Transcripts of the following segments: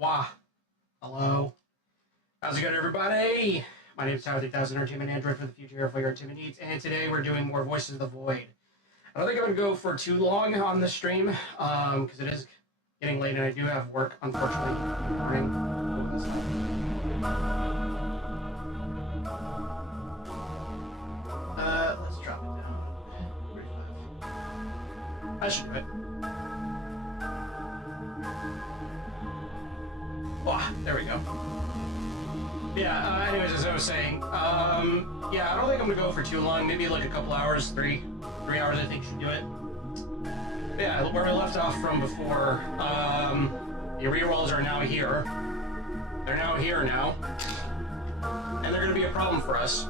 Wah. Hello. How's it going, everybody? My name is Tyler 3000 Entertainment Android for the future here for your entertainment needs, and today we're doing more Voices of the Void. I don't think I'm going to go for too long on this stream, because it is getting late and I do have work, unfortunately, in the morning. Let's drop it down. 35. I should do it. Oh, there we go. Yeah, anyways, as I was saying, yeah, I don't think I'm gonna go for too long, maybe like a couple hours, three hours I think should do it. But yeah, where we left off from before, the rerolls are now here. They're now here now. And they're gonna be a problem for us.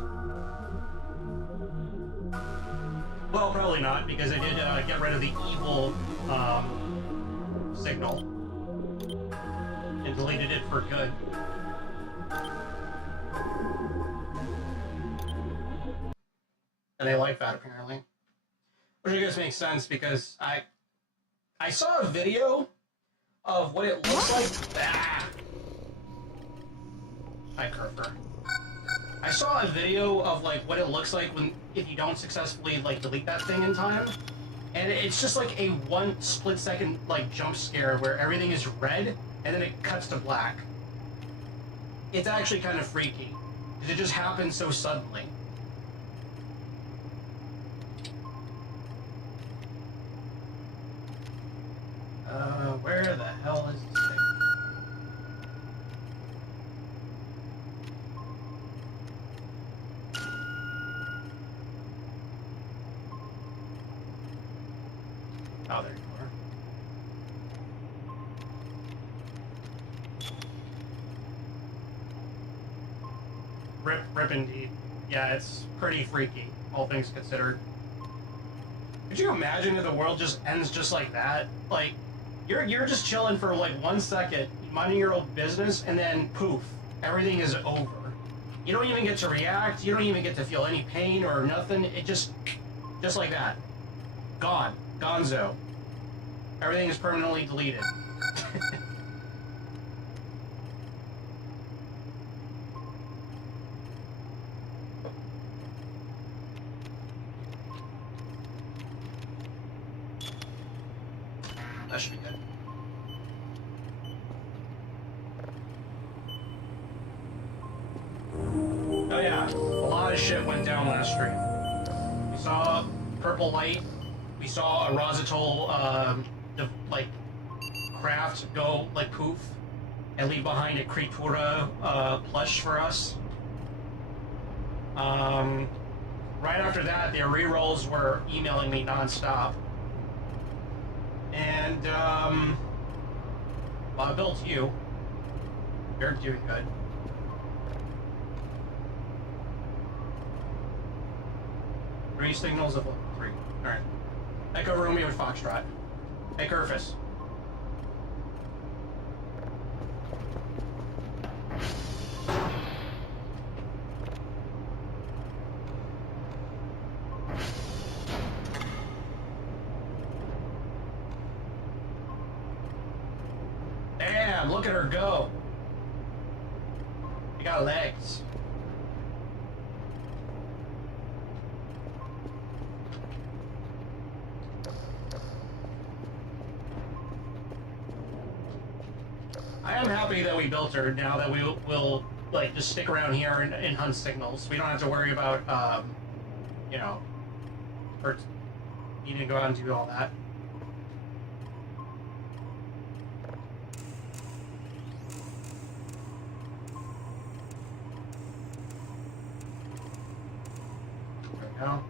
Well, probably not, because I did get rid of the evil signal and deleted it for good. And they like that, apparently. Which I guess makes sense, because I saw a video of what it looks like. Hi, Kerfer. I saw a video of like what it looks like if you don't successfully like delete that thing in time, and it's just like a one split second like jump scare where everything is red and then it cuts to black. It's actually kind of freaky. It just happens so suddenly. Where the hell is this thing? Oh, there you are. Rip indeed. Yeah, it's pretty freaky, all things considered. Could you imagine if the world just ends just like that? Like, you're just chilling for like 1 second, minding your own business, and then poof, everything is over. You don't even get to react, you don't even get to feel any pain or nothing, it just like that. Gone. Gonzo. Everything is permanently deleted. That should be good. Oh yeah, a lot of shit went down last stream. We saw purple light. We saw a Rositol, like, craft go, like, poof, and leave behind a Creatura, plush for us. Right after that, their rerolls were emailing me non-stop. And, well, I built you. You're doing good. Three signals of 3. Alright. Echo Romeo and Foxtrot. Hey, Kerfus. Damn, look at her go. You got legs. I am happy that we built her now that we'll like just stick around here and hunt signals. We don't have to worry about you know, her needing to go out and do all that. There we go.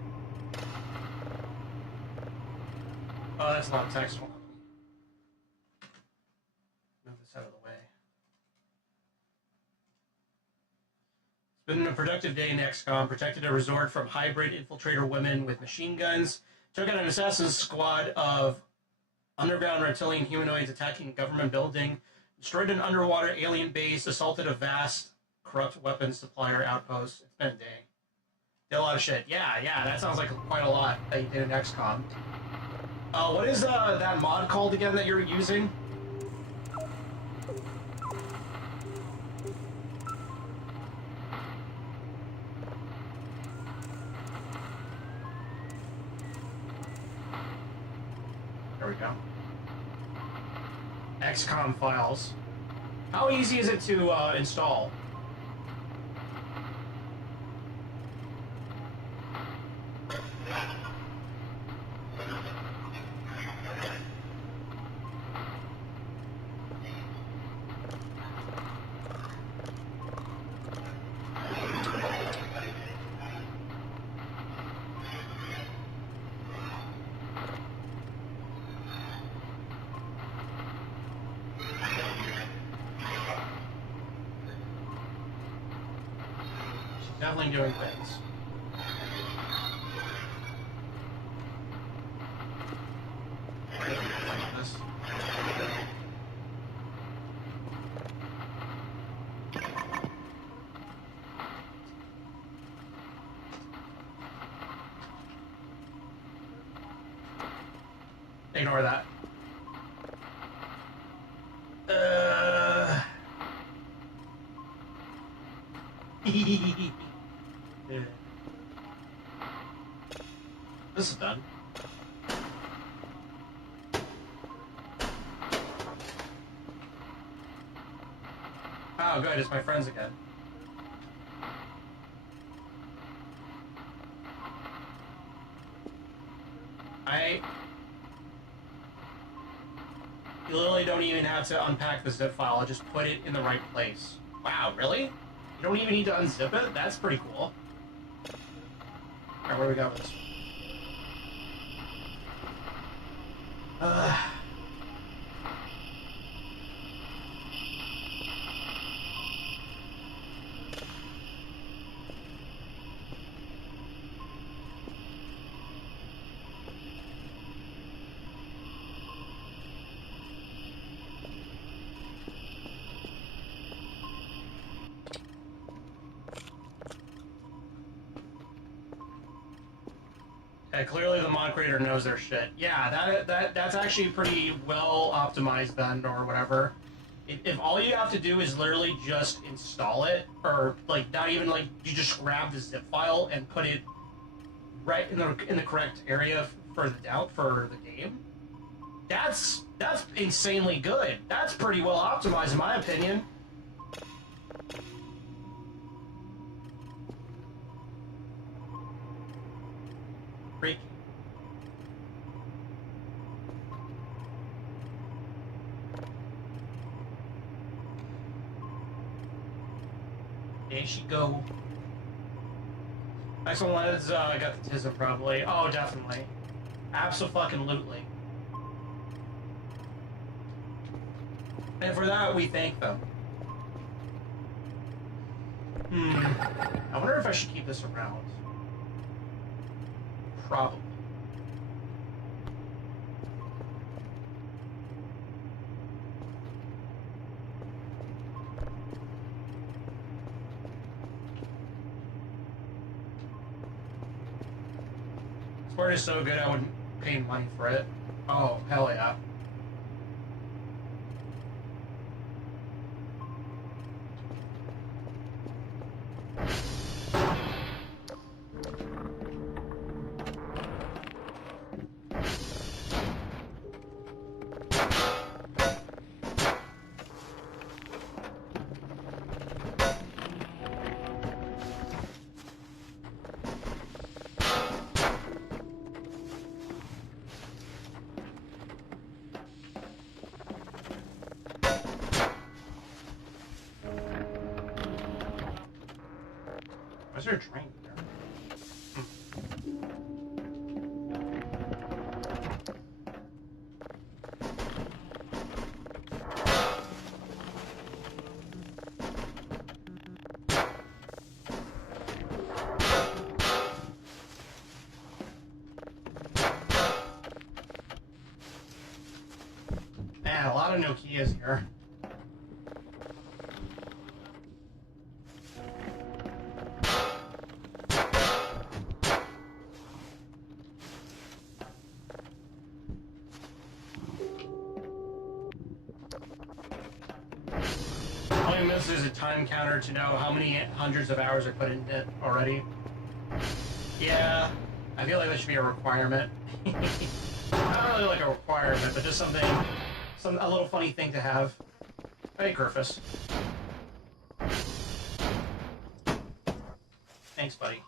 Oh, that's a lot of text. Move this out of the way. It's been a productive day in XCOM. Protected a resort from hybrid infiltrator women with machine guns. Took out an assassin's squad of underground reptilian humanoids attacking a government building. Destroyed an underwater alien base. Assaulted a vast corrupt weapons supplier outpost. It's been a day. Did a lot of shit. Yeah, that sounds like quite a lot that you did in XCOM. What is that mod called again that you're using? There we go. XCOM files. How easy is it to install? Definitely doing things. Like this. Ignore that. Yeah. This is done. Oh, good, it's my friends again. You literally don't even have to unpack the zip file, just put it in the right place. Wow, really? You don't even need to unzip it? That's pretty cool. Alright, where do we go with this? Yeah, clearly the mod creator knows their shit. Yeah, that's actually pretty well optimized then, or whatever. If all you have to do is literally just install it, or like not even like you just grab the zip file and put it right in the correct area for the game. That's insanely good. That's pretty well optimized in my opinion. Freaky. There she go. Next one is, I got the tism probably. Oh, definitely. Abso-fucking-lutely. And for that, we thank them. I wonder if I should keep this around. Probably. This word is so good I wouldn't pay money for it. Oh, hell yeah. Where's there a drink there? Man, a lot of Nokias here. There's a time counter to know how many hundreds of hours I put into it already. Yeah, I feel like that should be a requirement. I don't really like a requirement, but just something, a little funny thing to have. Hey, Kerfus. Thanks, buddy.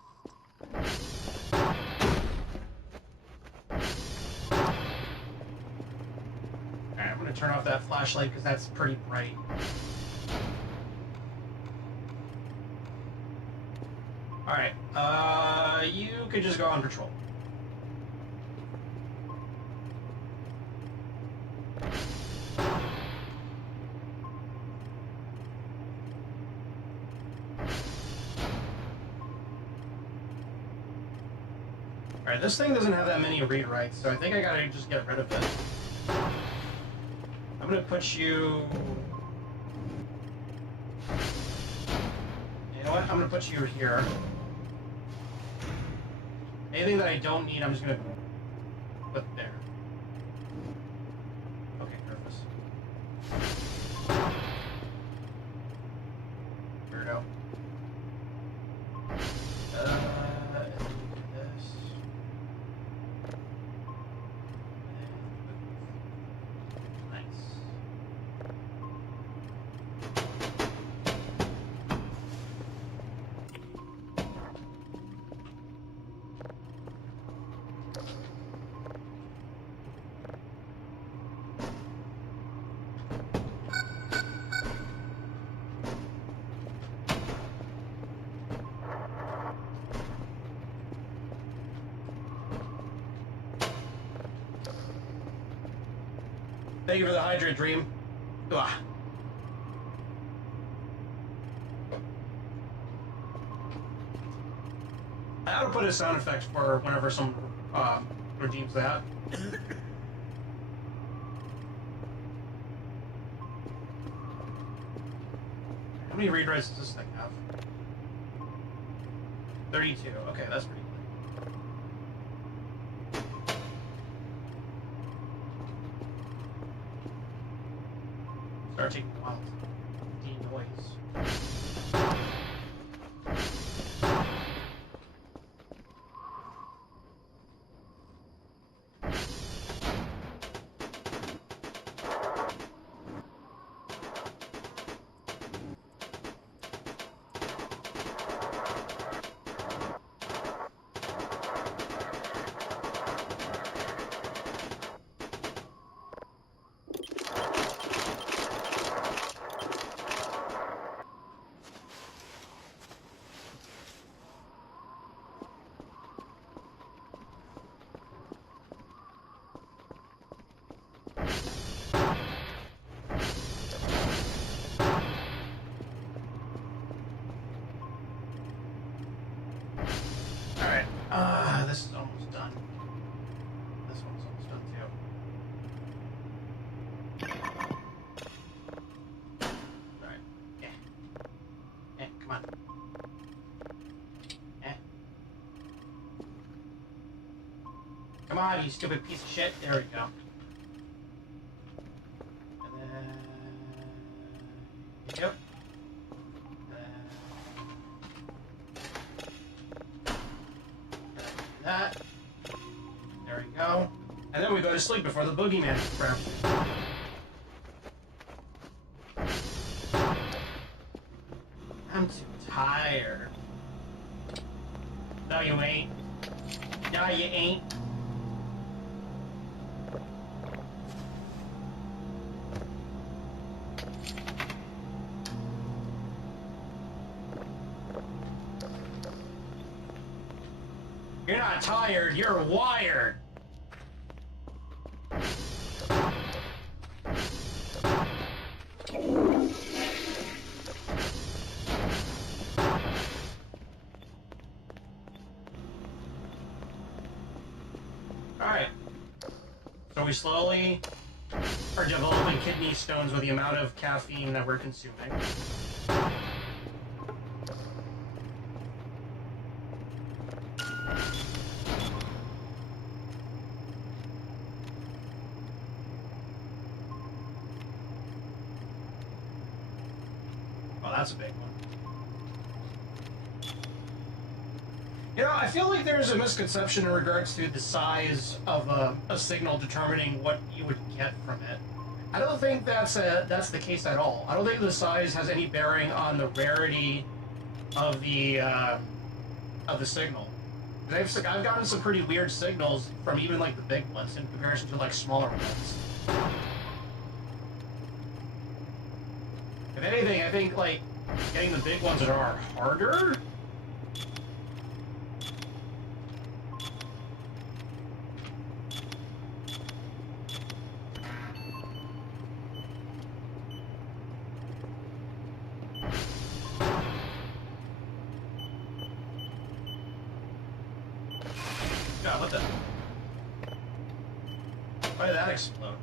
Alright, I'm gonna turn off that flashlight because that's pretty bright. Alright, you could just go on patrol. Alright, this thing doesn't have that many read-writes, so I think I gotta just get rid of it. I'm gonna put you... You know what? I'm gonna put you here. Anything that I don't need, I'm just gonna put there. Okay, purpose. Weirdo. This. Nice. Thank you for the hydrate, Dream. Ugh. I ought to put a sound effect for whenever someone redeems that. How many read writes does this thing have? 32. Okay, that's pretty good. Start taking a while to denoise. This is almost done. This one's almost done too. Alright. Yeah. Yeah, come on. Yeah. Come on, you stupid piece of shit. There we go. And then... Yep. That. There we go. And then we go to sleep before the boogeyman grabs you. I'm too tired. No, you ain't. No, you ain't. You're not tired, you're wired. Alright. So we slowly are developing kidney stones with the amount of caffeine that we're consuming. Well, that's a big one. You You know, I feel like there's a misconception in regards to the size of a signal determining what you would get from it. I don't think that's the case at all. I don't think the size has any bearing on the rarity of the signal. I've gotten some pretty weird signals from even like the big ones in comparison to like smaller ones. If anything, I think like getting the big ones that are harder. God, what the? Why did that explode?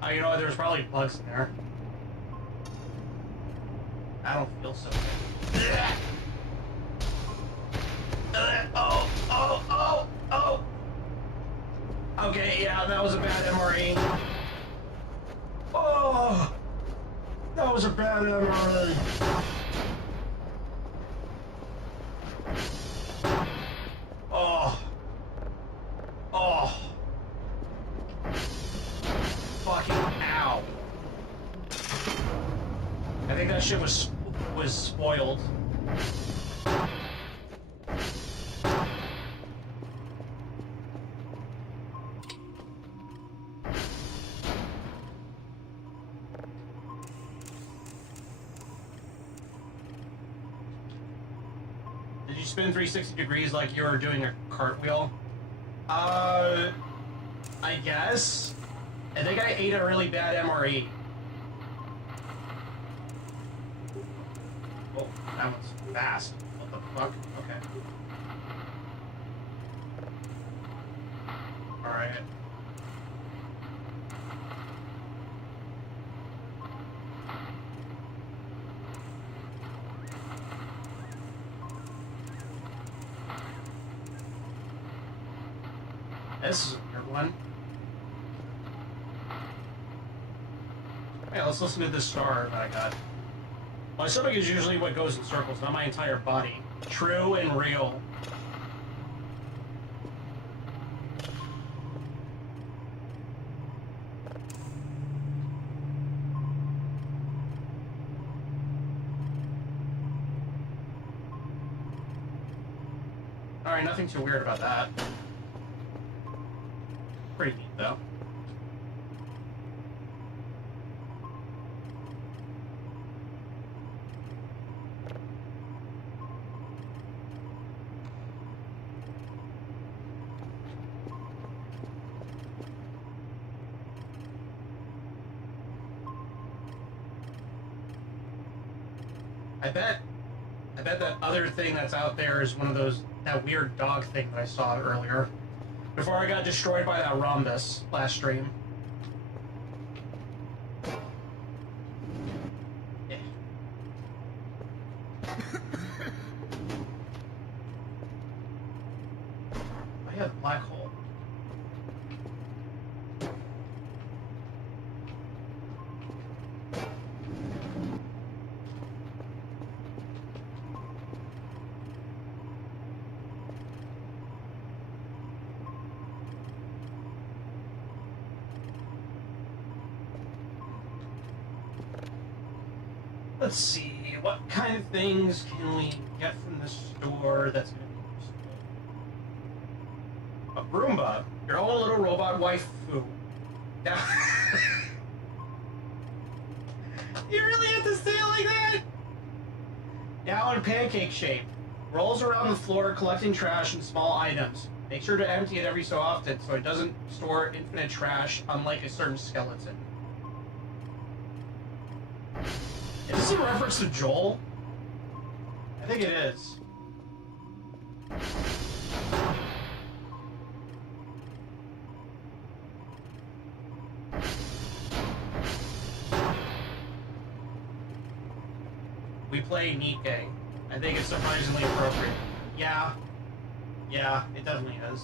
Oh, you know what? There's probably bugs in there. I don't feel so good. Oh, oh, oh, oh! Okay, yeah, that was a bad MRE. Oh! That was a bad MRE. Oh. Oh. Fucking ow. I think that shit was spoiled. Did you spin 360 degrees like you were doing a cartwheel? I guess. I think I ate a really bad MRE. Oh, that one's fast. What the fuck? Okay. Alright. This is a weird one. Yeah, let's listen to this star that I got. My stomach is usually what goes in circles, not my entire body. True and real. Alright, nothing too weird about that. Pretty neat, though. I bet that other thing that's out there is one of those, that weird dog thing that I saw earlier. Before I got destroyed by that rhombus last stream. Yeah. I have a black hole. Let's see, what kind of things can we get from the store that's going to be useful? A Roomba, your own little robot waifu. Now, you really have to say it like that? Now in pancake shape. Rolls around the floor collecting trash and small items. Make sure to empty it every so often so it doesn't store infinite trash, unlike a certain skeleton. Is this a reference to Joel? I think it is. We play Neko. I think it's surprisingly appropriate. Yeah. Yeah, it definitely is.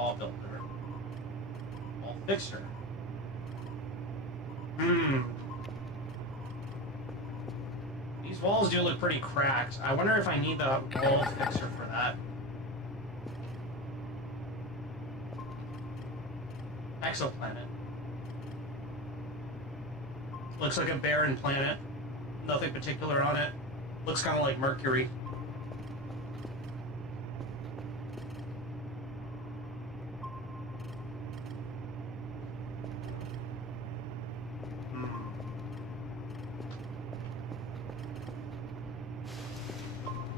wall builder. Wall fixer. Hmm. These walls do look pretty cracked. I wonder if I need the wall fixer for that. Exoplanet. Looks like a barren planet. Nothing particular on it. Looks kind of like Mercury.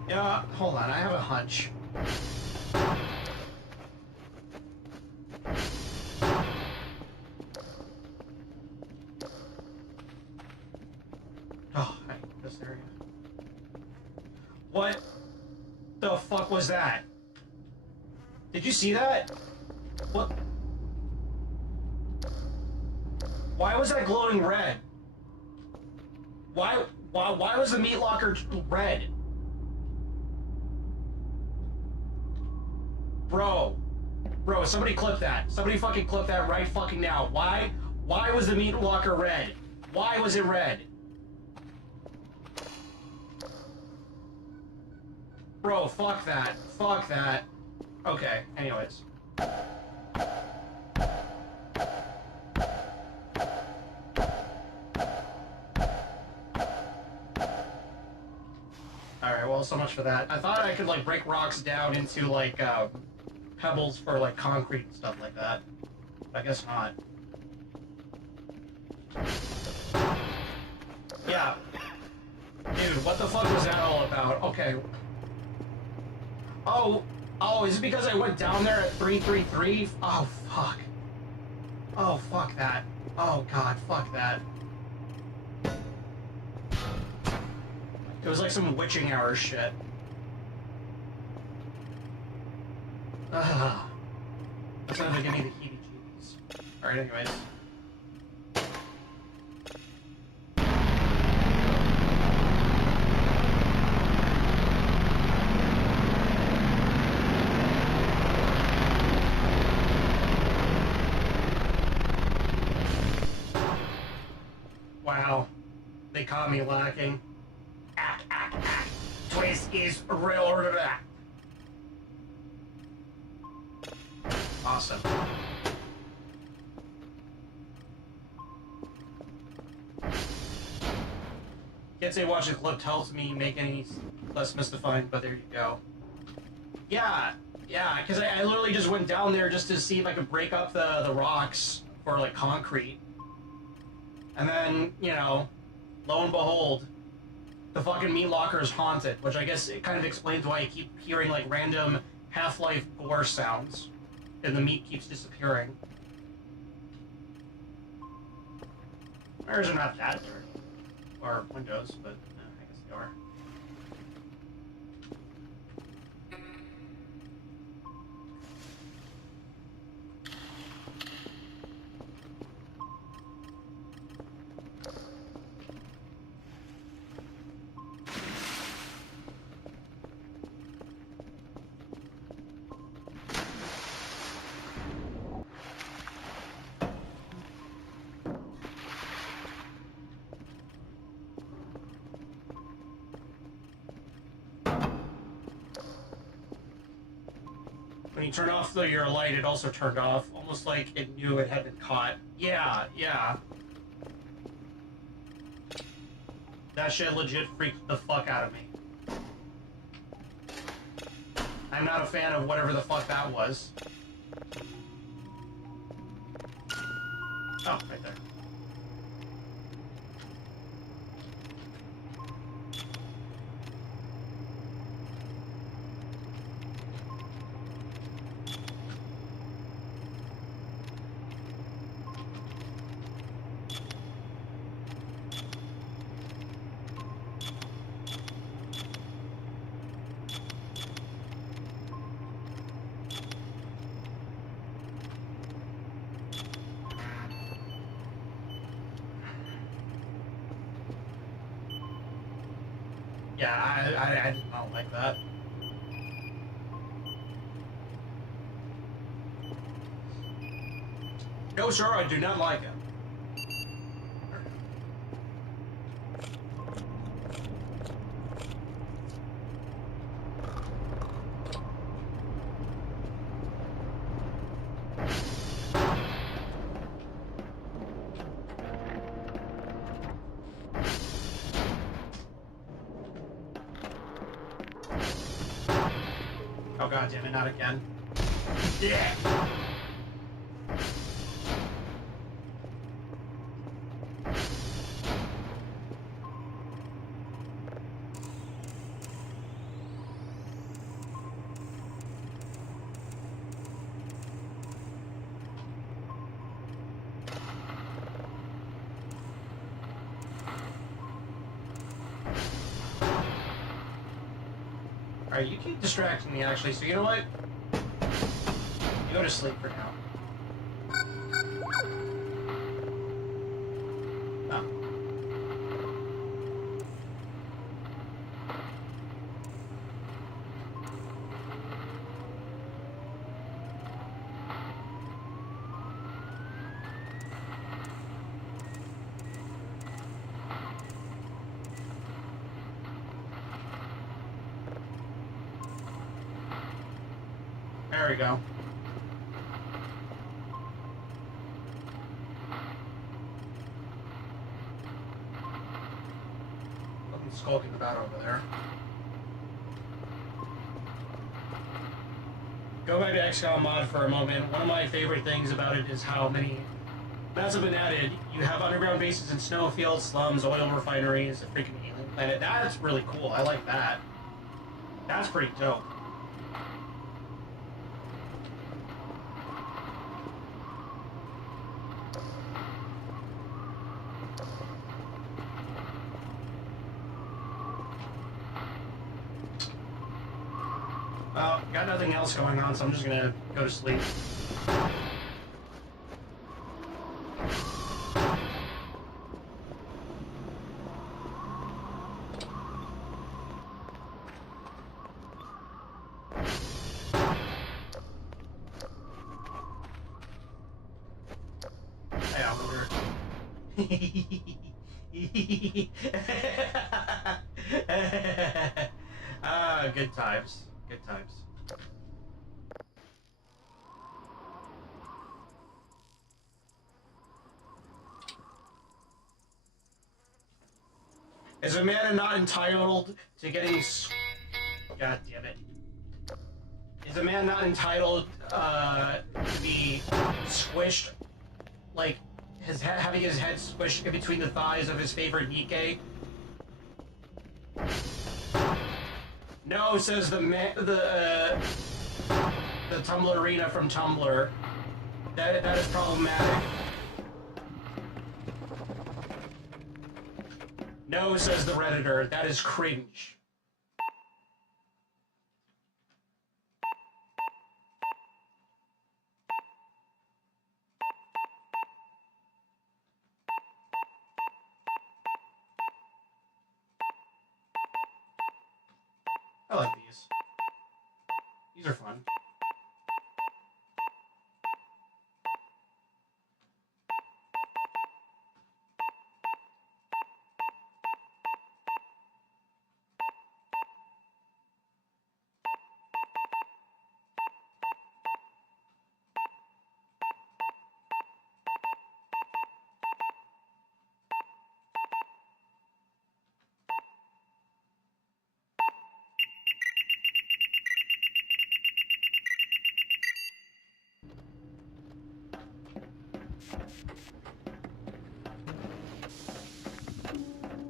Yeah, hold on, I have a hunch. Oh, I hate this area. What the fuck was that? Did you see that? What? Why was that glowing red? Why was the meat locker red? Bro, somebody clip that. Somebody fucking clip that right fucking now. Why was the meat locker red? Why was it red? Bro, fuck that. Fuck that. Okay, anyways. Alright, well, so much for that. I thought I could, like, break rocks down into, like, pebbles for, like, concrete and stuff like that. But I guess not. Yeah. Dude, what the fuck was that all about? Okay. Oh, is it because I went down there at 333? Oh, fuck. Oh, fuck that. Oh, God, fuck that. It was like some witching hour shit. Ugh. That's not gonna give me the heebie-jeebies. Alright, anyways. Wow. They caught me lacking. Twist is real. Awesome. Can't say watching the clip helps me make any less mystifying, but there you go. Yeah, because I literally just went down there just to see if I could break up the rocks for, like, concrete. And then, you know, lo and behold, the fucking meat locker is haunted, which I guess it kind of explains why I keep hearing, like, random Half-Life gore sounds, and the meat keeps disappearing. Mirrors are not that dirty. Or windows, but I guess they are. When you turn off your light, it also turned off, almost like it knew it had been caught. Yeah. That shit legit freaked the fuck out of me. I'm not a fan of whatever the fuck that was. Oh, right there. Yeah, I did not like that. No, sir, I do not like him. Oh god damn it, not again. Yeah! Alright, you keep distracting me actually, so you know what? You go to sleep for now. Oh. There we go. Something skulking about over there. Go back to XCOM mod for a moment. One of my favorite things about it is how many maps have been added. You have underground bases in snowfields, slums, oil refineries, a freaking alien planet. That's really cool. I like that. That's pretty dope. Well, got nothing else going on, so I'm just gonna go to sleep. Hey, Oliver. Ah, good times. Good times. Is a man not entitled to getting... God damn it. Is a man not entitled to be squished, like, having his head squished in between the thighs of his favorite Nike? No, says the Tumblr Arena from Tumblr. That is problematic. No, says the Redditor. That is cringe. I like these. These are fun.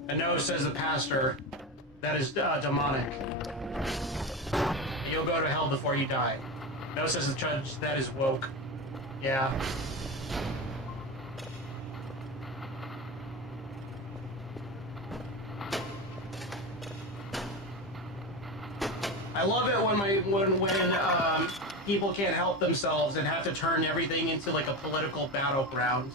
And no, says the pastor, that is demonic. You'll go to hell before you die. No, says the judge, that is woke. Yeah. I love it when people can't help themselves and have to turn everything into like a political battleground.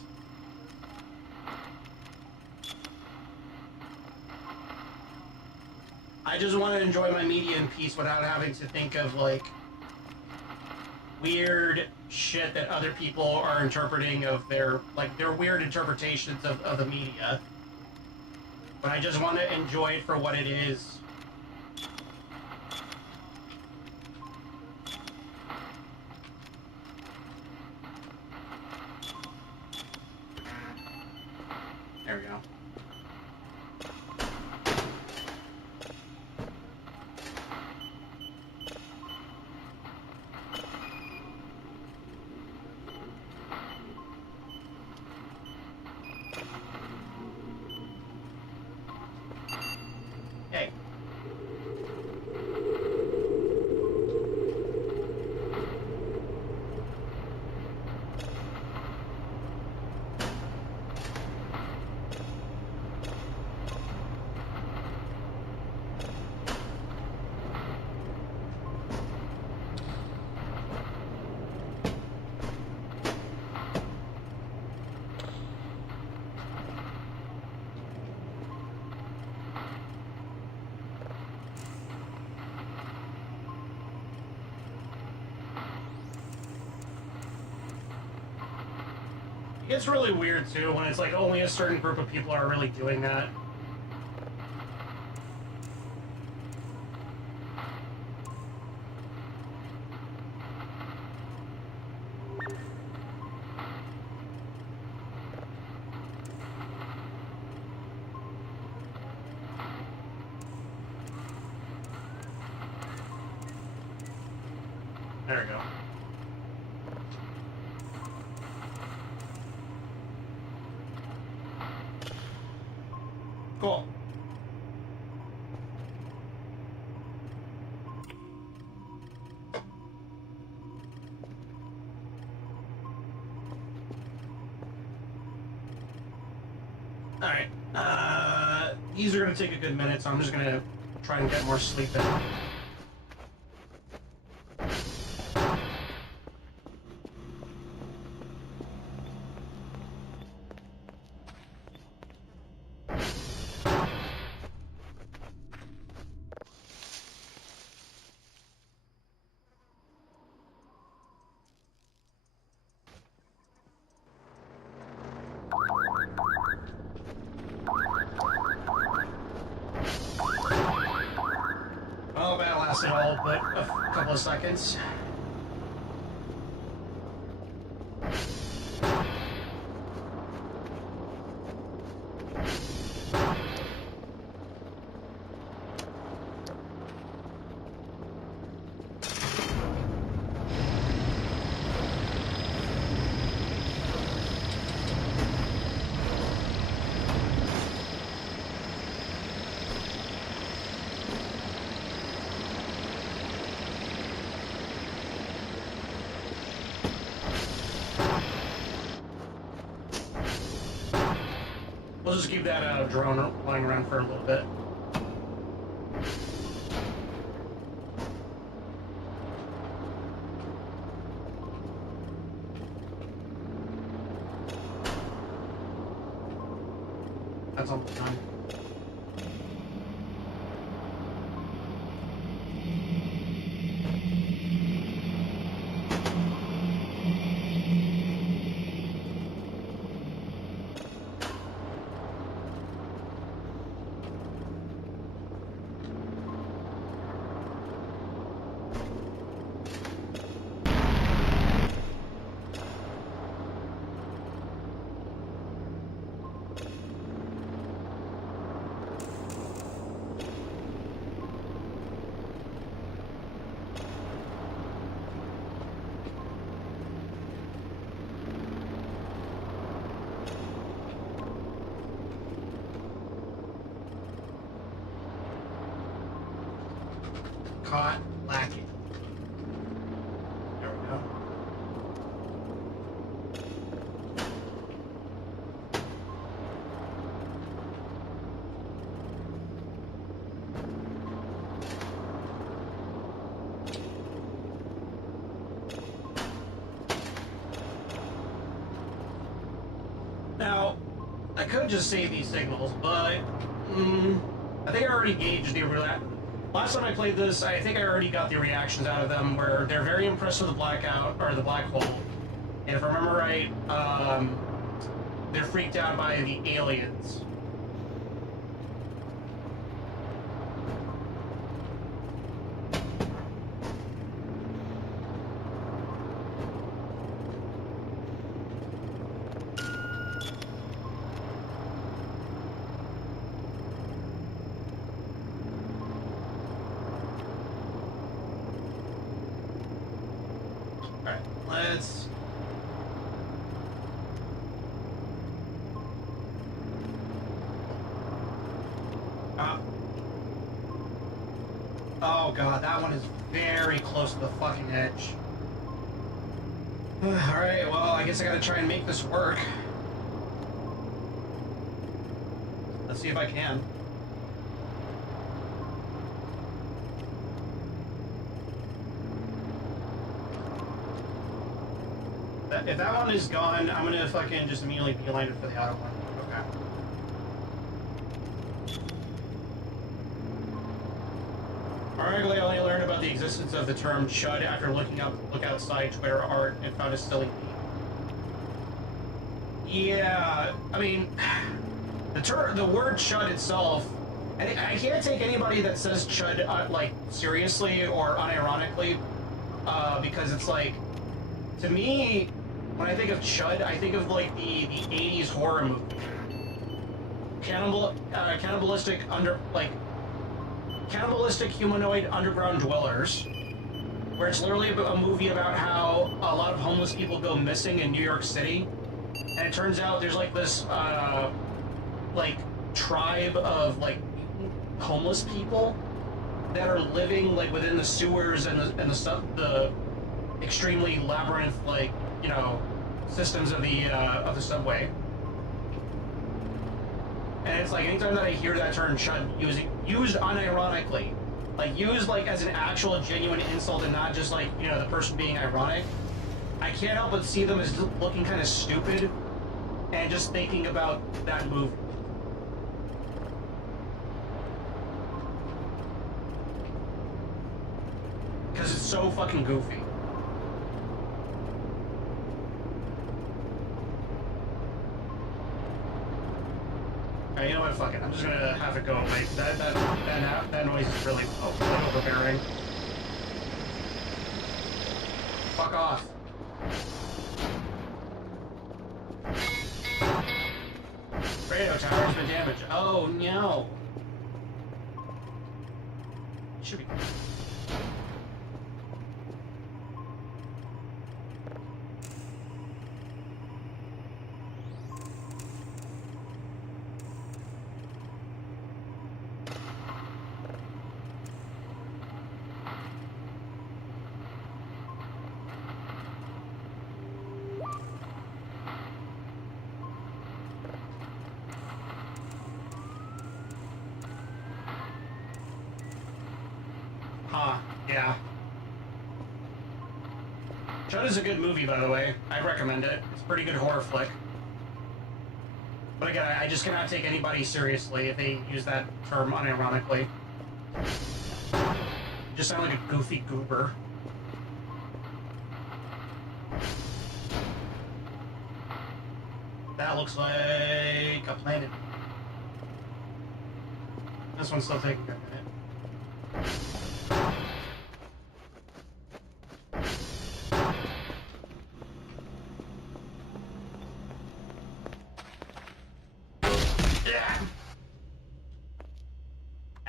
I just want to enjoy my media in peace without having to think of, like, weird shit that other people are interpreting of their weird interpretations of the media. But I just want to enjoy it for what it is. There we go. Hey. It gets really weird too when it's like only a certain group of people are really doing that. There we go. Cool. Alright. These are going to take a good minute, so I'm just going to try and get more sleep in. Oh, that lasted all but a couple of seconds. We'll just keep that drone lying around for a little bit. That's almost done. Caught lacking. There we go. Now, I could just save these signals, but I think I already gauged the Last time I played this, I think I already got the reactions out of them where they're very impressed with the blackout, or the black hole. And if I remember right, they're freaked out by the aliens. Alright, let's... Oh god, that one is very close to the fucking edge. Alright, well, I guess I gotta try and make this work. Let's see if I can. If that one is gone, I'm gonna fucking just immediately beeline it for the other one. Okay. Arguably, I only learned about the existence of the term "chud" after look outside Twitter art and found a silly meme. Yeah, I mean, the word "chud" itself, I can't take anybody that says "chud" like seriously or unironically, because it's like, to me, when I think of chud, I think of like the 80s horror movie. Cannibalistic humanoid underground dwellers, where it's literally a movie about how a lot of homeless people go missing in New York City, and it turns out there's like this like tribe of like homeless people that are living like within the sewers and the extremely labyrinth, like, you know, systems of the subway. And it's like anytime that I hear that term "chud" used unironically, like used like as an actual genuine insult and not just like, you know, the person being ironic, I can't help but see them as looking kind of stupid and just thinking about that movie. Because it's so fucking goofy. Alright, you know what? Fuck it. I'm just gonna have it go away. That noise is really overbearing. Fuck off. Radio tower's been damaged. Oh no. Should be. Yeah. Chud is a good movie, by the way. I'd recommend it. It's a pretty good horror flick. But again, I just cannot take anybody seriously if they use that term unironically. You just sound like a goofy goober. That looks like a planet. This one's still taking a minute.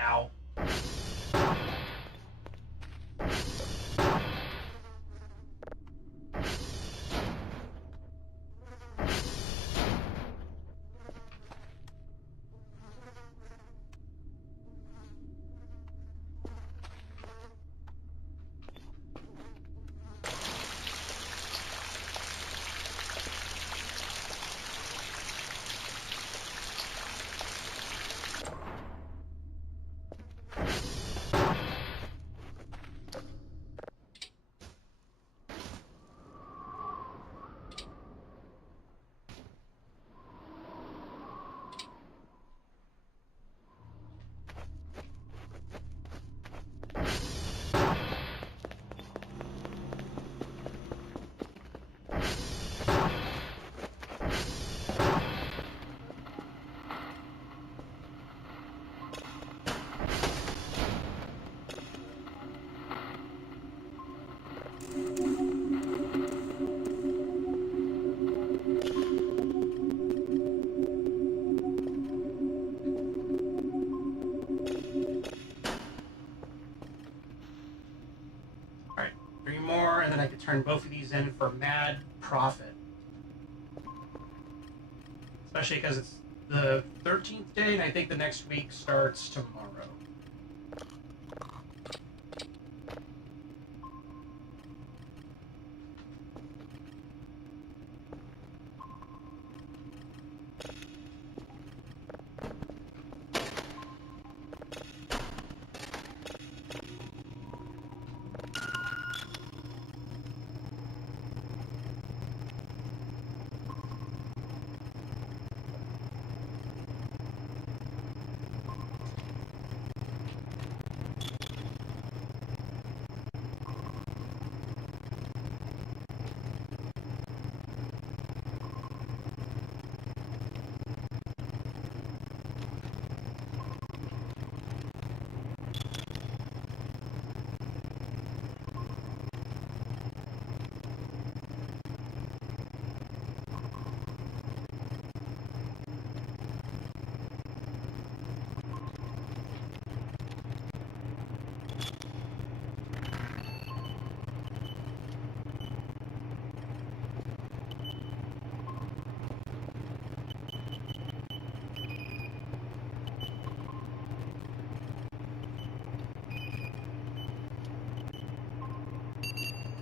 Ow. I could turn both of these in for mad profit. Especially because it's the 13th day, and I think the next week starts tomorrow.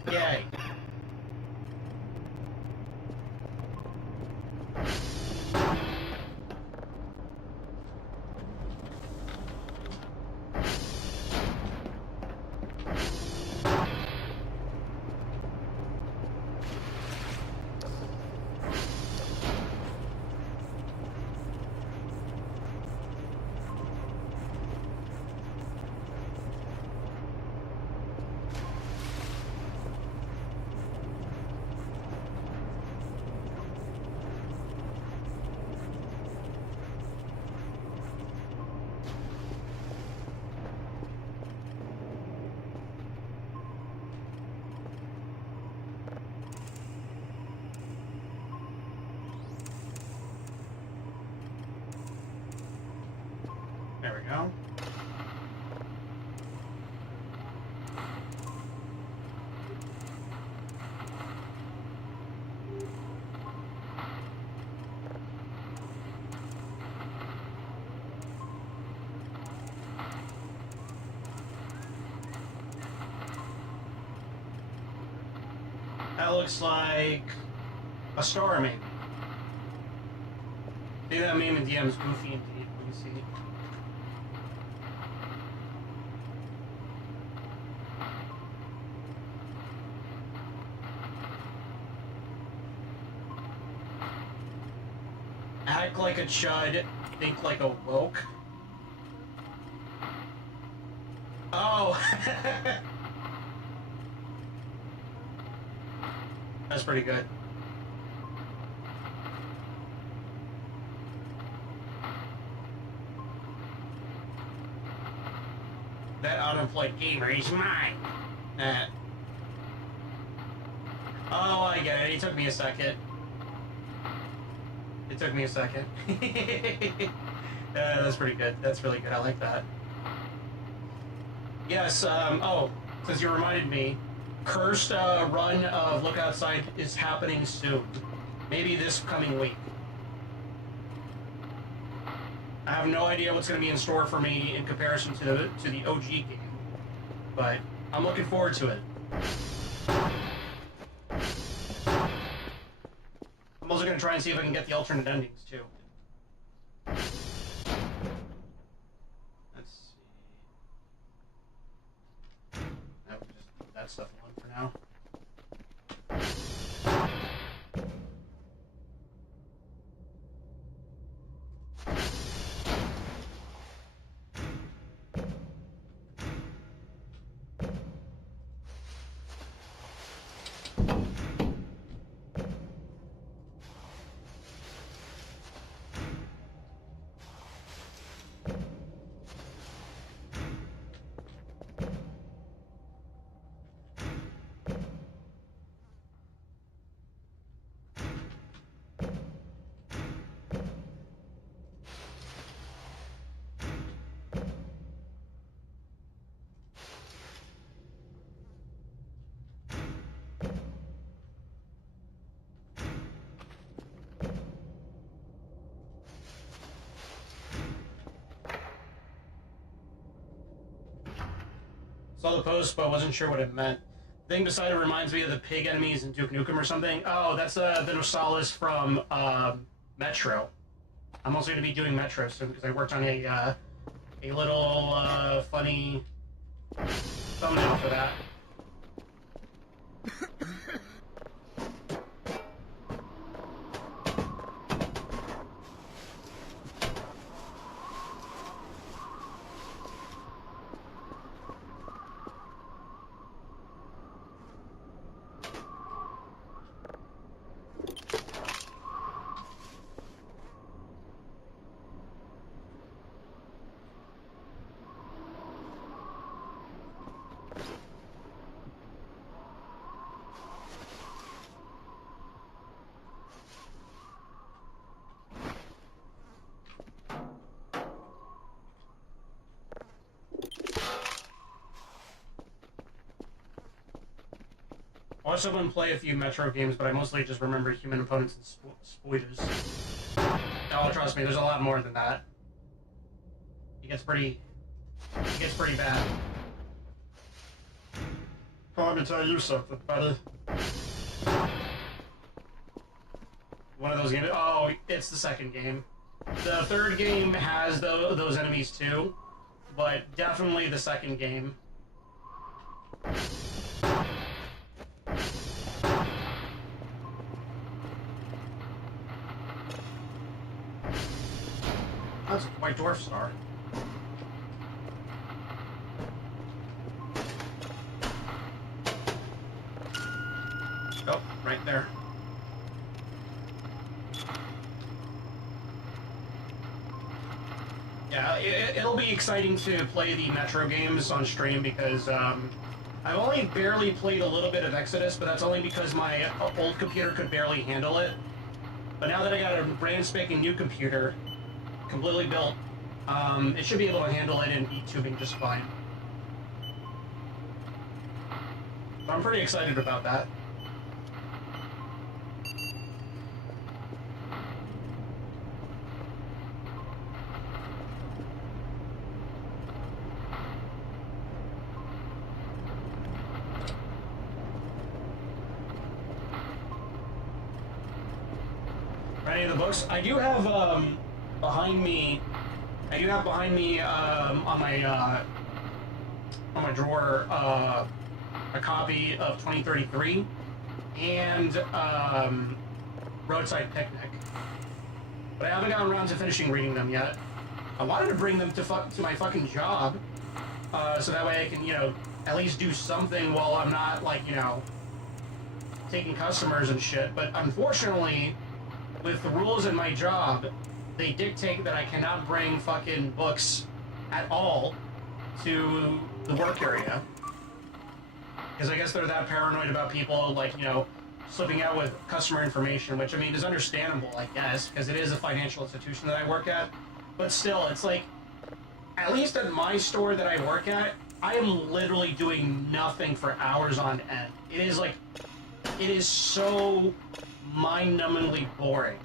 Yay. There we go. That looks like a star, maybe. See, that meme in DM's goofy indeed. Let me see. Act like a chud, think like a woke. Oh! That's pretty good. That autoplay gamer is mine. Oh, I get it. It took me a second. It took me a second. That's pretty good. That's really good. I like that. Yes, oh, since you reminded me, cursed run of Look Outside is happening soon. Maybe this coming week. I have no idea what's going to be in store for me in comparison to the OG game, but I'm looking forward to it. I'm also going to try and see if I can get the alternate endings, too. Let's see. No, just leave that stuff alone for now. Saw the post, but wasn't sure what it meant. The thing beside it reminds me of the pig enemies in Duke Nukem or something. Oh, that's the Nosalis from Metro. I'm also going to be doing Metro soon because I worked on a little funny thumbnail for that. I watched someone play a few Metro games, but I mostly just remember human opponents and spoilers. Oh, trust me, there's a lot more than that. It gets pretty bad. Well, let me tell you something, buddy. One of those games. Oh, it's the second game. The third game has those enemies too, but definitely the second game. That's a white dwarf star. Oh, right there. Yeah, it'll be exciting to play the Metro games on stream because I've only barely played a little bit of Exodus, but that's only because my old computer could barely handle it. But now that I got a brand spanking new computer, completely built, it should be able to handle it and eat tubing just fine. So I'm pretty excited about that. Any of the books? I do have behind me. I do have behind me on my drawer a copy of 2033 and Roadside Picnic, but I haven't gotten around to finishing reading them yet. I wanted to bring them to my fucking job, so that way I can, you know, at least do something while I'm not, like, you know, taking customers and shit. But unfortunately, with the rules in my job, they dictate that I cannot bring fucking books at all to the work area. Because I guess they're that paranoid about people, like, you know, slipping out with customer information, which, I mean, is understandable, I guess, because it is a financial institution that I work at. But still, it's like, at least at my store that I work at, I am literally doing nothing for hours on end. It is like, it is so mind-numbingly boring.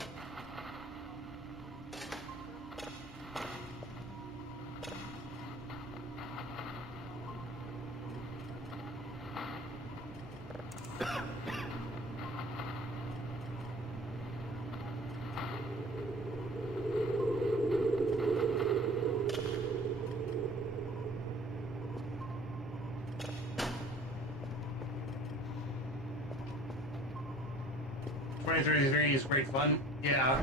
Is great fun. Yeah.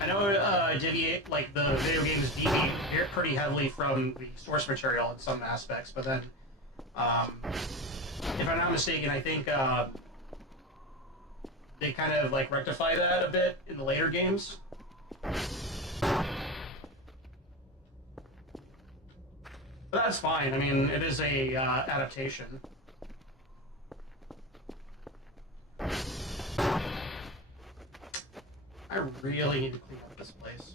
I know deviate, like, the video games deviate pretty heavily from the source material in some aspects, but then, if I'm not mistaken, I think they kind of, like, rectify that a bit in the later games. But that's fine. I mean, it is a adaptation. I really need to clean up this place.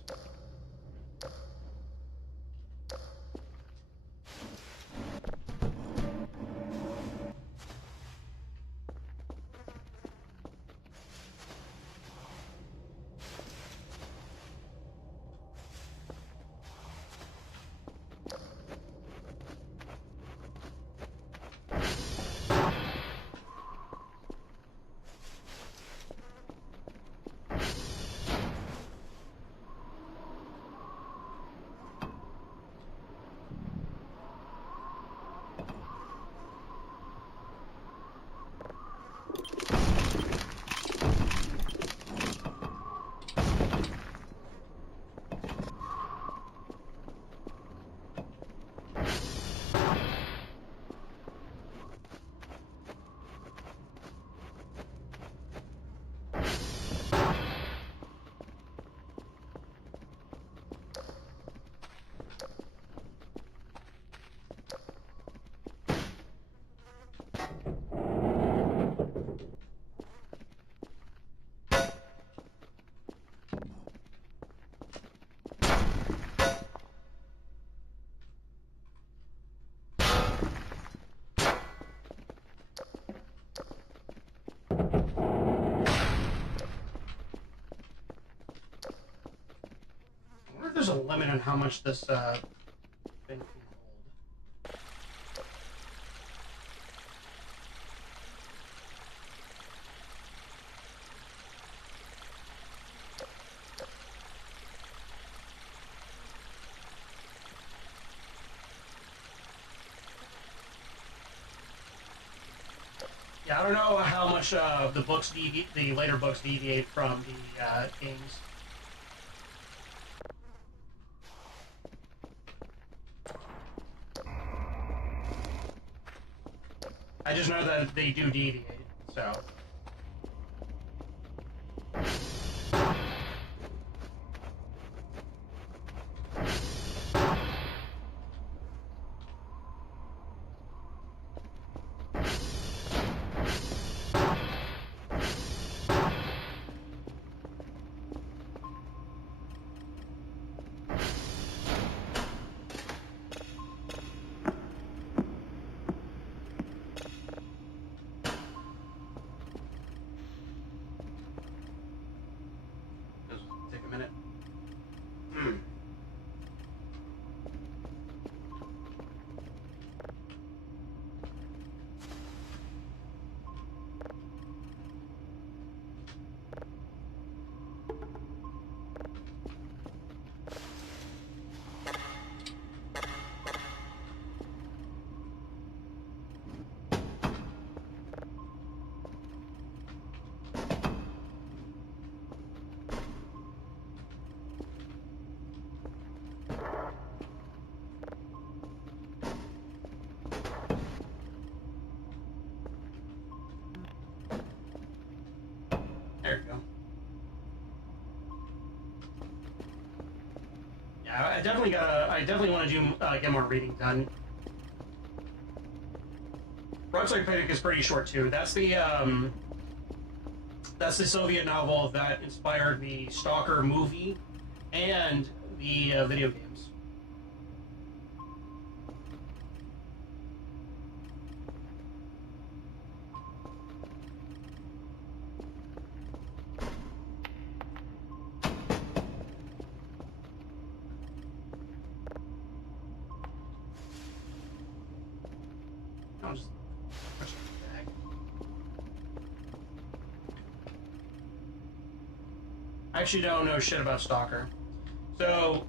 limit on how much this thing can hold. Yeah, I don't know how much the later books deviate from the games. I just know that they do deviate, so. Take a minute. There you go. Yeah, I definitely want to do get more reading done. Roadside Picnic is pretty short too. That's the Soviet novel that inspired the Stalker movie and the video games. I'll just push it back. I actually don't know shit about Stalker. So,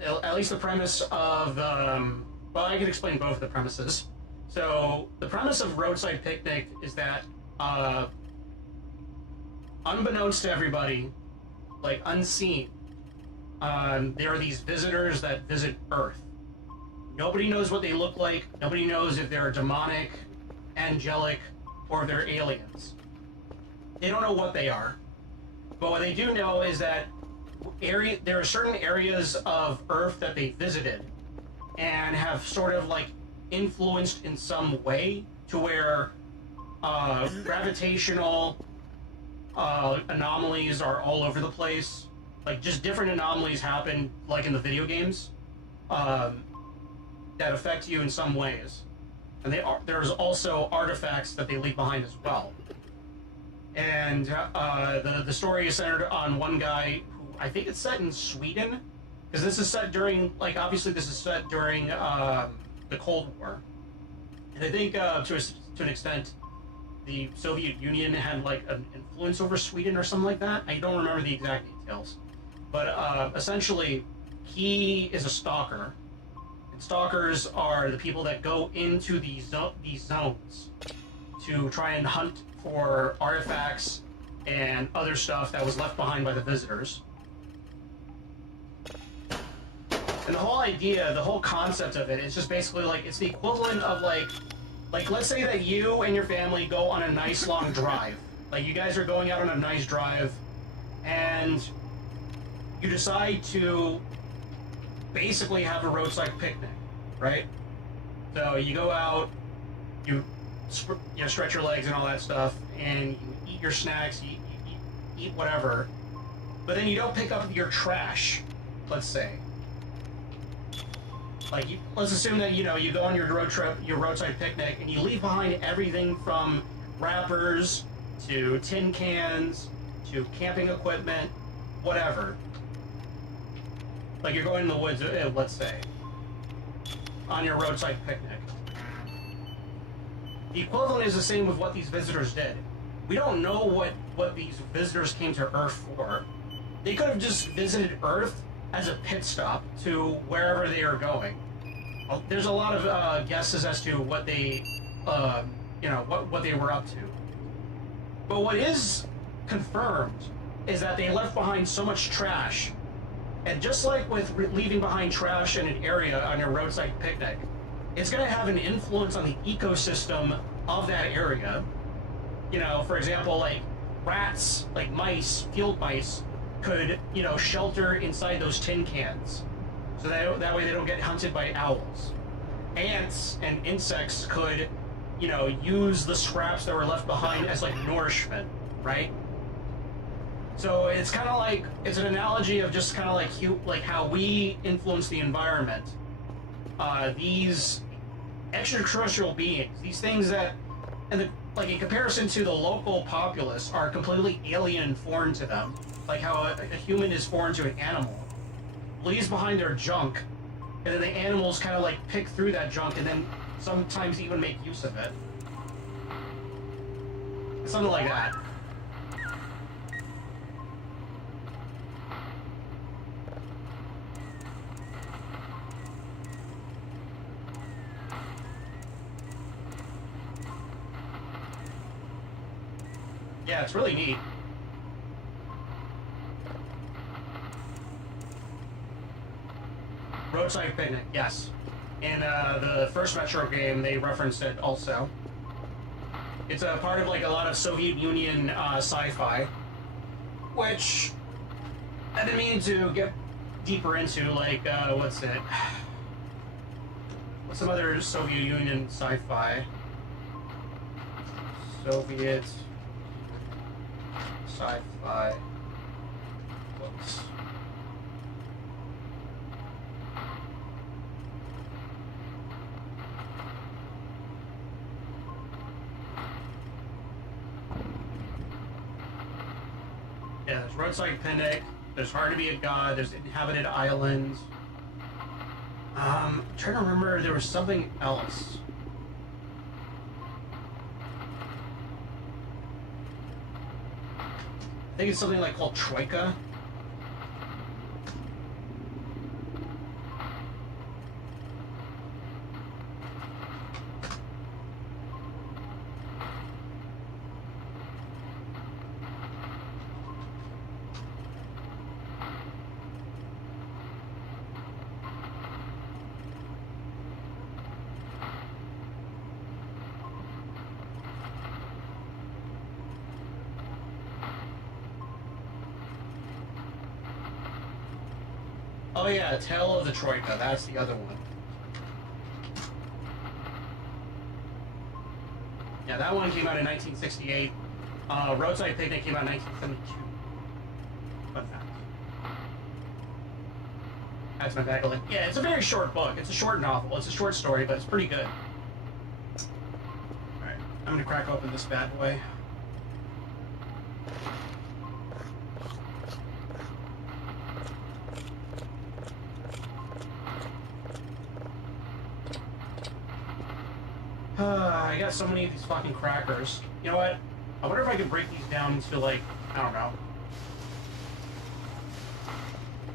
at least the premise of, well, I can explain both the premises. So, the premise of Roadside Picnic is that, unbeknownst to everybody, like unseen, there are these visitors that visit Earth. Nobody knows what they look like. Nobody knows if they're demonic, angelic, or if they're aliens. They don't know what they are. But what they do know is that there are certain areas of Earth that they visited and have sort of like influenced in some way to where gravitational anomalies are all over the place. Like just different anomalies happen like in the video games. That affect you in some ways, and there's also artifacts that they leave behind as well. And the story is centered on one guy who I think it's set in Sweden, because this is set during obviously this is set during the Cold War, and I think to an extent the Soviet Union had like an influence over Sweden or something like that. I don't remember the exact details, but essentially he is a stalker. Stalkers are the people that go into these zones to try and hunt for artifacts and other stuff that was left behind by the visitors. And the whole idea, the whole concept of it is just basically like, it's the equivalent of like let's say that you and your family go on a nice long drive. Like you guys are going out on a nice drive and you decide to basically have a roadside picnic, right? So you go out, you stretch your legs and all that stuff, and you eat your snacks, you eat whatever, but then you don't pick up your trash, let's say. Like, let's assume that, you go on your road trip, your roadside picnic, and you leave behind everything from wrappers to tin cans to camping equipment, whatever. Like you're going in the woods, let's say, on your roadside picnic. The equivalent is the same with what these visitors did. We don't know what these visitors came to Earth for. They could have just visited Earth as a pit stop to wherever they are going. There's a lot of guesses as to what they, what they were up to. But what is confirmed is that they left behind so much trash. And just like with leaving behind trash in an area on your roadside picnic, it's going to have an influence on the ecosystem of that area. You know, for example, like rats, like mice, field mice, could, shelter inside those tin cans. So that way they don't get hunted by owls. Ants and insects could, use the scraps that were left behind as like nourishment, right? So it's kind of like, it's an analogy of just kind of like how we influence the environment. These extraterrestrial beings, these things that, like in comparison to the local populace, are completely alien and foreign to them. Like how a human is foreign to an animal. Leaves behind their junk, and then the animals kind of like pick through that junk and then sometimes even make use of it. Something like that. Yeah, it's really neat. Roadside picnic, yes. In the first Metro game, they referenced it also. It's a part of like a lot of Soviet Union sci-fi, which I've been meaning to get deeper into. Like, what's it? What's some other Soviet Union sci-fi? Soviet sci-fi books. Yeah, there's Roadside Picnic, there's Hard to Be a God, there's Inhabited Islands. I'm trying to remember, there was something else. I think it's something like called Troika. Oh yeah, Tale of the Troika, that's the other one. Yeah, that one came out in 1968. Roadside Picnic came out in 1972. Fun fact. That's my backlink. Yeah, it's a very short book. It's a short novel. It's a short story, but it's pretty good. Alright, I'm gonna crack open this bad boy. I got so many of these fucking crackers. You know what? I wonder if I could break these down into, like, I don't know.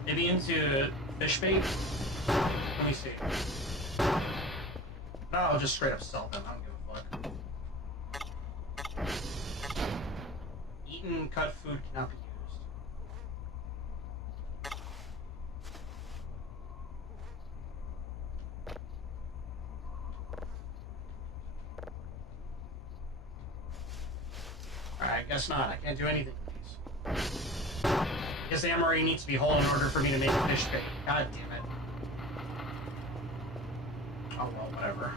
Maybe into fish bait? Let me see. No, I'll just straight up sell them. I don't give a fuck. Eaten cut food cannot be used. Alright, I guess not. I can't do anything with these. I guess the MRE needs to be whole in order for me to make a fish bait. God damn it. Oh well, whatever.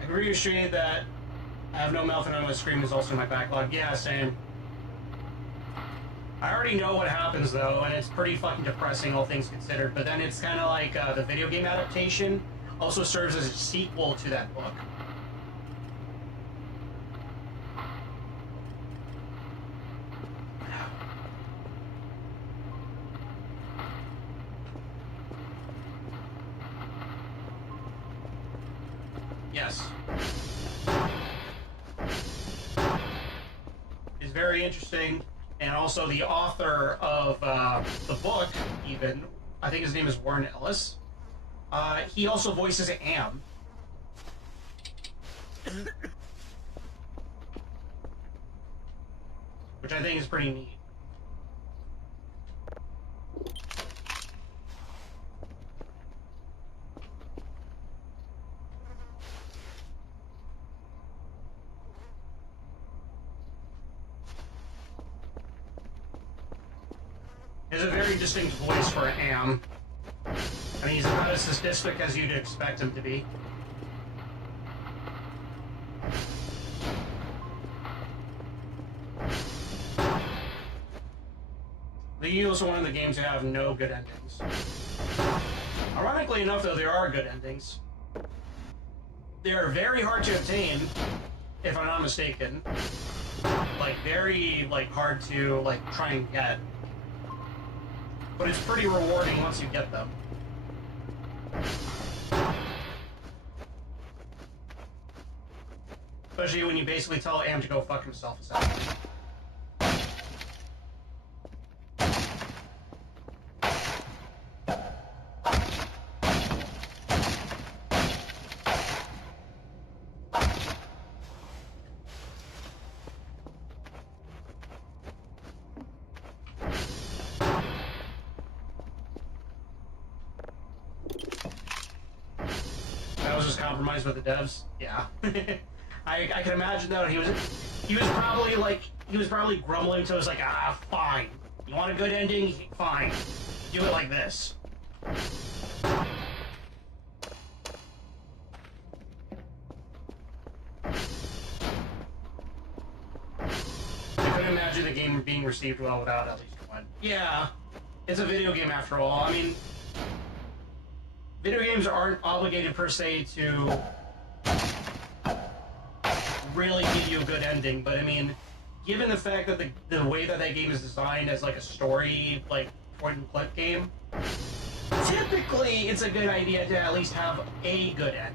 I agree with you that I have no Melvin on my screen is also in my backlog. Yeah, same. I already know what happens though, and it's pretty fucking depressing, all things considered. But then it's kind of like the video game adaptation also serves as a sequel to that book. Yes. It's very interesting, and also the author of the book, even, I think his name is Warren Ellis. He also voices Am. Which I think is pretty neat. He has a very distinct voice for Am. I mean, he's about as sadistic as you'd expect him to be. He was one of the games that have no good endings. Ironically enough, though, there are good endings. They are very hard to obtain, if I'm not mistaken. Like, very, like, hard to, like, try and get. But it's pretty rewarding once you get them. Especially when you basically tell Am to go fuck himself, essentially. That was just compromised with the devs. Yeah, I can imagine though. He was probably grumbling to us like, ah, fine. You want a good ending? Fine. Do it like this. I couldn't imagine the game being received well without at least one. Yeah, it's a video game after all. I mean, video games aren't obligated per se to really give you a good ending, but I mean, given the fact that the way that game is designed as like a story, like point-and-click game, typically it's a good idea to at least have a good ending.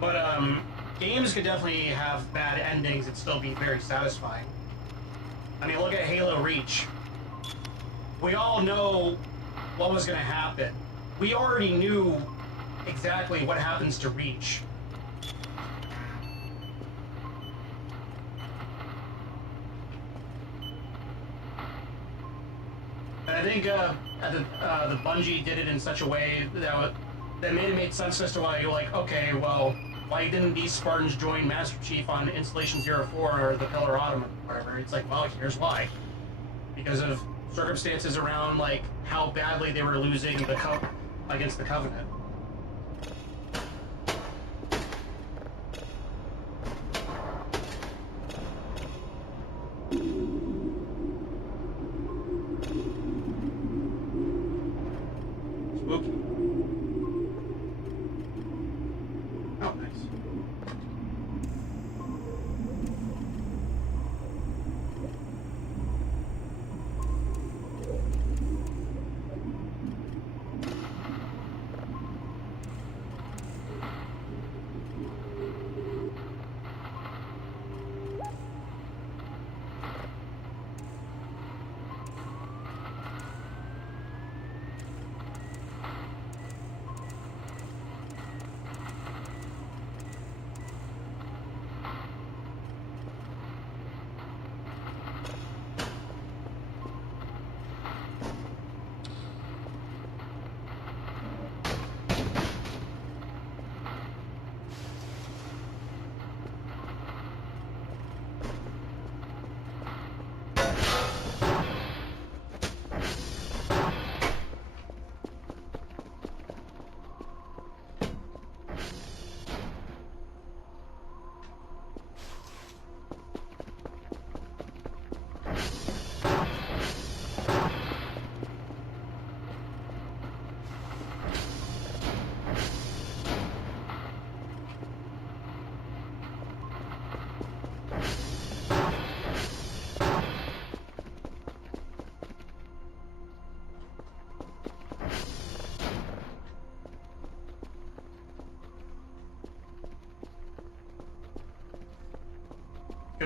But games could definitely have bad endings and still be very satisfying. I mean, look at Halo Reach. We all know what was going to happen. We already knew exactly what happens to Reach. And I think the Bungie did it in such a way that made sense as to why you're like, okay, well, why didn't these Spartans join Master Chief on Installation 04 or the Pillar Ottoman or whatever? It's like, well, here's why. Because of circumstances around, like, how badly they were losing against the Covenant. Spooky. Oh, nice.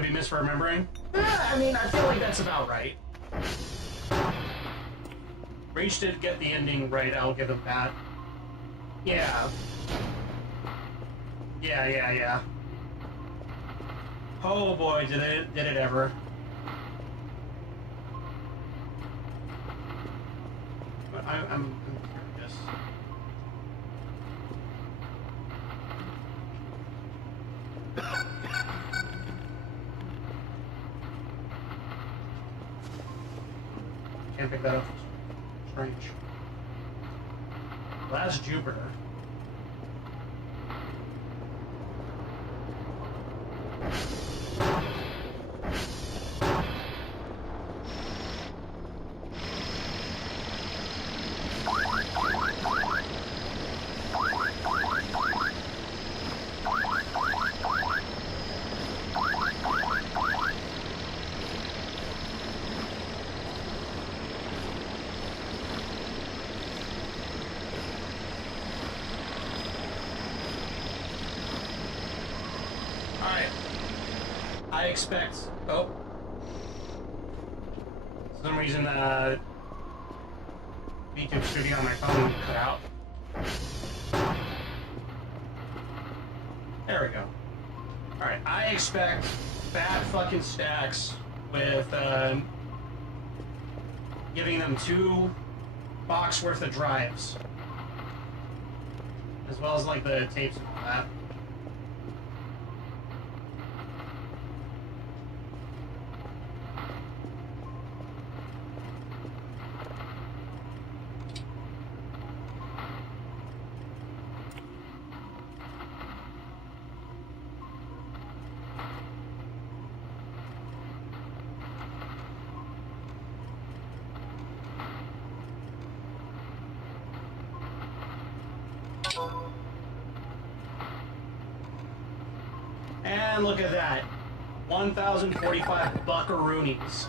Could be misremembering. I mean, I feel like that's about right. Reach did get the ending right, I'll give him that. Yeah. Yeah. Oh boy, did it ever. But I'm curious. Can't pick that up. Strange. Well, that's Jupiter. I expect. Oh. For some reason, YouTube Studio on my phone cut out. There we go. Alright, I expect fat fucking stacks with, giving them 2 box worth of drives. As well as, like, the tapes and all that. And look at that. 1,045 buckaroonies.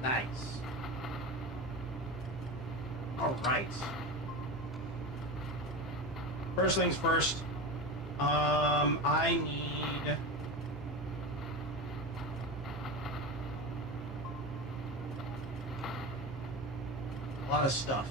Nice. Alright. First things first. I need... a lot of stuff.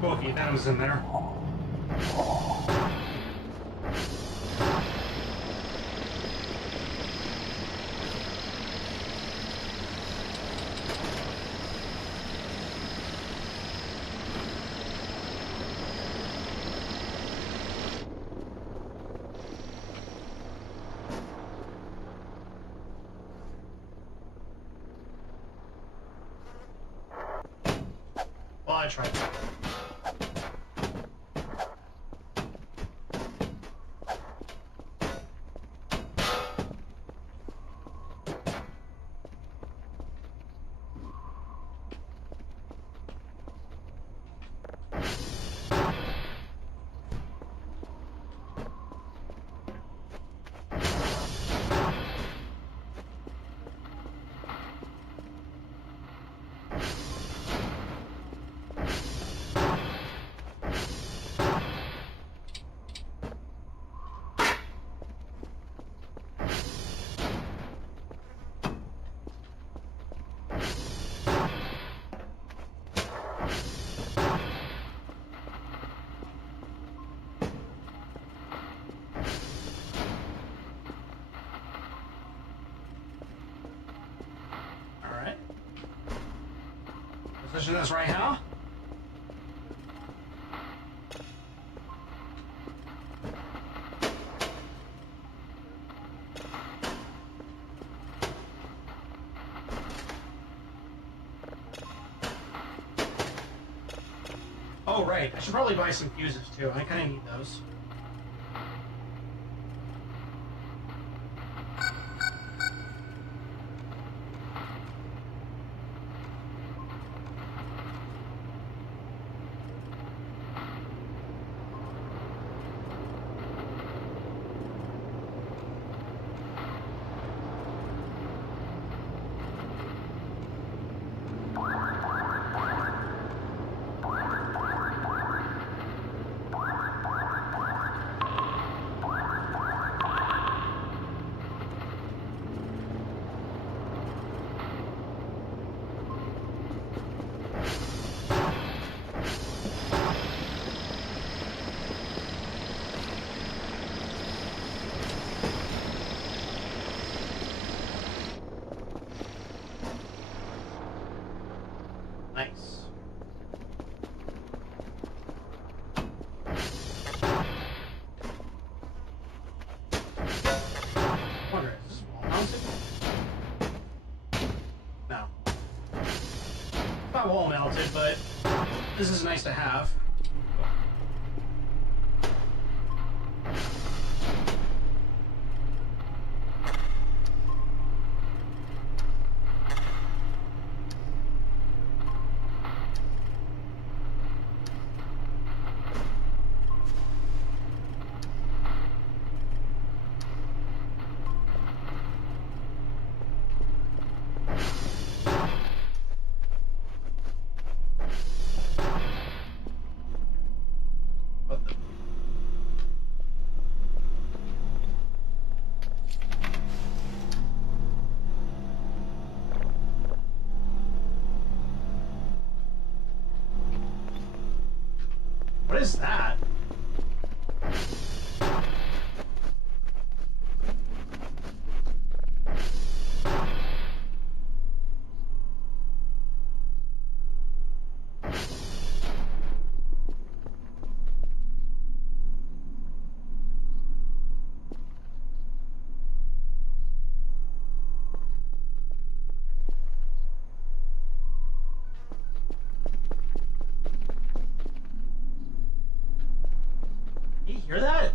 Spooky, that was in there. Well, I tried that. Pushing this right now? Oh, right. I should probably buy some fuses, too. I kind of need those. Nice. I wonder, is this wall mounted? No. It's not wall mounted, but this is nice to have. What the? What is that? You hear that?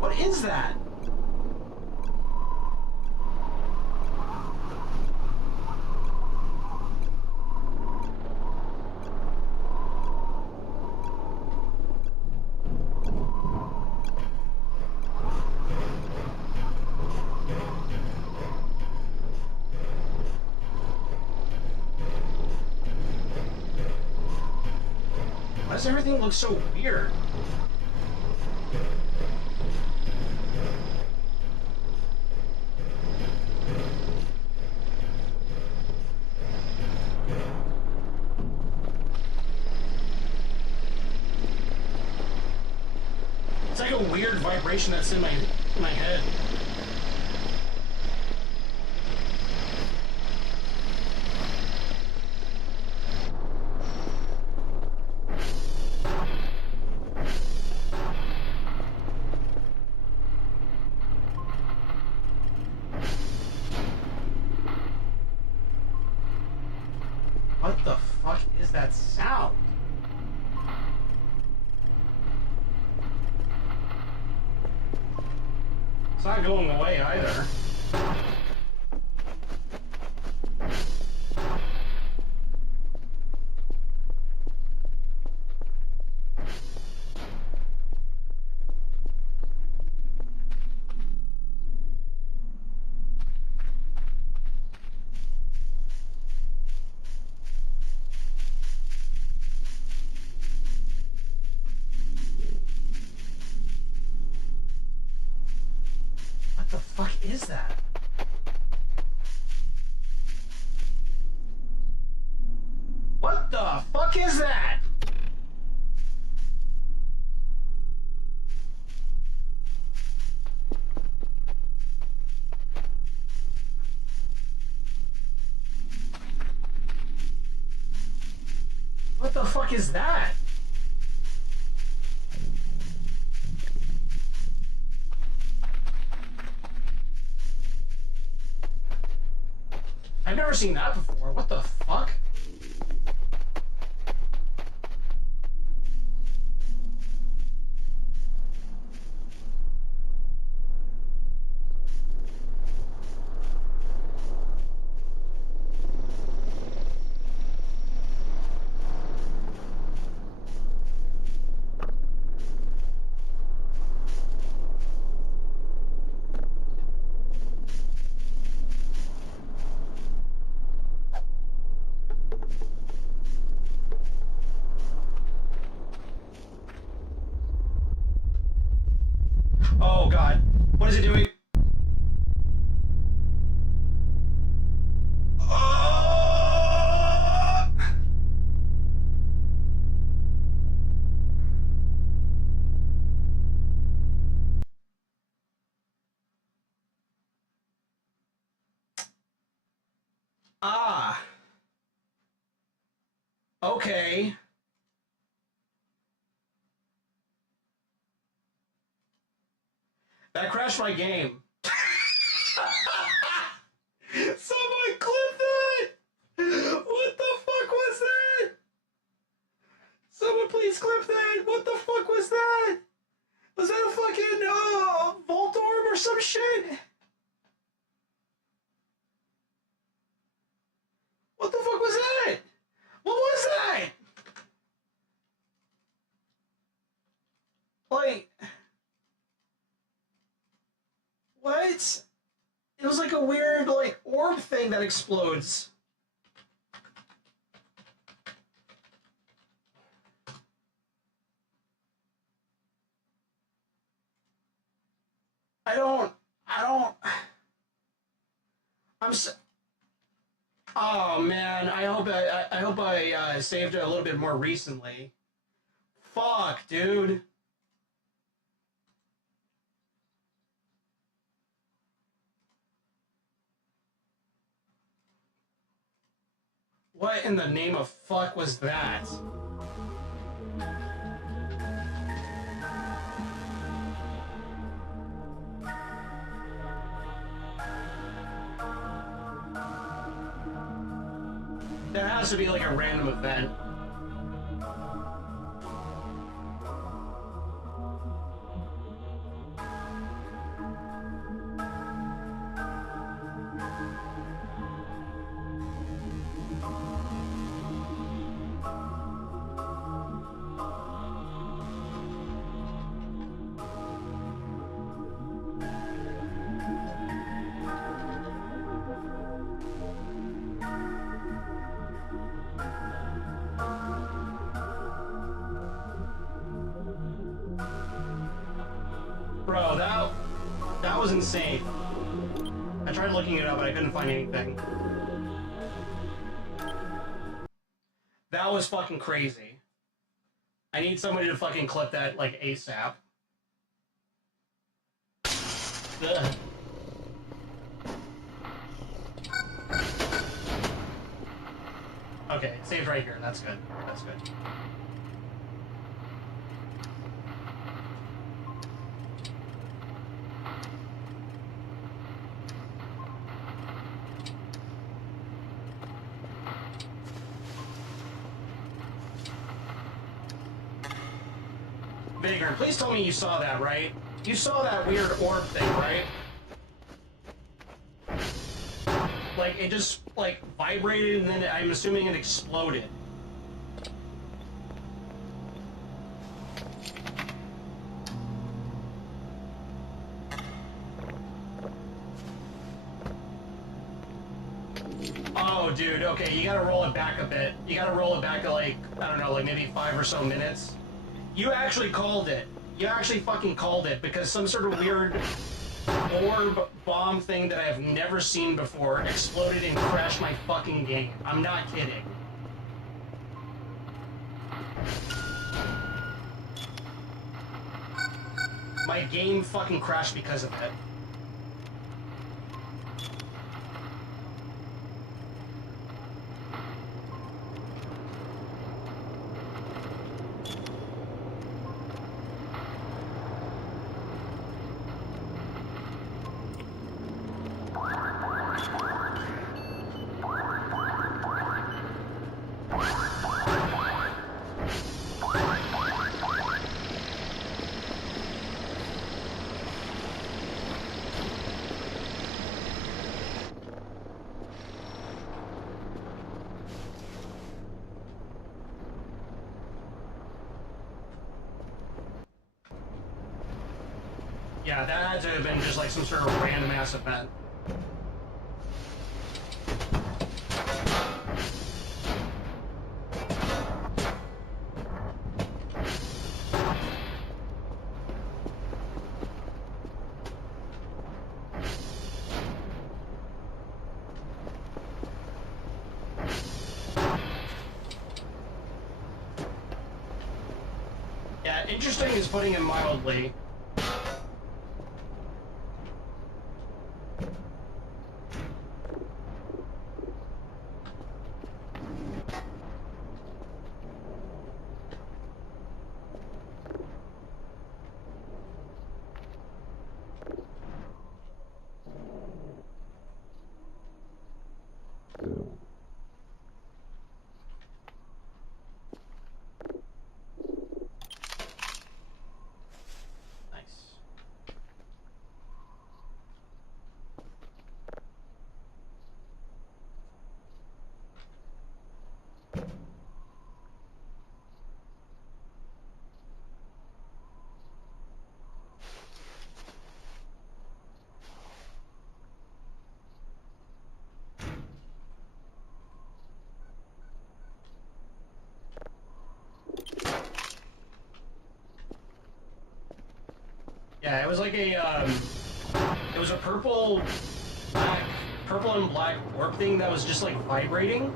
What is that? Why does everything look so weird? It's like a weird vibration that's in my head. What the fuck is that sound? It's not going away either. the fuck is that? What the fuck is that? I've never seen that before. What the fuck? Oh god. What is it doing? Oh! Ah. Okay. That crashed my game. Someone clip that! What the fuck was that? Someone please clip that! What the fuck was that? Was that a fucking, Volt Orb or some shit? What the fuck was that? What was that? Like... What? It was like a weird, like, orb thing that explodes. Oh man, I hope I saved it a little bit more recently. Fuck, dude. What in the name of fuck was that? There has to be like a random event. Bro, that was insane. I tried looking it up, but I couldn't find anything. That was fucking crazy. I need somebody to fucking clip that, like, ASAP. Ugh. Okay, it saved right here. That's good. That's good. Vagrant, please tell me you saw that, right? You saw that weird orb thing, right? Like, it just, like, vibrated and then I'm assuming it exploded. Oh, dude, okay, you gotta roll it back a bit. You gotta roll it back to, like, I don't know, like maybe 5 or so minutes. You actually called it. You actually fucking called it because some sort of weird orb bomb thing that I have never seen before exploded and crashed my fucking game. I'm not kidding. my game fucking crashed because of it. Yeah, that had to have been just like some sort of random ass event. Yeah, interesting is putting it mildly. Yeah, it was like a, it was a purple and black orb thing that was just like vibrating,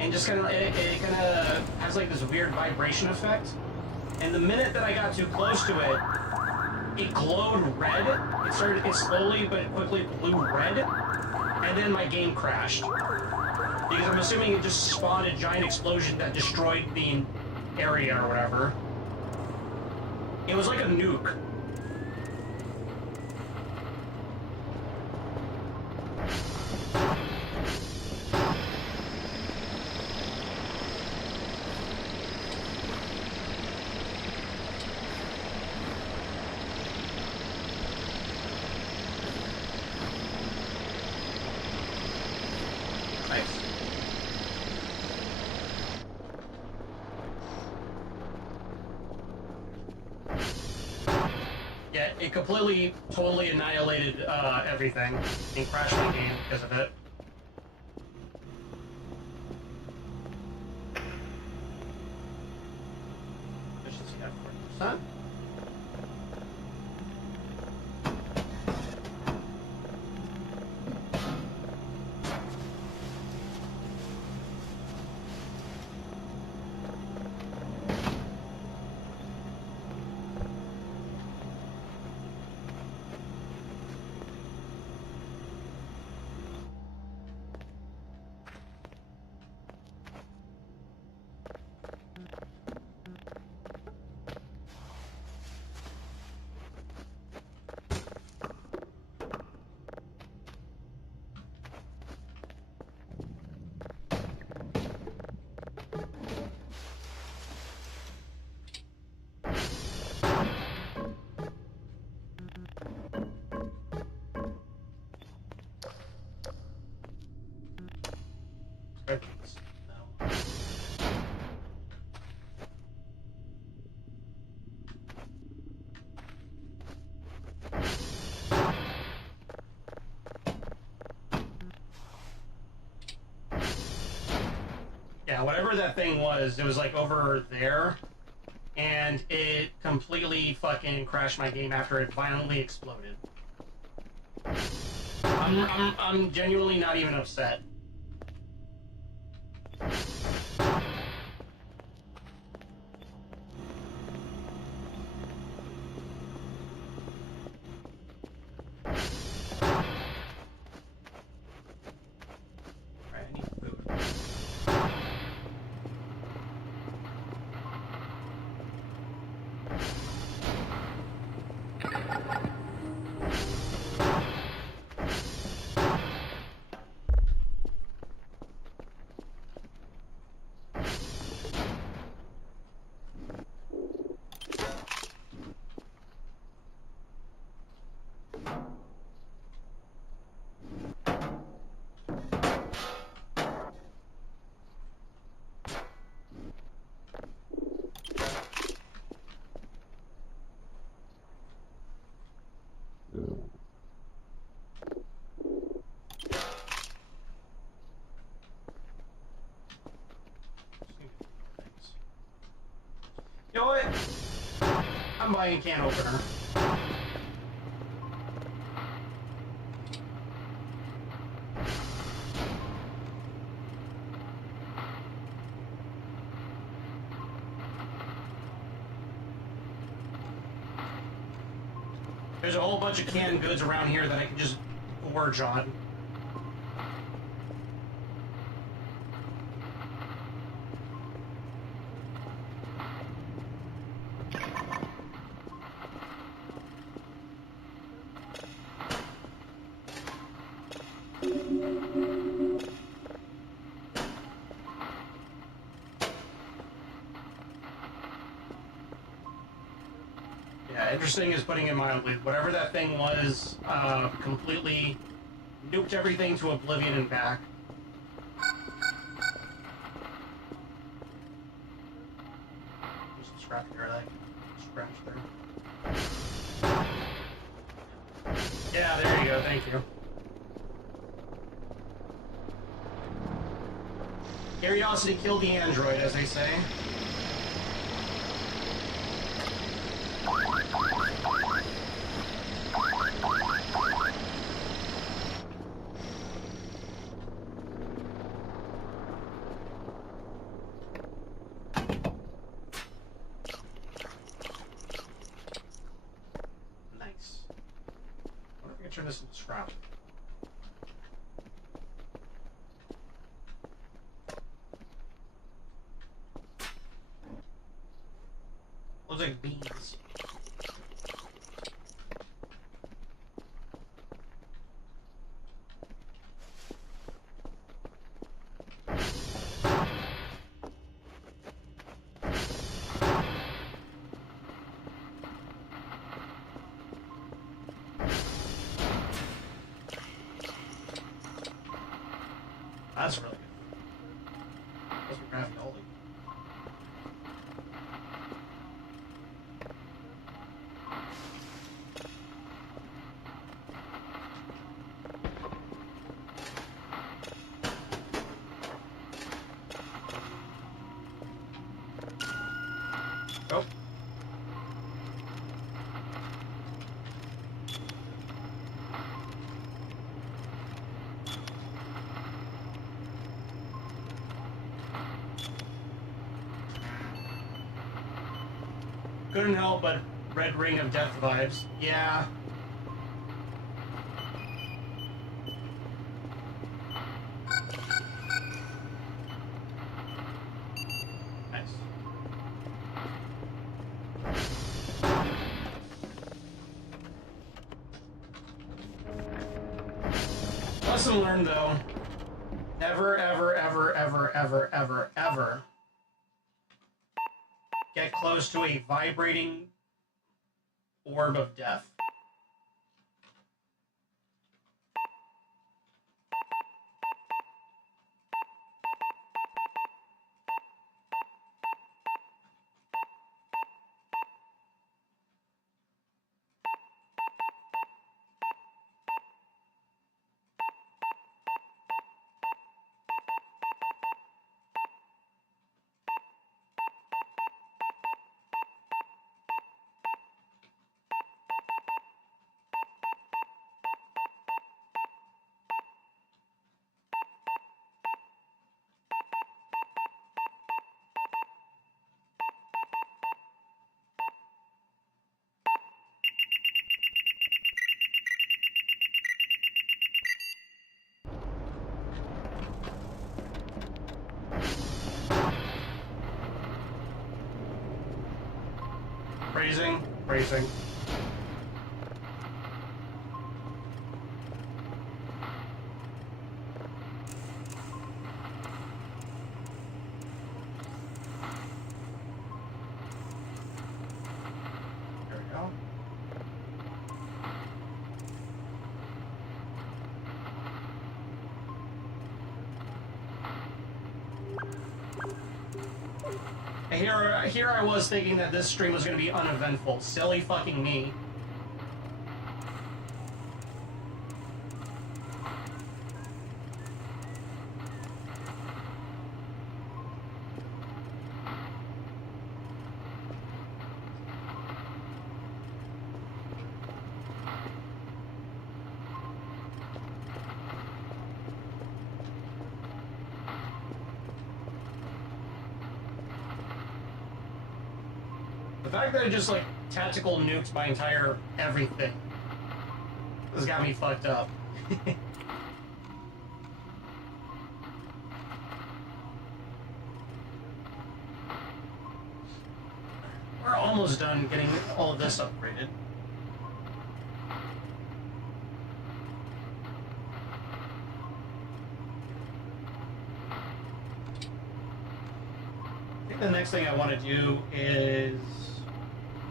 and just kind of, it kind of has like this weird vibration effect. And the minute that I got too close to it, it glowed red. It slowly but quickly blew red, and then my game crashed. Because I'm assuming it just spawned a giant explosion that destroyed the area or whatever. It was like a nuke. Yeah, it completely, totally annihilated everything and crashed my game because of it. Efficiency at 40%. Yeah, whatever that thing was, it was like over there, and it completely fucking crashed my game after it violently exploded. I'm genuinely not even upset. I'm buying a can opener. There's a whole bunch of canned goods around here that I can just gorge on. Yeah, interesting is putting it mildly. Whatever that thing was, completely nuked everything to oblivion and back. There's some scrap here that I can scratch there. Yeah, there you go, thank you. Curiosity killed the android, as they say. Nice. I wonder if I can turn this into scrap. Looks like beans. That's really good. Those are ravioli. Oh. Couldn't help but Red Ring of Death vibes. Yeah. Nice. Lesson learned, though. Never, ever, ever, ever, ever, ever, ever get close to a vibrating orb of death. Phrasing, phrasing. There we go. Here I was thinking that this stream was going to be uneventful. Silly fucking me. The fact that it just, like, tactical nukes my entire everything has got me fucked up. We're almost done getting all of this upgraded. I think the next thing I want to do is...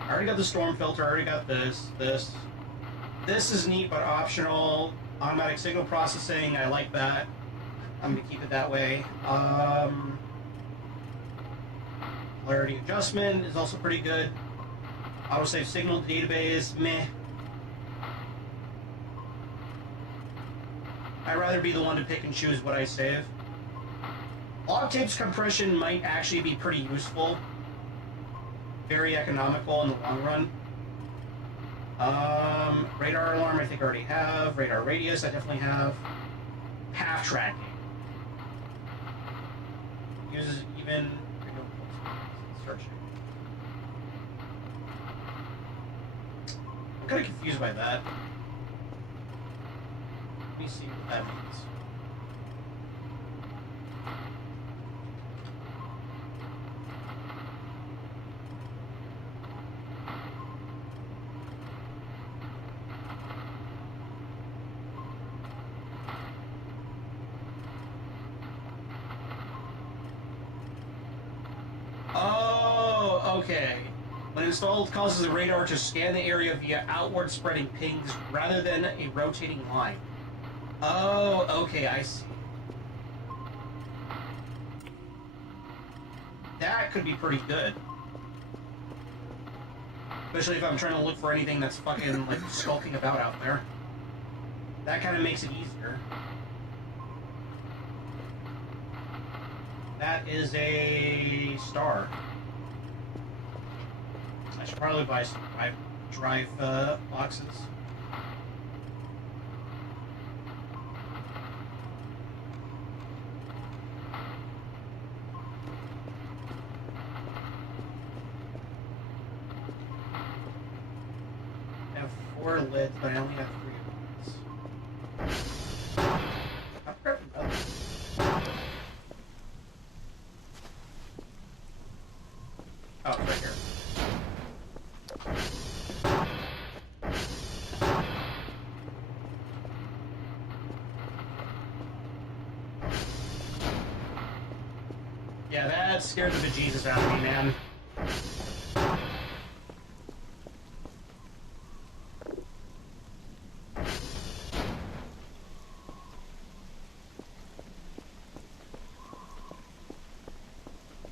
I already got the storm filter, I already got this. This is neat but optional. Automatic signal processing, I like that. I'm going to keep it that way. Polarity adjustment is also pretty good. Autosave signal database, meh. I'd rather be the one to pick and choose what I save. Log tapes compression might actually be pretty useful. Very economical in the long run. Radar alarm I think I already have. Radar radius I definitely have. Path tracking. Uses even... Searching. I'm kind of confused by that. Let me see what that means. Okay. When installed, causes the radar to scan the area via outward spreading pings rather than a rotating line. Oh, okay, I see. That could be pretty good. Especially if I'm trying to look for anything that's fucking, like, skulking about out there. That kind of makes it easier. That is a star. I should probably buy some drive boxes. I have 4 lids, but I only have 3 of these. I'm grabbing those. Oh, it's right here. Yeah, that scared the bejesus out of me, man.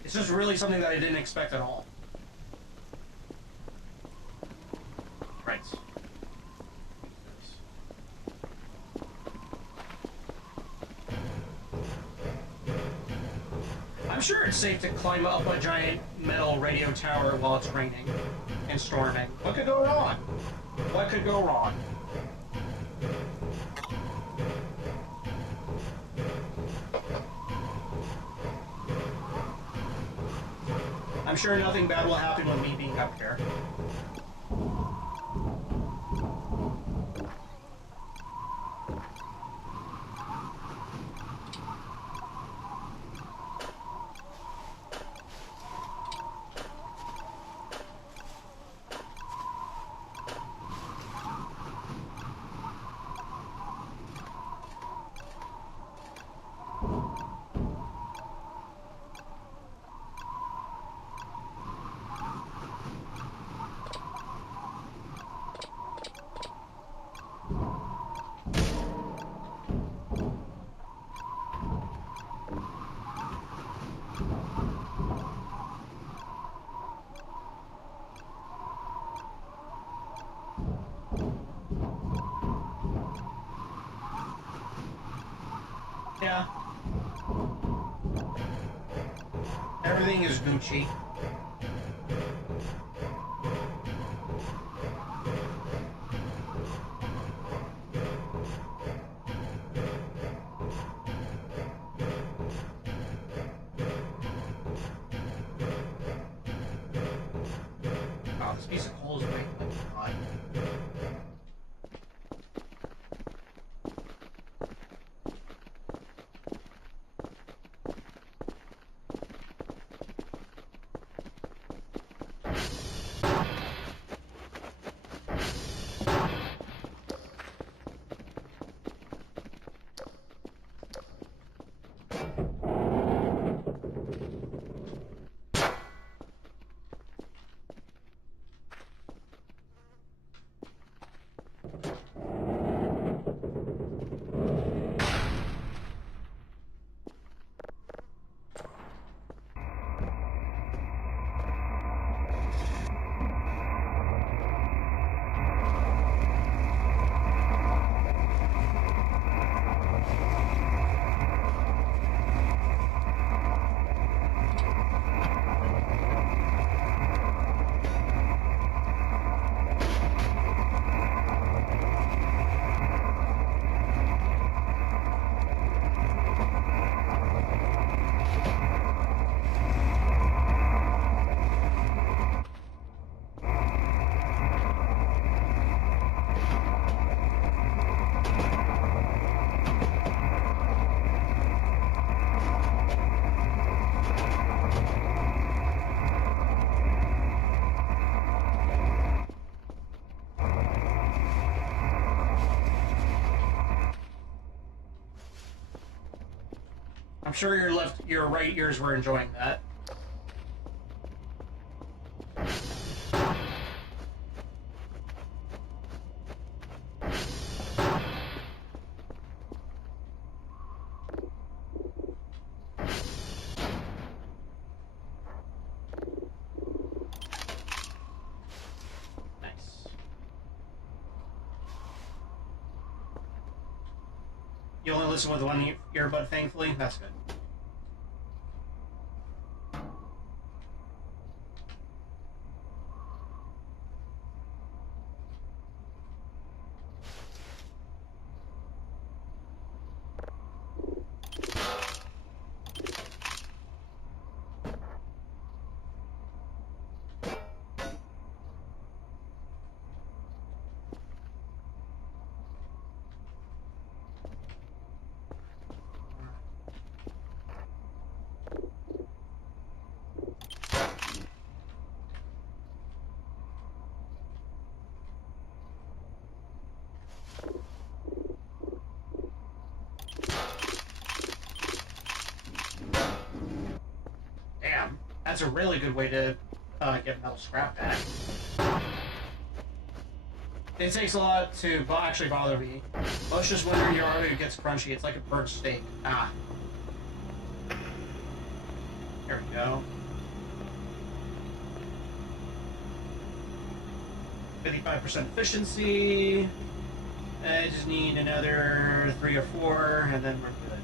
It's just really something that I didn't expect at all. Right. I'm sure it's safe to climb up a giant metal radio tower while it's raining and storming. What could go wrong? What could go wrong? I'm sure nothing bad will happen with me being up here. Yeah. Everything is Gucci. piece of coal is way too hot. I'm sure your right ears were enjoying that. Nice. You only listen with one earbud, thankfully? That's good. Damn, that's a really good way to get metal scrap back. It takes a lot to actually bother me. Let's just wonder your audio gets crunchy. It's like a burnt steak. Ah. There we go. 55% efficiency. I just need another 3 or 4, and then we're good.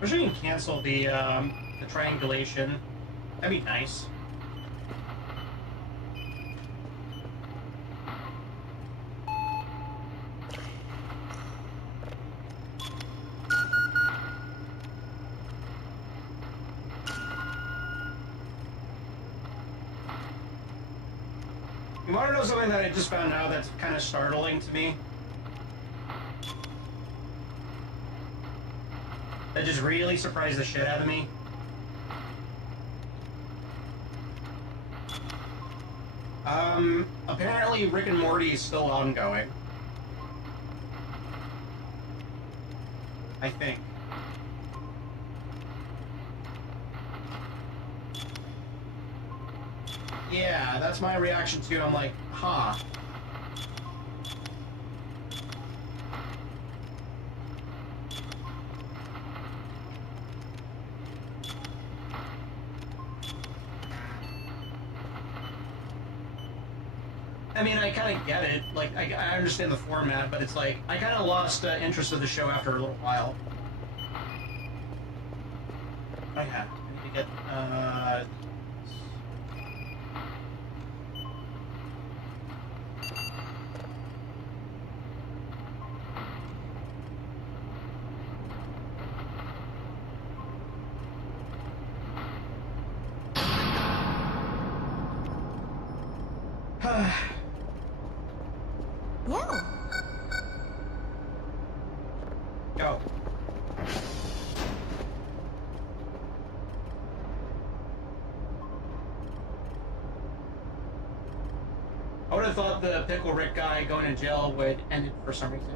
Wish we can cancel the triangulation. That'd be nice. You want to know something that I just found out that's kind of startling to me? That just really surprised the shit out of me. Apparently Rick and Morty is still ongoing. I think. Yeah, that's my reaction too. I'm like, huh. I mean, I kind of get it. Like, I understand the format, but it's like, I kind of lost interest of the show after a little while. Oh yeah, I need to get, Yeah. Go. I would have thought the Pickle Rick guy going to jail would end it for some reason.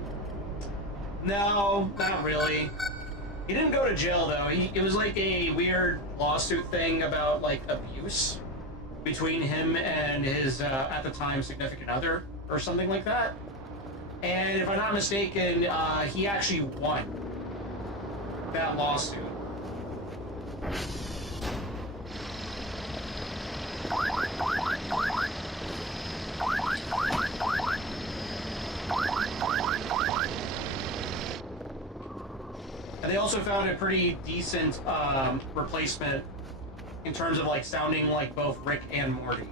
No, not really. He didn't go to jail though. It was like a weird lawsuit thing about like abuse between him and his at the time significant other or something like that. And if I'm not mistaken, he actually won that lawsuit. And they also found a pretty decent replacement in terms of like sounding like both Rick and Morty.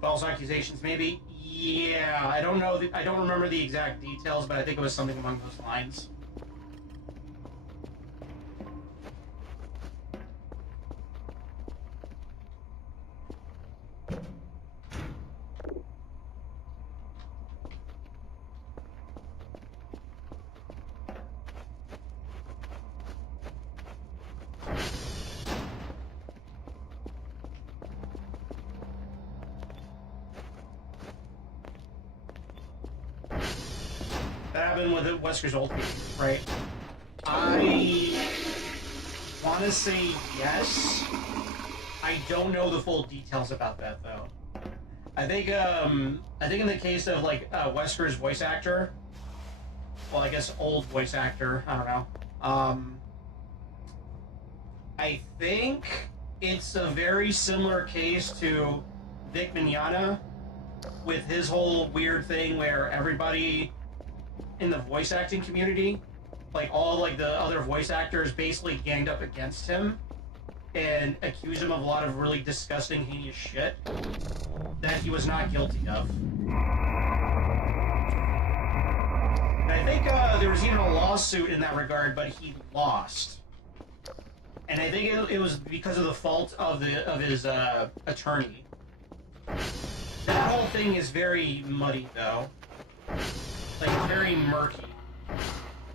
False accusations, maybe? Yeah, I don't know. I don't remember the exact details, but I think it was something along those lines. That happened with Wesker's old team, right? I want to say yes. I don't know the full details about that though. I think in the case of like Wesker's voice actor, well, I guess old voice actor, I don't know. I think it's a very similar case to Vic Mignogna with his whole weird thing where everybody in the voice acting community, like all like the other voice actors, basically ganged up against him and accused him of a lot of really disgusting, heinous shit that he was not guilty of. And I think there was even a lawsuit in that regard, but he lost. And I think it was because of the fault of his attorney. That whole thing is very muddy, though. Like, very murky.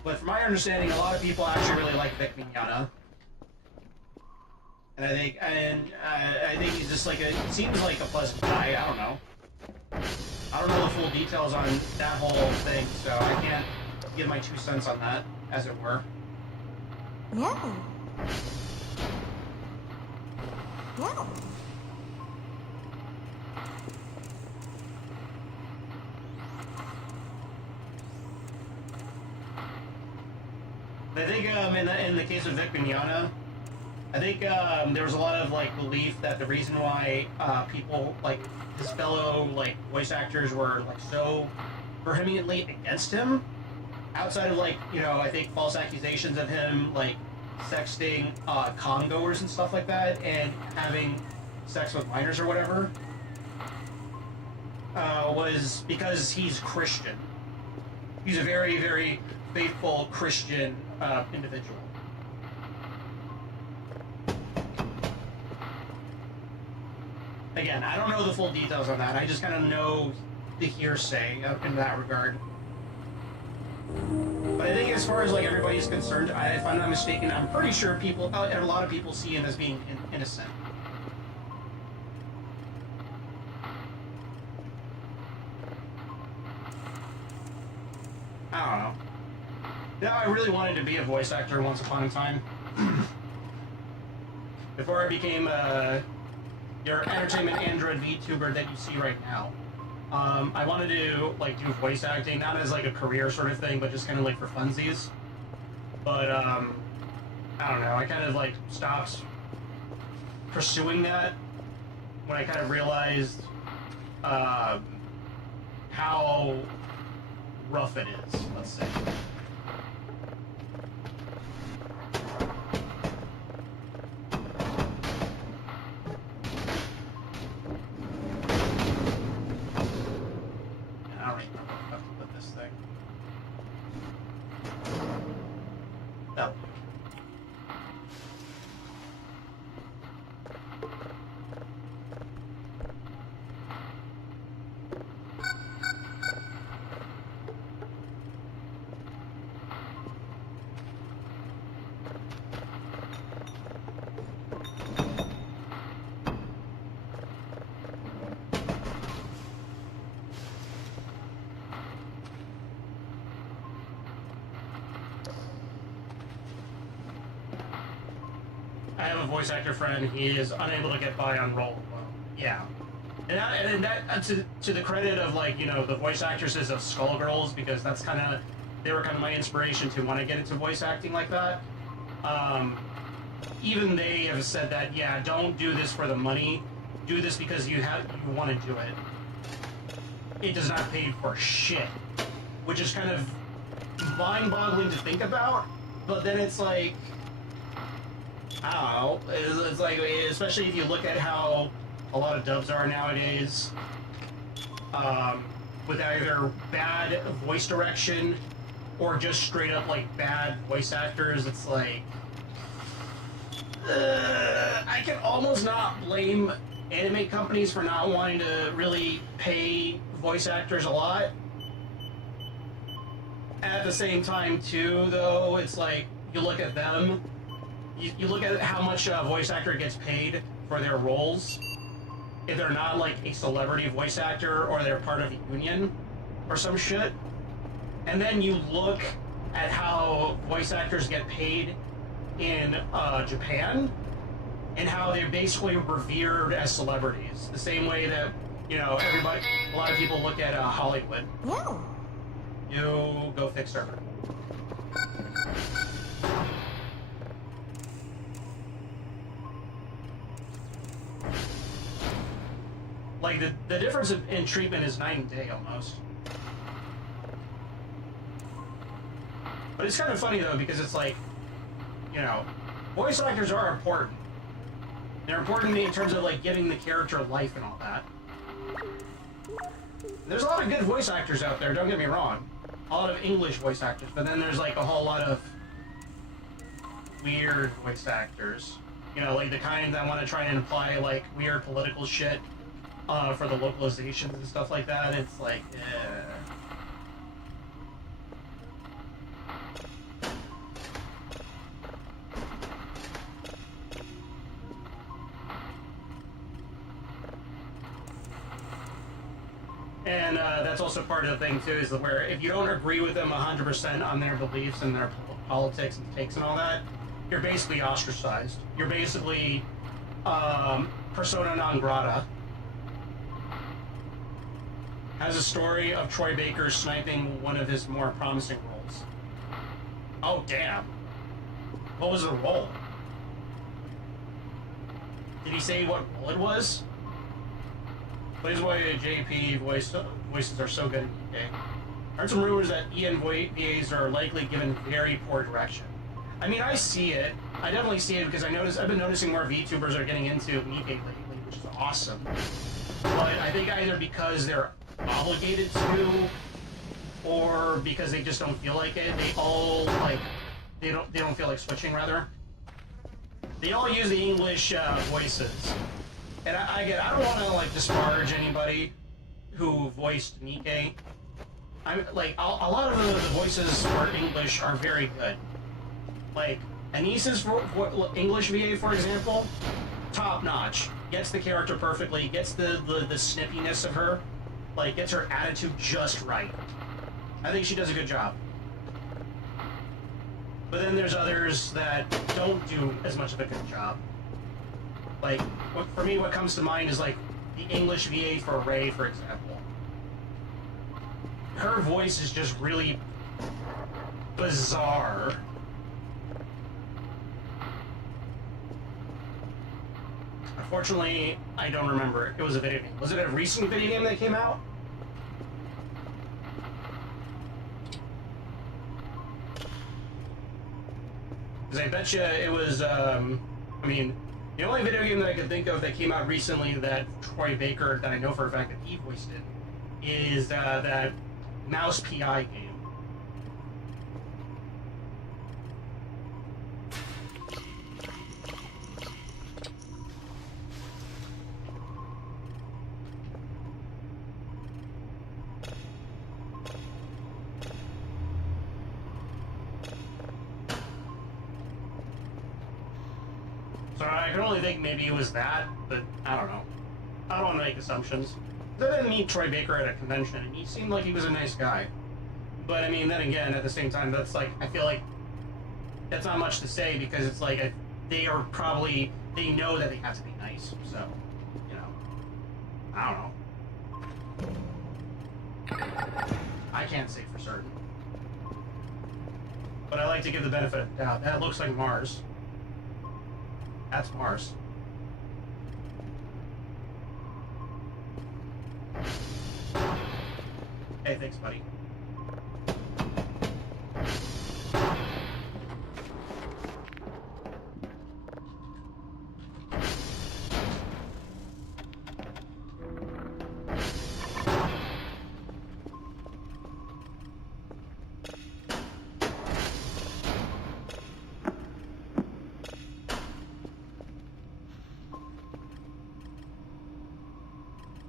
But from my understanding, a lot of people actually really like Vic Mignogna. And I think he's just like it seems like a pleasant guy, I don't know. I don't know the full details on that whole thing, so I can't give my 2 cents on that, as it were. Yeah. Yeah. I think in the case of Vic Mignogna, I think there was a lot of like belief that the reason why people like his fellow like voice actors were like so vehemently against him, outside of like I think false accusations of him like sexting congoers and stuff like that, and having sex with minors or whatever, was because he's Christian. He's a very, very faithful Christian individual. Again, I don't know the full details on that. I just kind of know the hearsay in that regard. But I think as far as like everybody's concerned, if I'm not mistaken, I'm pretty sure people, and a lot of people see him as being innocent. I don't know. Yeah, I really wanted to be a voice actor once upon a time. Before I became your entertainment android VTuber that you see right now. I wanted to like do voice acting, not as like a career sort of thing, but just kind of like for funsies. But I don't know. I kind of like stopped pursuing that when I kind of realized how rough it is. Let's say. I have a voice actor friend. He is unable to get by on roll alone. Yeah, and that to the credit of like the voice actresses of Skullgirls, because that's they were kind of my inspiration to want to get into voice acting like that. Even they have said that don't do this for the money. Do this because you want to do it. It does not pay for shit, which is kind of mind-boggling to think about. But then it's like, I don't know. It's like, especially if you look at how a lot of dubs are nowadays, with either bad voice direction or just straight up like bad voice actors. It's like, I can almost not blame anime companies for not wanting to really pay voice actors a lot. At the same time, too, though, it's like, you look at them, you look at how much a voice actor gets paid for their roles. If they're not, like, a celebrity voice actor, or they're part of a union, or some shit. And then you look at how voice actors get paid in Japan, and how they're basically revered as celebrities. The same way that, a lot of people look at Hollywood. No. You go fix her. Like, the difference in treatment is night and day, almost. But it's kind of funny, though, because it's like, voice actors are important. They're important to me in terms of, like, giving the character life and all that. There's a lot of good voice actors out there, don't get me wrong. A lot of English voice actors, but then there's, like, a whole lot of weird voice actors. Like the kind that want to try and imply, like, weird political shit for the localizations and stuff like that. It's like, And that's also part of the thing, too, is where if you don't agree with them 100% on their beliefs and their politics and takes and all that, you're basically ostracized. You're basically persona non grata. Has a story of Troy Baker sniping one of his more promising roles. Oh, damn. What was the role? Did he say what role it was? Plays why JP voices are so good in UK. Heard some rumors that EN VAs are likely given very poor direction. I mean, I see it. I definitely see it because I've been noticing more VTubers are getting into Nikkei lately, which is awesome. But I think either because they're obligated to, or because they just don't feel like it, they don't feel like switching, rather. They all use the English voices. And I don't want to like disparage anybody who voiced Nikkei. I'm like a lot of the voices for English are very good. Like Anis's for English VA, for example, top notch. Gets the character perfectly. Gets the snippiness of her. Like gets her attitude just right. I think she does a good job. But then there's others that don't do as much of a good job. Like, for me, what comes to mind is like the English VA for Ray, for example. Her voice is just really bizarre. Unfortunately, I don't remember. It was a video game. Was it a recent video game that came out? Because I bet you it was, I mean, the only video game that I could think of that came out recently that Troy Baker, that I know for a fact that he voiced it, is that Mouse PI game. So I can only think maybe it was that, but I don't know. I don't want to make assumptions. I didn't meet Troy Baker at a convention, and he seemed like he was a nice guy. But I mean, then again, at the same time, that's like, I feel like that's not much to say because it's like they are probably, they know that they have to be nice, so, you know, I don't know. I can't say for certain. But I like to give the benefit of the doubt. That looks like Mars. That's Mars. Hey, thanks, buddy.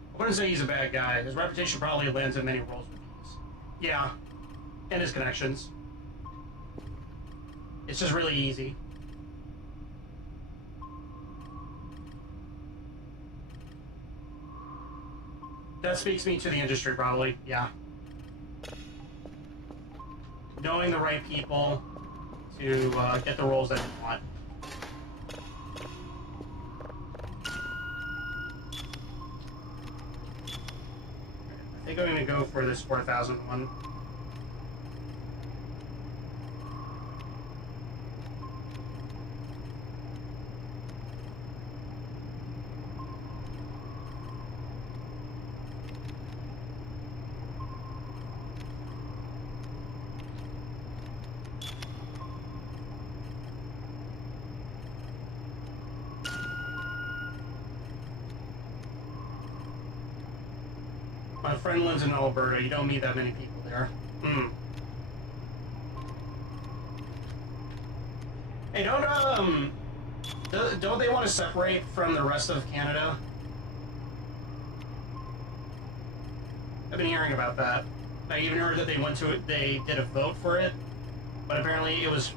I wouldn't say he's a bad guy. His reputation probably lands in many roles with these. Yeah, and his connections. It's just really easy. That speaks me to the industry, probably. Yeah. Knowing the right people to get the roles that you want. I think I'm going to go for this 4001. My friend lives in Alberta. You don't meet that many people there. Hmm. Hey, don't they want to separate from the rest of Canada? I've been hearing about that. I even heard that they did a vote for it, but apparently it was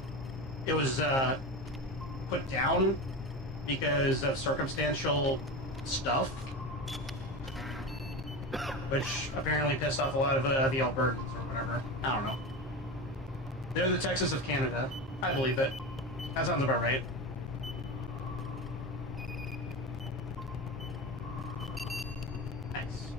put down because of circumstantial stuff. Which apparently pissed off a lot of the Albertans or whatever. I don't know. They're the Texas of Canada. I believe it. That sounds about right. Nice.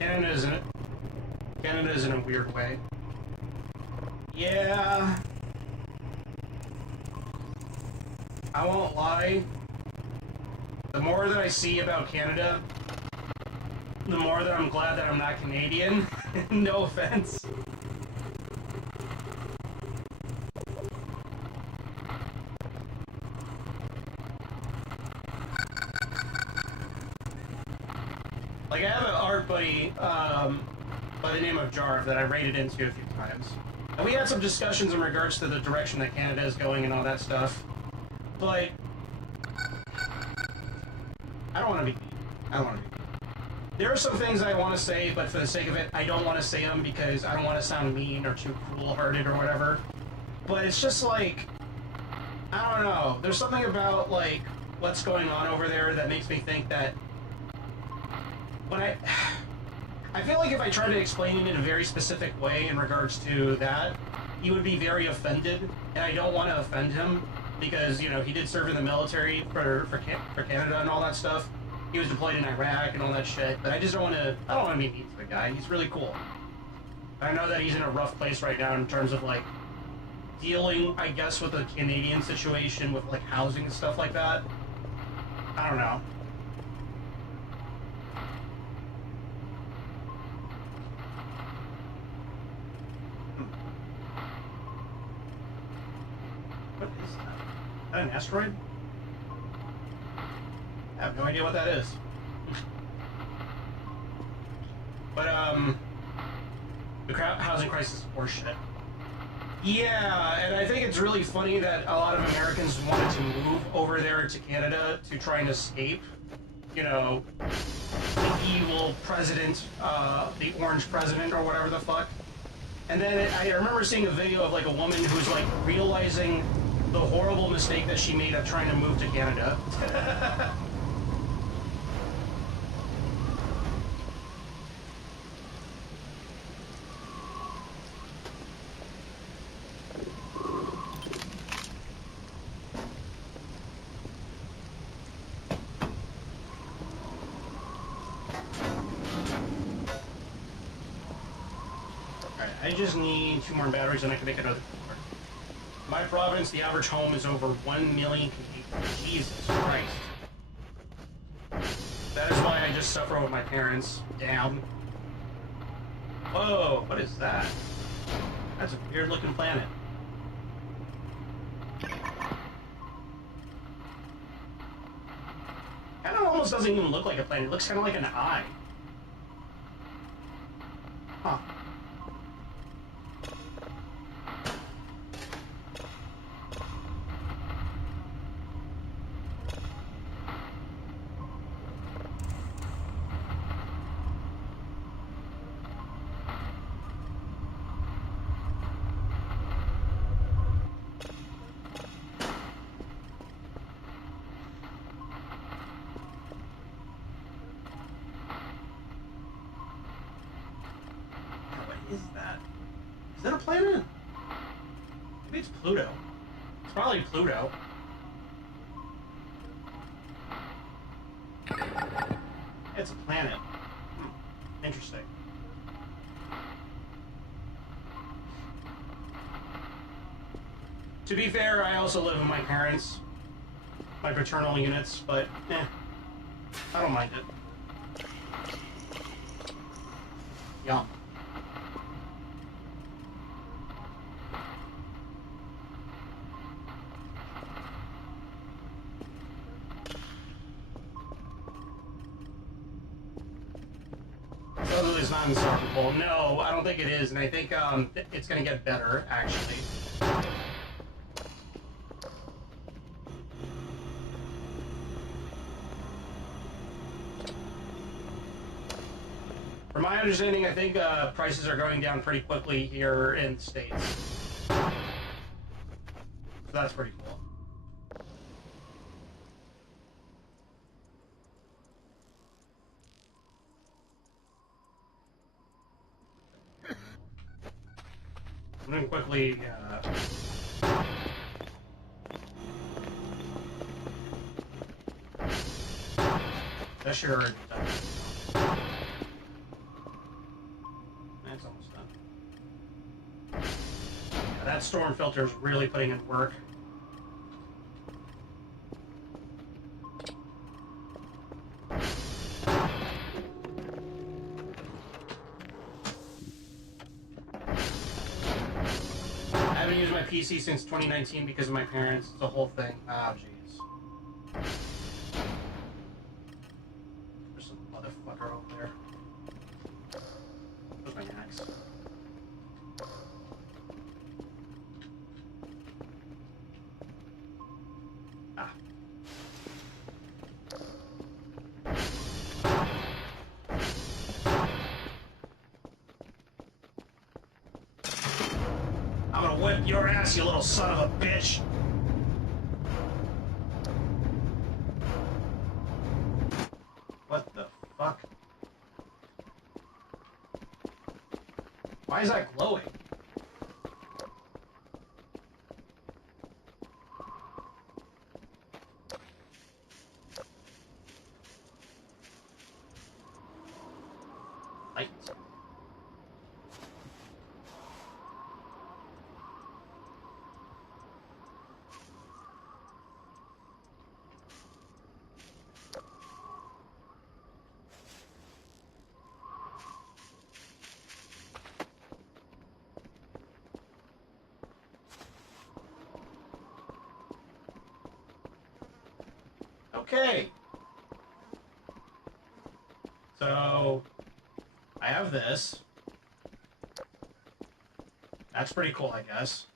Canada isn't. Canada is in a weird way. Yeah. I won't lie. The more that I see about Canada, the more that I'm glad that I'm not Canadian. No offense. Like, I have an art buddy by the name of Jarv that I raided into a few times. And we had some discussions in regards to the direction that Canada is going and all that stuff. But I don't want to be mean. I don't want to be mean. There are some things I want to say, but for the sake of it, I don't want to say them because I don't want to sound mean or too cruel-hearted or whatever. But it's just like, I don't know. There's something about, like, what's going on over there that makes me think that when I feel like if I try to explain it in a very specific way in regards to that, he would be very offended, and I don't want to offend him because, you know, he did serve in the military for Canada and all that stuff. He was deployed in Iraq and all that shit, but I just don't want to, I don't want to be mean to the guy. He's really cool. I know that he's in a rough place right now in terms of, like, dealing, I guess, with the Canadian situation with, like, housing and stuff like that. I don't know. What is that? Is that an asteroid? I have no idea what that is. But, the housing crisis is horseshit. Yeah, and I think it's really funny that a lot of Americans wanted to move over there to Canada to try and escape, you know, the evil president, the orange president or whatever the fuck. And then I remember seeing a video of, like, a woman who's, like, realizing the horrible mistake that she made of trying to move to Canada. I just need 2 more batteries and I can make another car. My province, the average home is over 1 million people. Jesus Christ. That is why I just suffer with my parents. Damn. Whoa, what is that? That's a weird looking planet. Kind of almost doesn't even look like a planet. It looks kind of like an eye. Huh. Is that? Is that a planet? Maybe it's Pluto. It's probably Pluto. It's a planet. Interesting. To be fair, I also live with my parents, my paternal units, but I don't mind it. Yum. It's not unstoppable. No, I don't think it is, and I think it's going to get better, actually. From my understanding, I think prices are going down pretty quickly here in the States. So that's pretty cool. I'm going to quickly, that sure does. that storm filter is really putting in work. I haven't used my PC since 2019 because of my parents. It's a whole thing. Oh, jeez. There's some motherfucker over there. Where's my axe? Ah. I'm gonna whip your ass, you little son of a bitch! What the fuck? Why is that glowing? Light. Okay. So, I have this. That's pretty cool, I guess.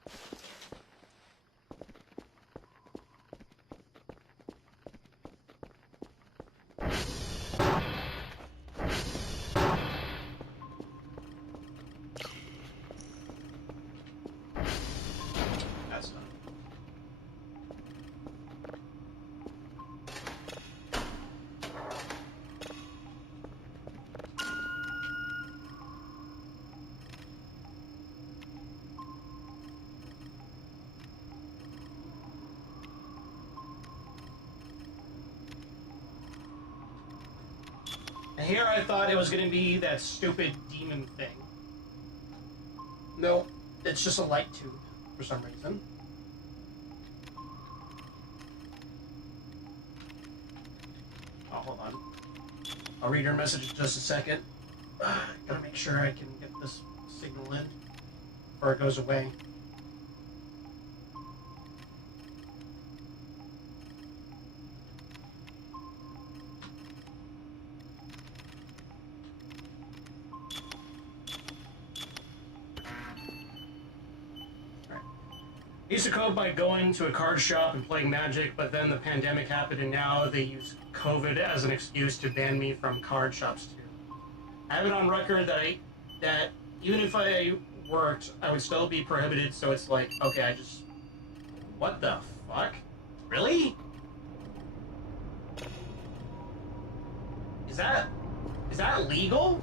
That's done. And here I thought it was going to be that stupid demon thing. Nope, it's just a light tube for some reason. Oh, hold on. I'll read your message in just a second. Gotta make sure I can get this signal in before it goes away. I used to cope by going to a card shop and playing Magic, but then the pandemic happened and now they use COVID as an excuse to ban me from card shops too. I have it on record that even if I worked, I would still be prohibited, so it's like, okay, I just... What the fuck? Really? Is that legal?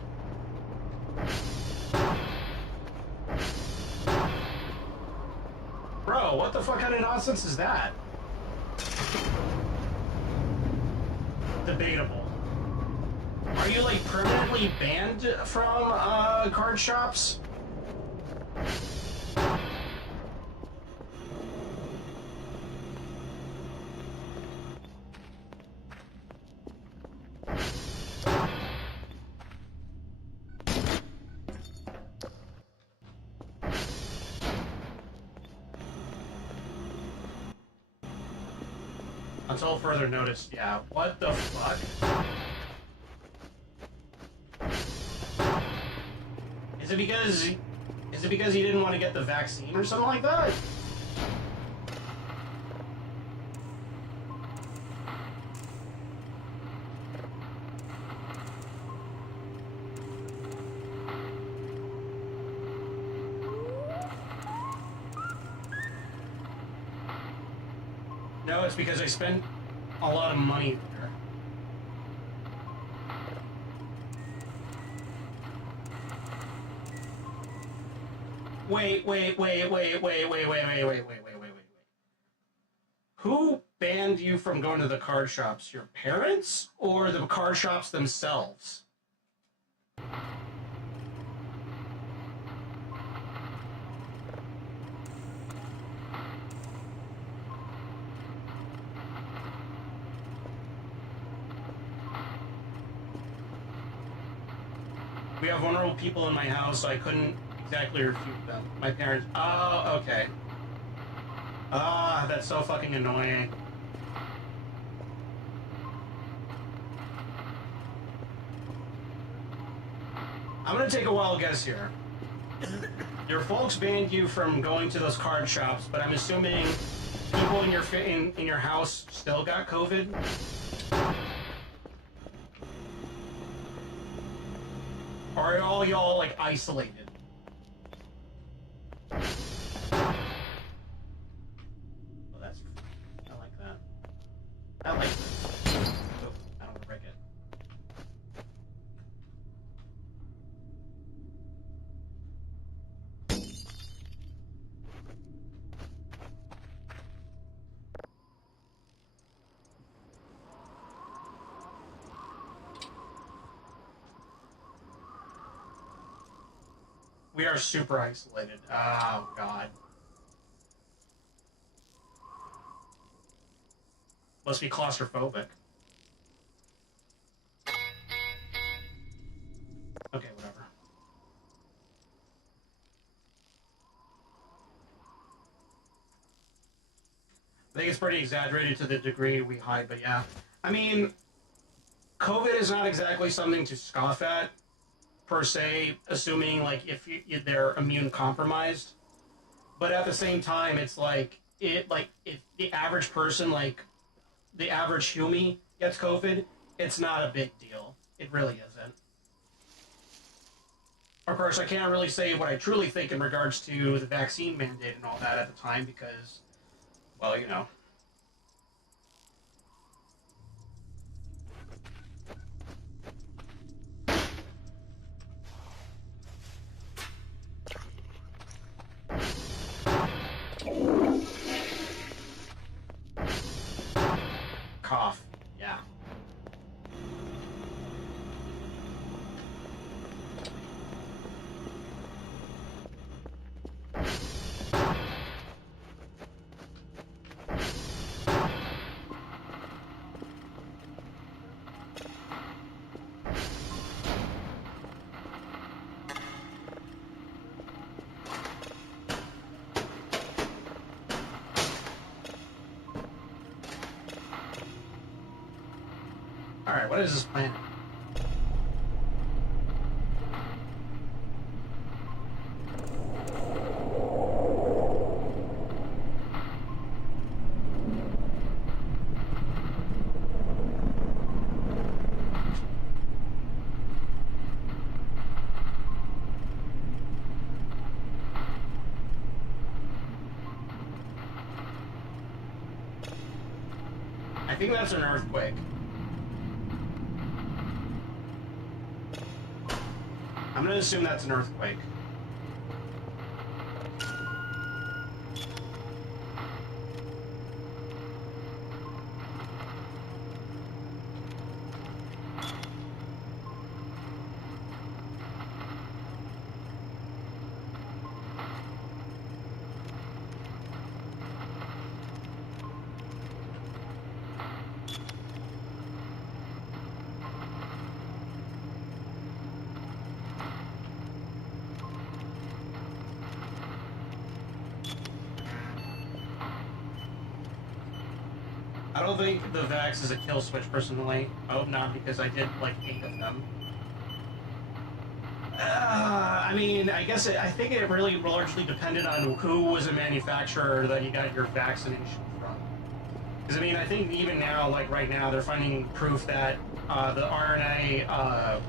Bro, what the fuck kind of nonsense is that? Debatable. Are you, like, permanently banned from, card shops? Until further notice, yeah. What the fuck? Is it because he didn't want to get the vaccine or something like that? No, it's because I spent a lot of money there. Wait. Who banned you from going to the card shops? Your parents or the card shops themselves? We have vulnerable people in my house, so I couldn't exactly refute them. My parents... Oh, okay. Ah, that's so fucking annoying. I'm gonna take a wild guess here. Your folks banned you from going to those card shops, but I'm assuming people in your house still got COVID? Or are all y'all, like, isolated? Oh, that's... I like that. I like this. Oh, I don't want to break it. We are super isolated. Oh, God. Must be claustrophobic. Okay, whatever. I think it's pretty exaggerated to the degree we hide, but yeah. I mean, COVID is not exactly something to scoff at, per se, assuming, like, if they're immune compromised. But at the same time, it's like, if the average person, like, the average humie gets COVID, it's not a big deal. It really isn't. Of course, I can't really say what I truly think in regards to the vaccine mandate and all that at the time because, well, you know. Cough. Yeah. Alright, what is this plan? I think that's an earthquake. I'm gonna assume that's an earthquake. I don't think the Vax is a kill switch, personally. I hope not, because I did, like, 8 of them. I mean, I think it really largely depended on who was a manufacturer that you got your vaccination from. Because, I mean, I think even now, like, right now, they're finding proof that the RNA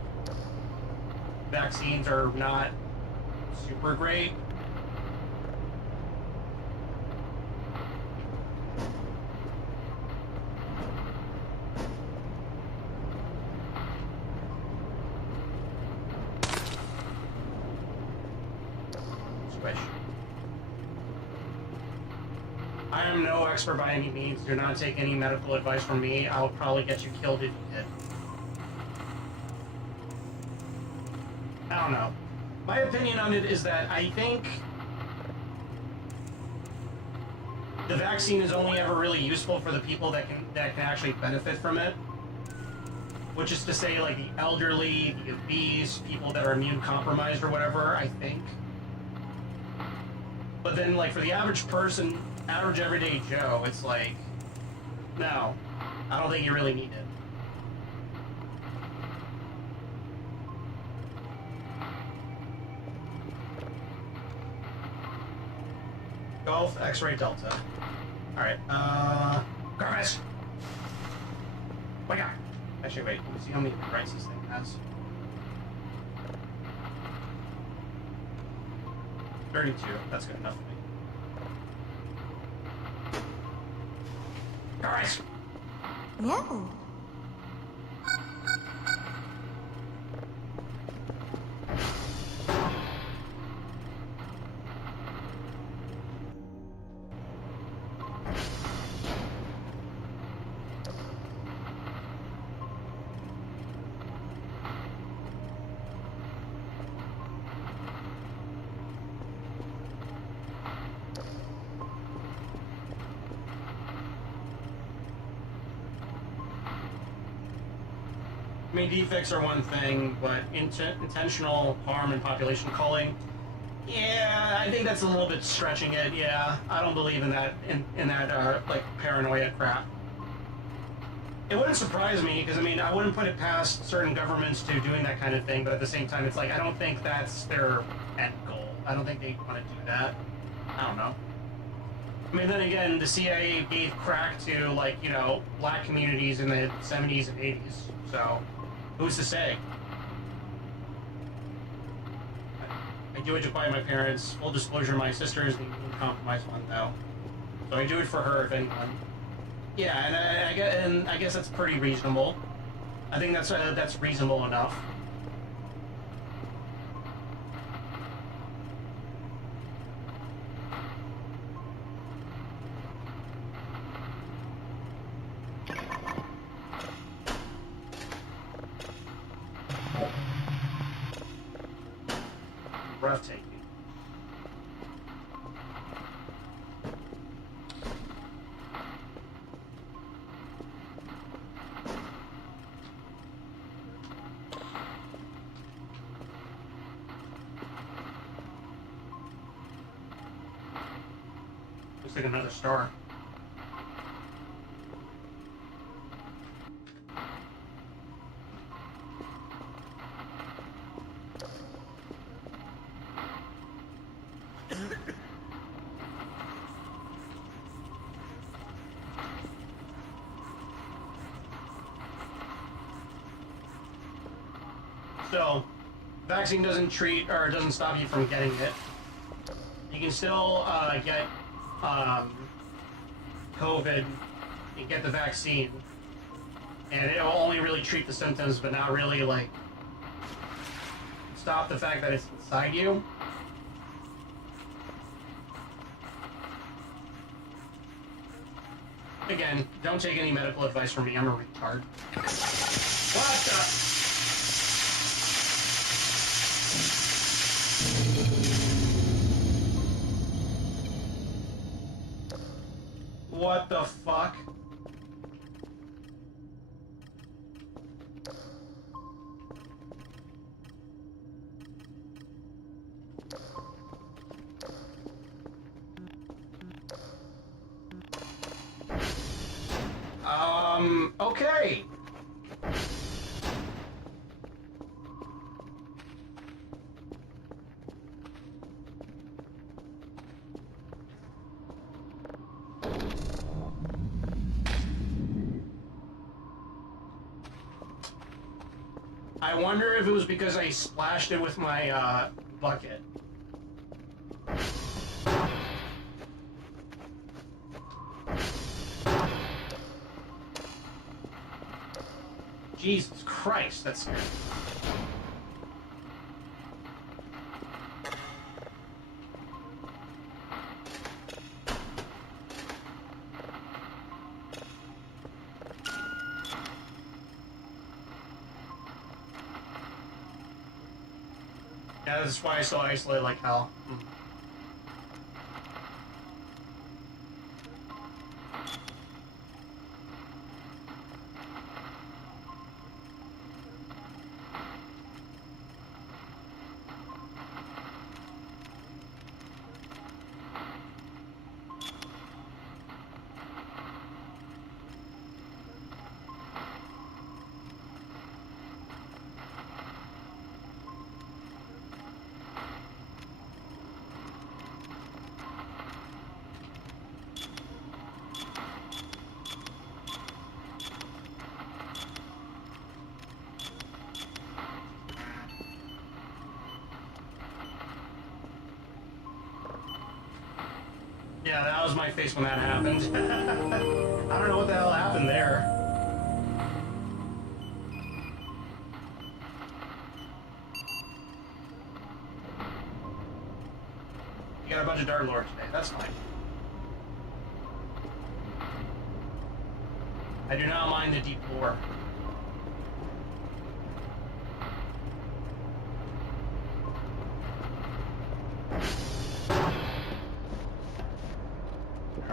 vaccines are not super great. I am no expert by any means. Do not take any medical advice from me. I'll probably get you killed if you did. I don't know. My opinion on it is that I think the vaccine is only ever really useful for the people that can actually benefit from it. which is to say, like, the elderly, the obese, people that are immune compromised or whatever, I think. But then, like, for the average person, average everyday Joe, it's like, no, I don't think you really need it. Golf, X-ray, Delta. Alright, Garvis! Wake up! Actually, wait, let me see how many rights this thing has. 32, that's good enough for me. Garvis! No. I mean, defects are one thing, but intentional harm and population culling, yeah, I think that's a little bit stretching it. Yeah, I don't believe in that like paranoia crap. It wouldn't surprise me because I mean I wouldn't put it past certain governments to doing that kind of thing, but at the same time, it's like I don't think that's their end goal. I don't think they want to do that. I don't know. I mean, then again, the CIA gave crack to, like, you know, black communities in the 70s and 80s, so who's to say? I do it to buy my parents. Full disclosure, my sister is the compromised one, though. So I do it for her, if anyone. Yeah, and I guess that's pretty reasonable. I think that's reasonable enough. Breathtaking. Looks like another star. So, vaccine doesn't treat or doesn't stop you from getting it. You can still get COVID and get the vaccine, and it'll only really treat the symptoms, but not really like stop the fact that it's inside you. Again, don't take any medical advice from me. I'm a retard. What the? What the fuck? Okay. I wonder if it was because I splashed it with my bucket. Jesus Christ, that's scary. Yeah, this is why I still isolate like hell. Yeah, that was my face when that happened. I don't know what the hell happened there. You got a bunch of Dark Lords today, that's fine. I do not mind the deep lore.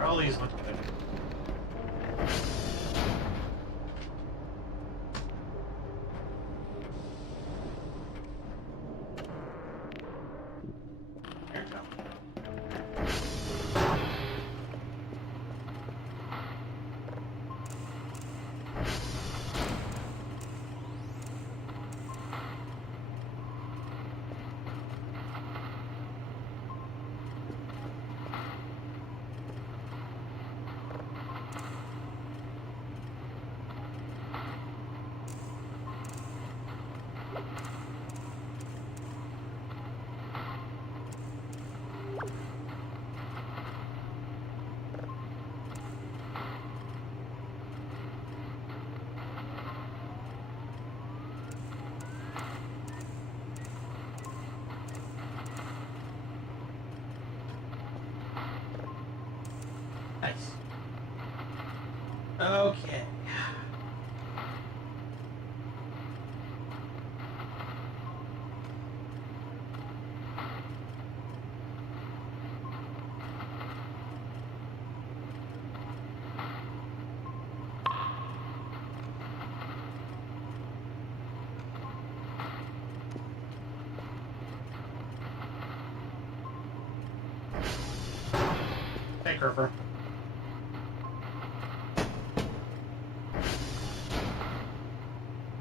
All these look good. There we go. Nice. Okay. Hey, Kerfer.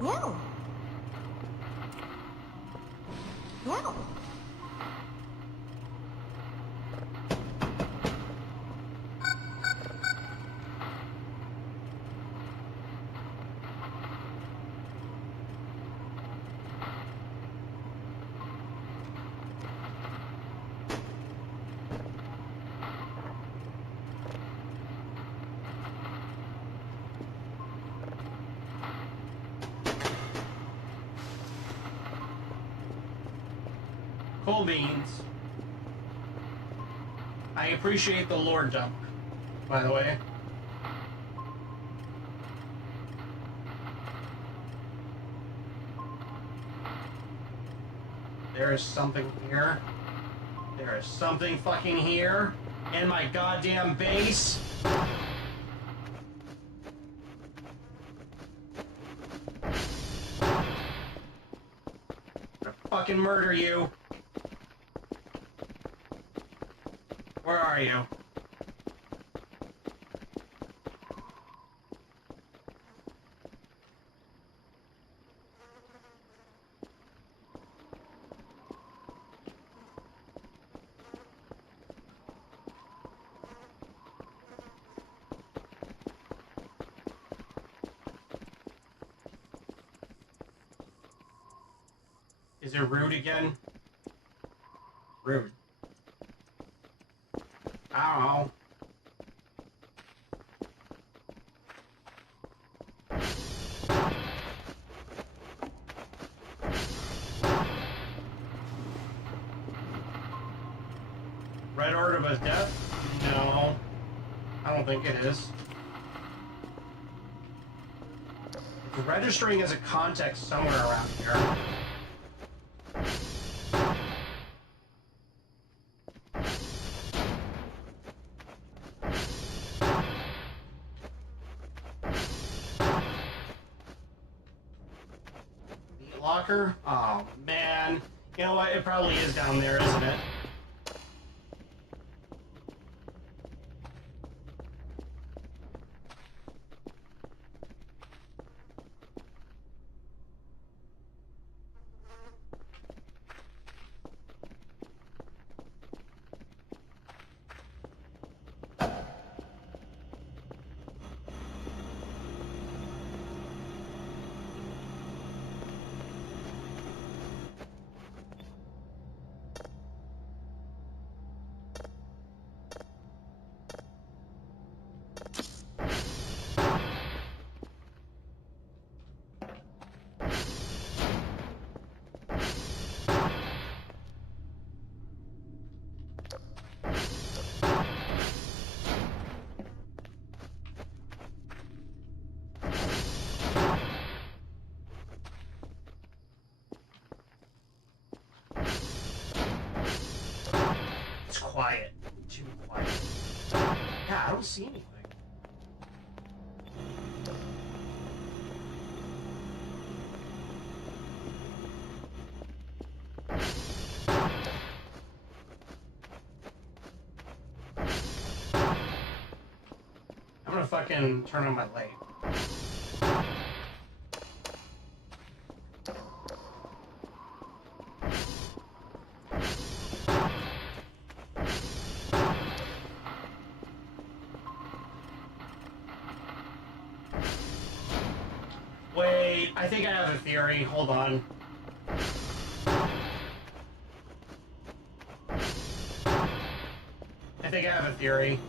Yo. Yo. Cool beans. I appreciate the lore dump, by the way. There is something here. There is something fucking here. In my goddamn base. I'm gonna fucking murder you. Where are you? Is it rude again? Rude. I don't know. Red Orb of Death? No. I don't think it is. It's registering as a context somewhere around here. Meat locker? Oh, man. You know what? It probably is down there, isn't it? quiet. Too quiet. Yeah, I don't see anything. I'm gonna fucking turn on my light. Wait, I think I have a theory. Hold on. I think I have a theory.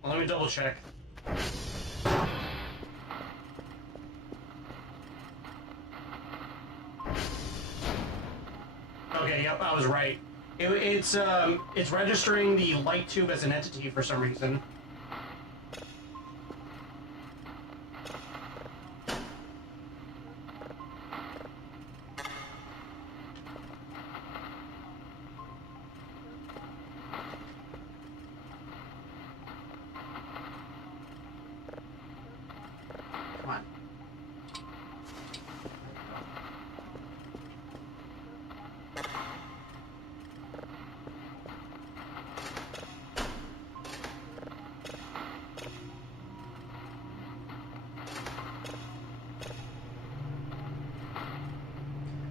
Well, let me double check. Okay, yep, I was right. It's registering the light tube as an entity for some reason. Come on.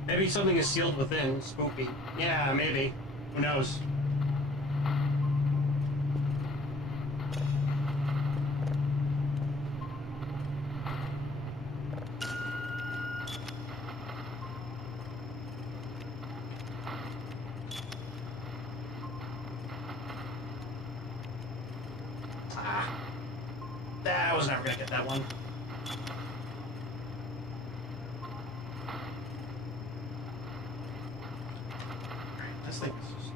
Maybe something is sealed within. Spooky. Yeah, maybe. Who knows? Ah. I was never gonna get that one. This thing is just...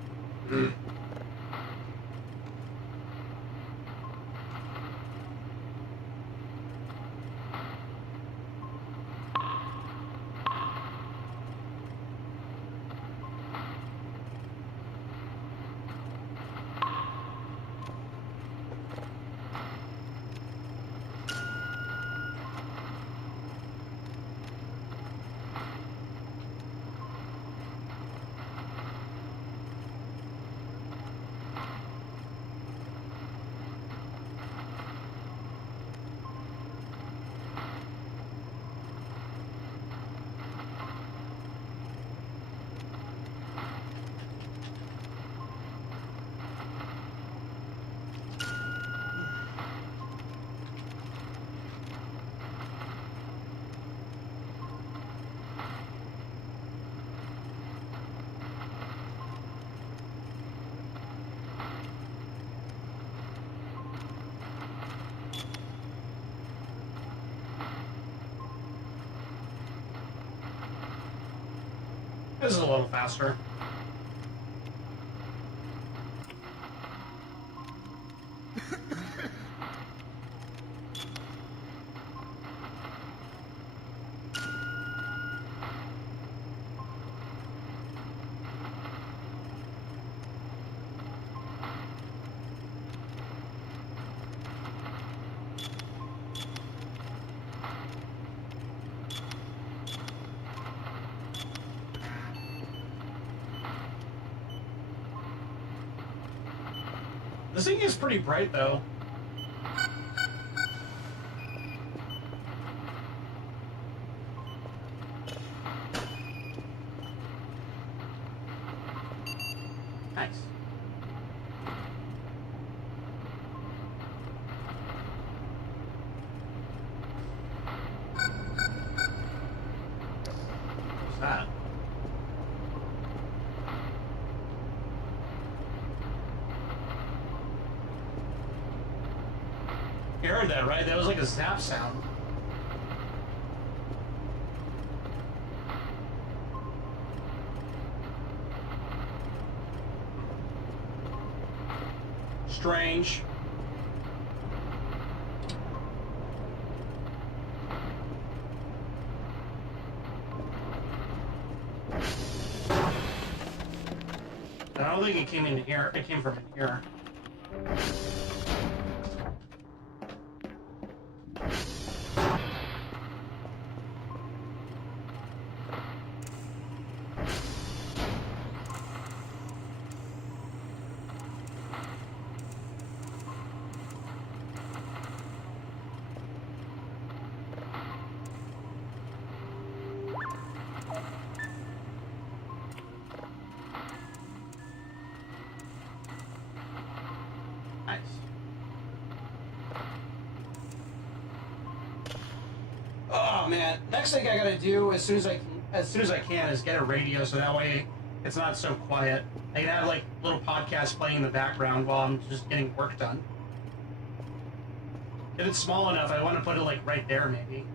This is a little faster. This thing is pretty bright, though. Nice. What's that? You heard that, right? That was like a zap sound. Strange. I don't think it came in here. It came from in here. Nice. Oh man! Next thing I gotta do as soon as I can is get a radio so that way it's not so quiet. I can have like little podcasts playing in the background while I'm just getting work done. If it's small enough, I want to put it like right there maybe.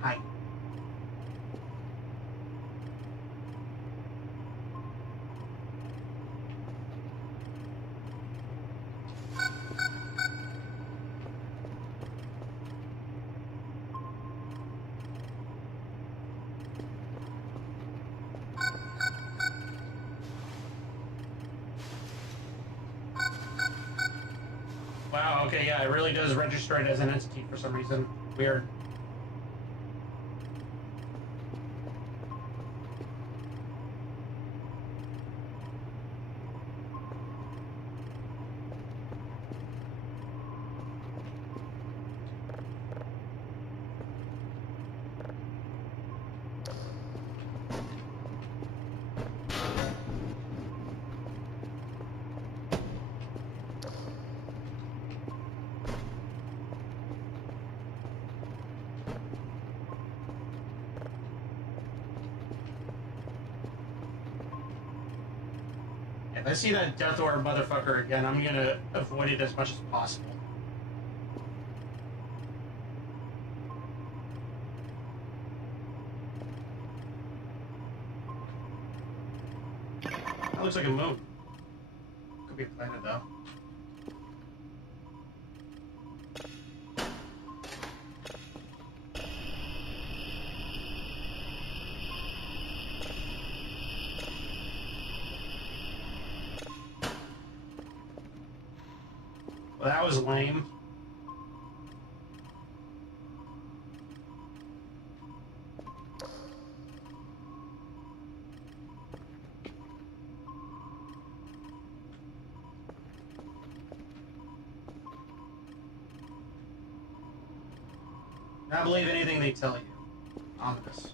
Hi. Wow, okay, yeah, it really does register it as an entity for some reason. Weird. If I see that Death Orb motherfucker again, I'm gonna avoid it as much as possible. That looks like a moon. Could be a planet though. Well, that was lame. Not believe anything they tell you. Ominous.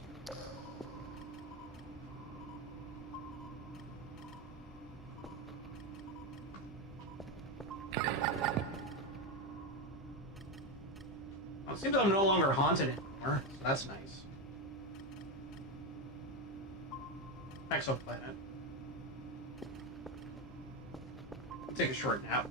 Well, it seems I'm no longer haunted anymore, so that's nice. Exoplanet. Take a short nap.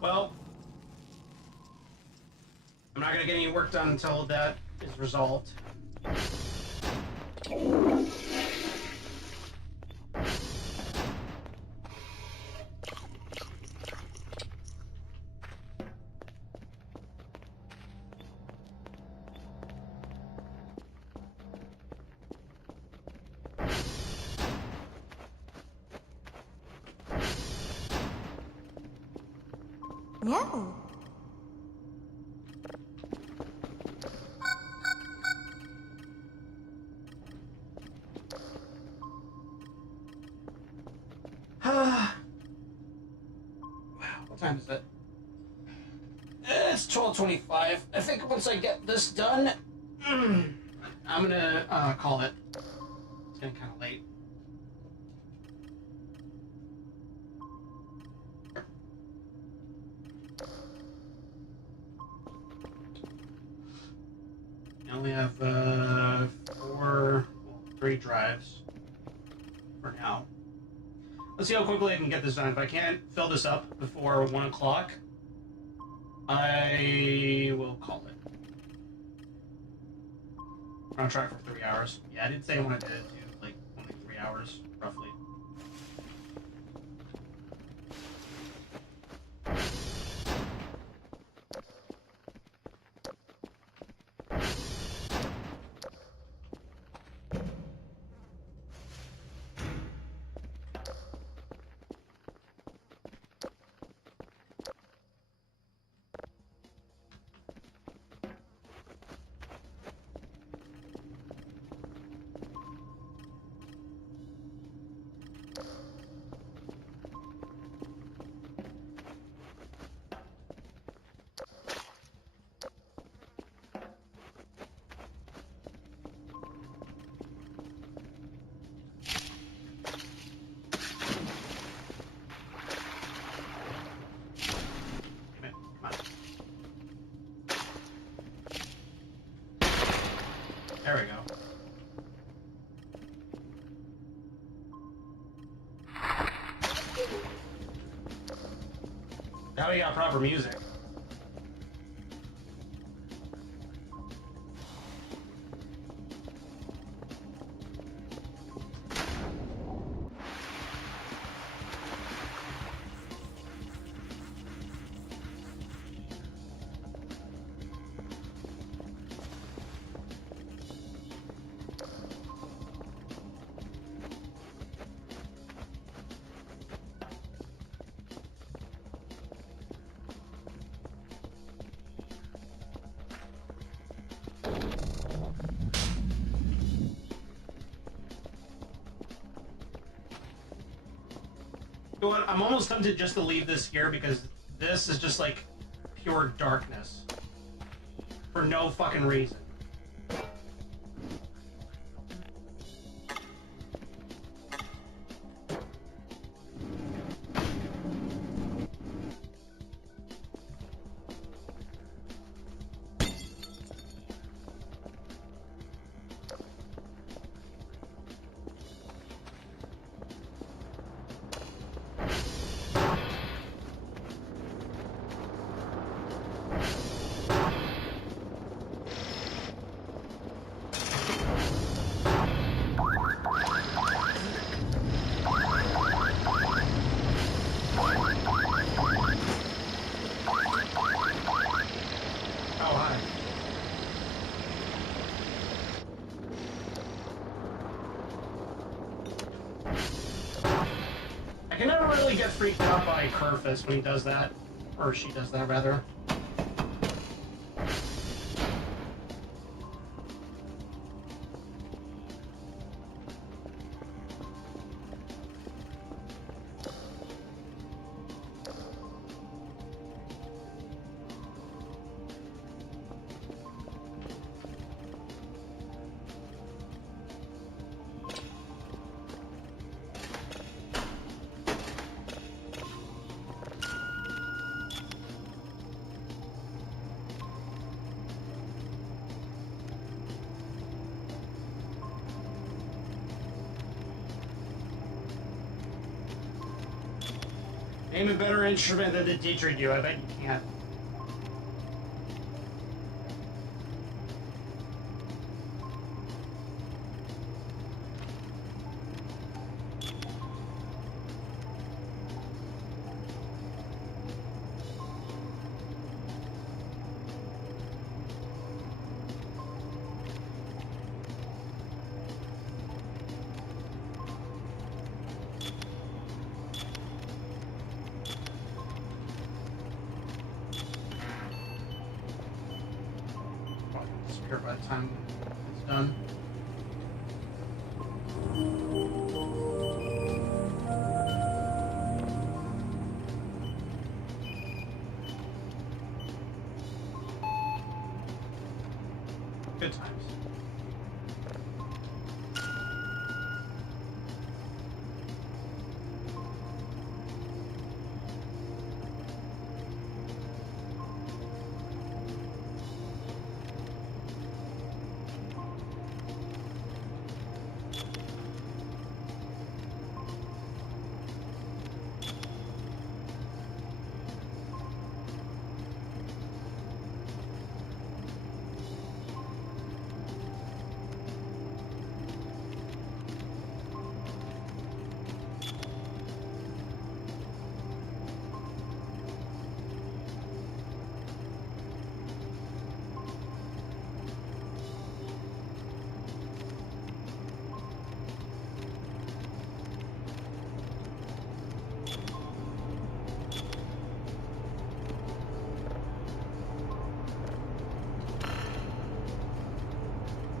Well, I'm not gonna get any work done until that is resolved. No. time is it? It's 12:25. I think once I get this done, I'm gonna call it. It's getting kind of late. I only have 3 drives for now. Let's see how quickly I can get this done. If I can't fill this up before 1 o'clock, I will call it. I'm on track for 3 hours. Yeah, I did say I wanted to do like only 3 hours, roughly. There we go. Now we got proper music. You know what? I'm almost tempted just to leave this here because this is just like pure darkness. For no fucking reason. I can never really get freaked out by Kerfus when he does that. Or she does that, rather. Name a better instrument than the didgeridoo. I bet you can't. By the time it's done. Good times.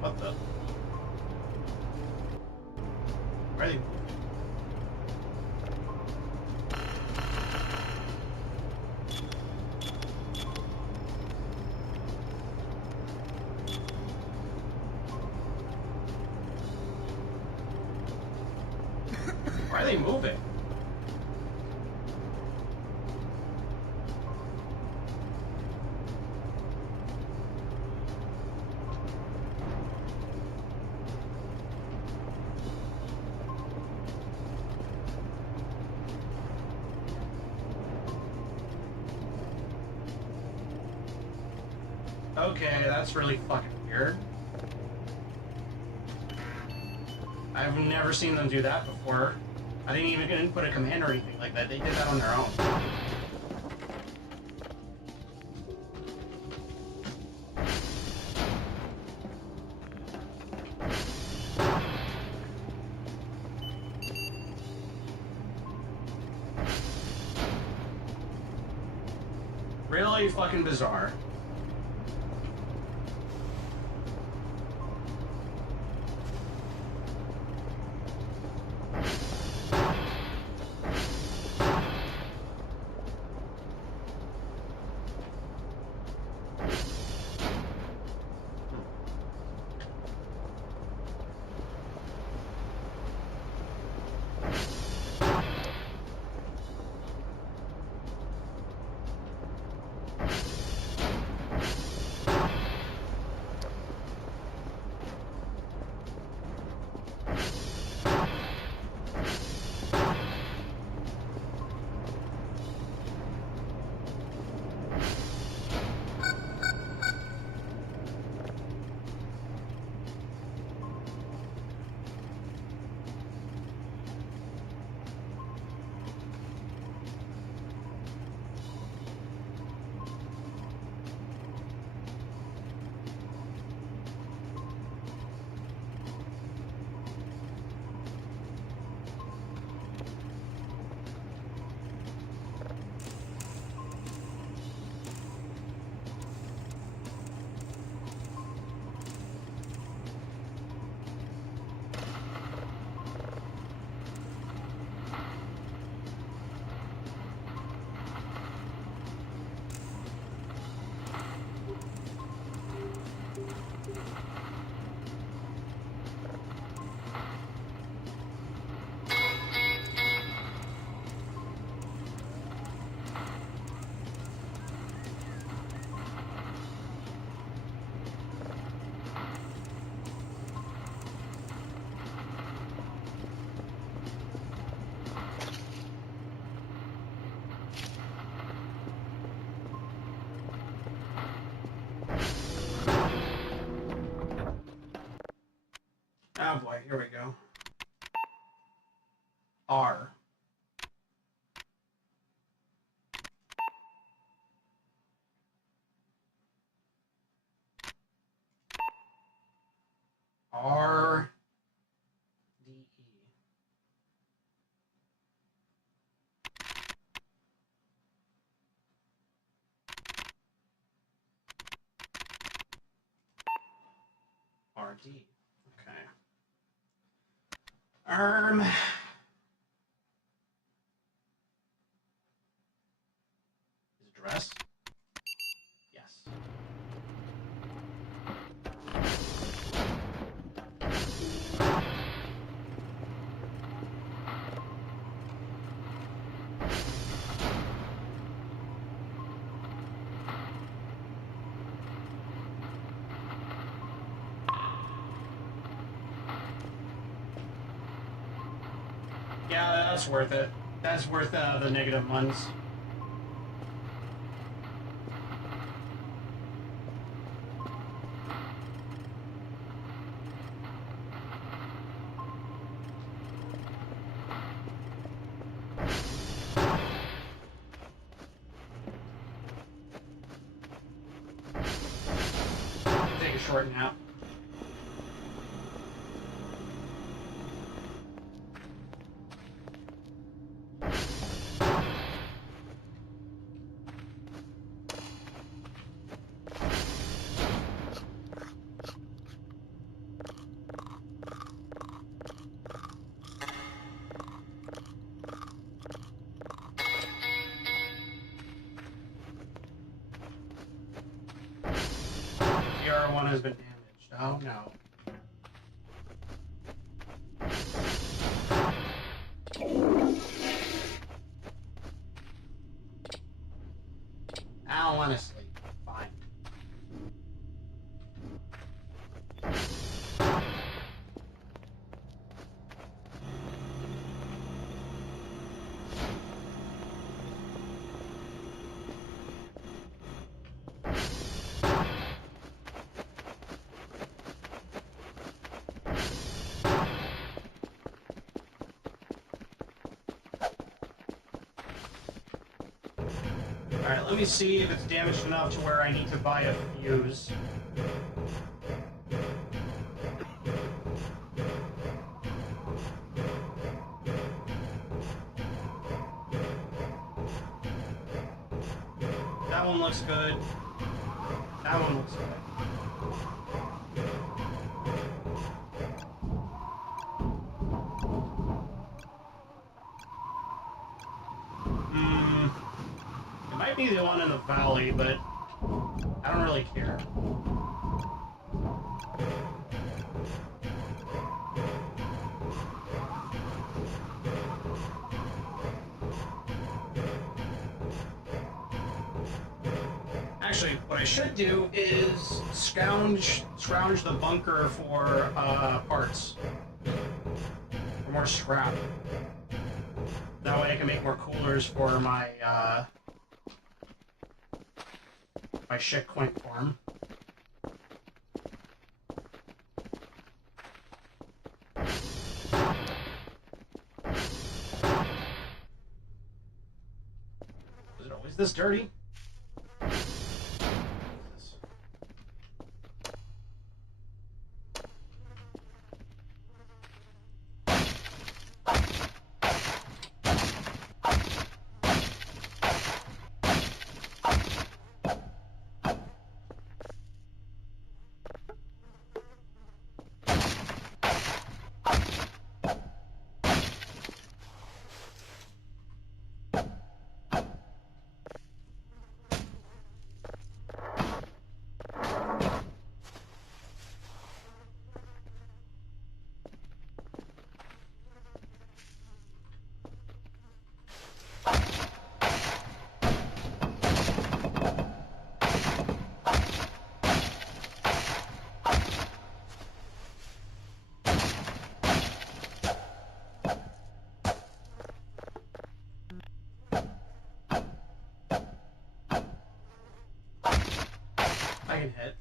What the? Where are they? Why are they moving? Okay, that's really fucking weird. I've never seen them do that before. I didn't even input a command or anything like that. They did that on their own. Really fucking bizarre. Oh boy, here we go. R. R. D. E. R. D. Okay. Is it dress? Yes. Yeah, that's worth it. That's worth the negative ones. Take a short nap. DR1 has been damaged. Oh no. I don't want to sleep. Fine. Alright, let me see if it's damaged enough to where I need to buy a fuse. That one looks good. That one looks good. It might be the one in the valley, but I don't really care. Actually, what I should do is scrounge the bunker for parts. For more scrap. That way I can make more coolers for my my shit coin farm. Was it always this dirty? I can hit.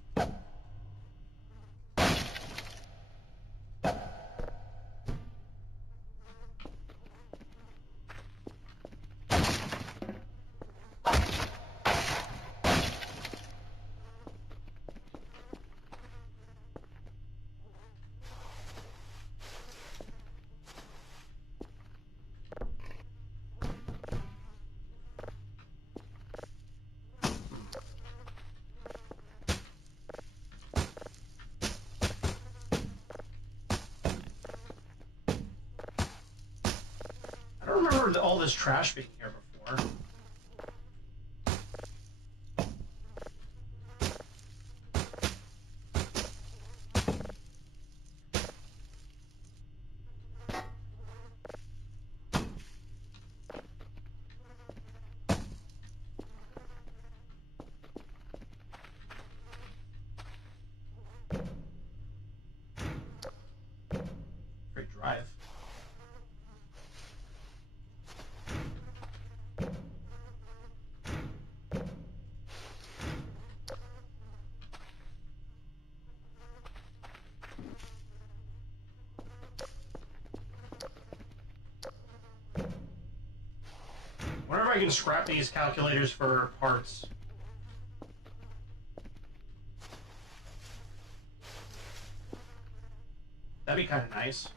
I don't remember all this trash being here before. Great drive. if I can scrap these calculators for parts. That'd be kind of nice.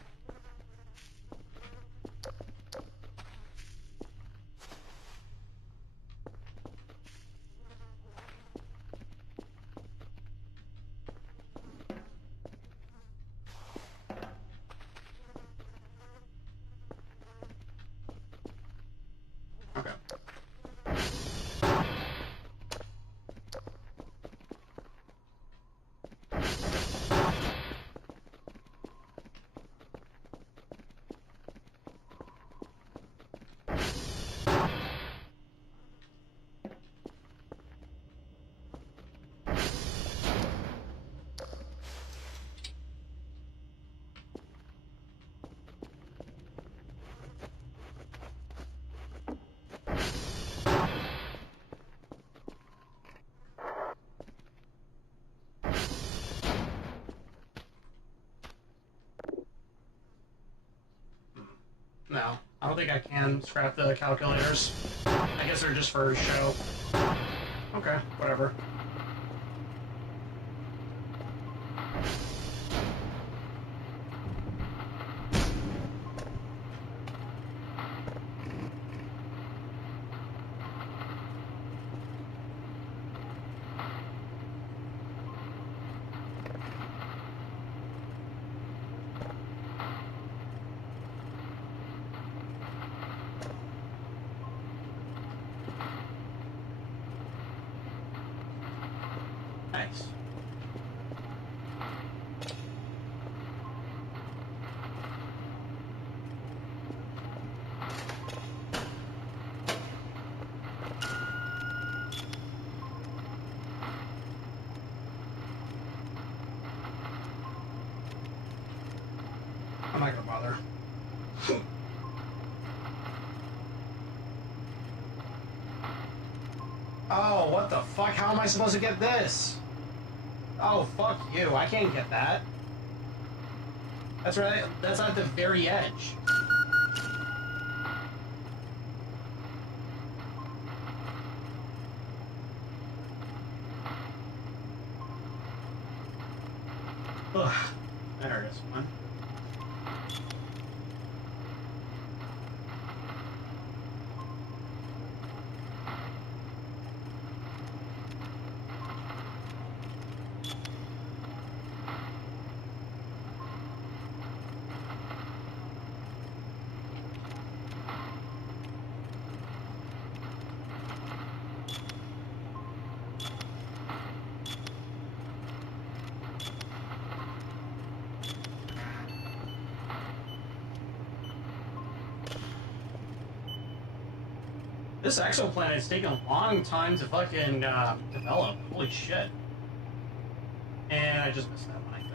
Okay. No, I don't think I can scrap the calculators. I guess they're just for show. Okay, whatever. Nice. I'm not gonna bother. Oh, what the fuck? How am I supposed to get this? Oh, fuck you. I can't get that. That's right. That's at the very edge. Ugh. There it is, one. This exoplanet's taking a long time to fucking develop. Holy shit. And I just missed that one, I think.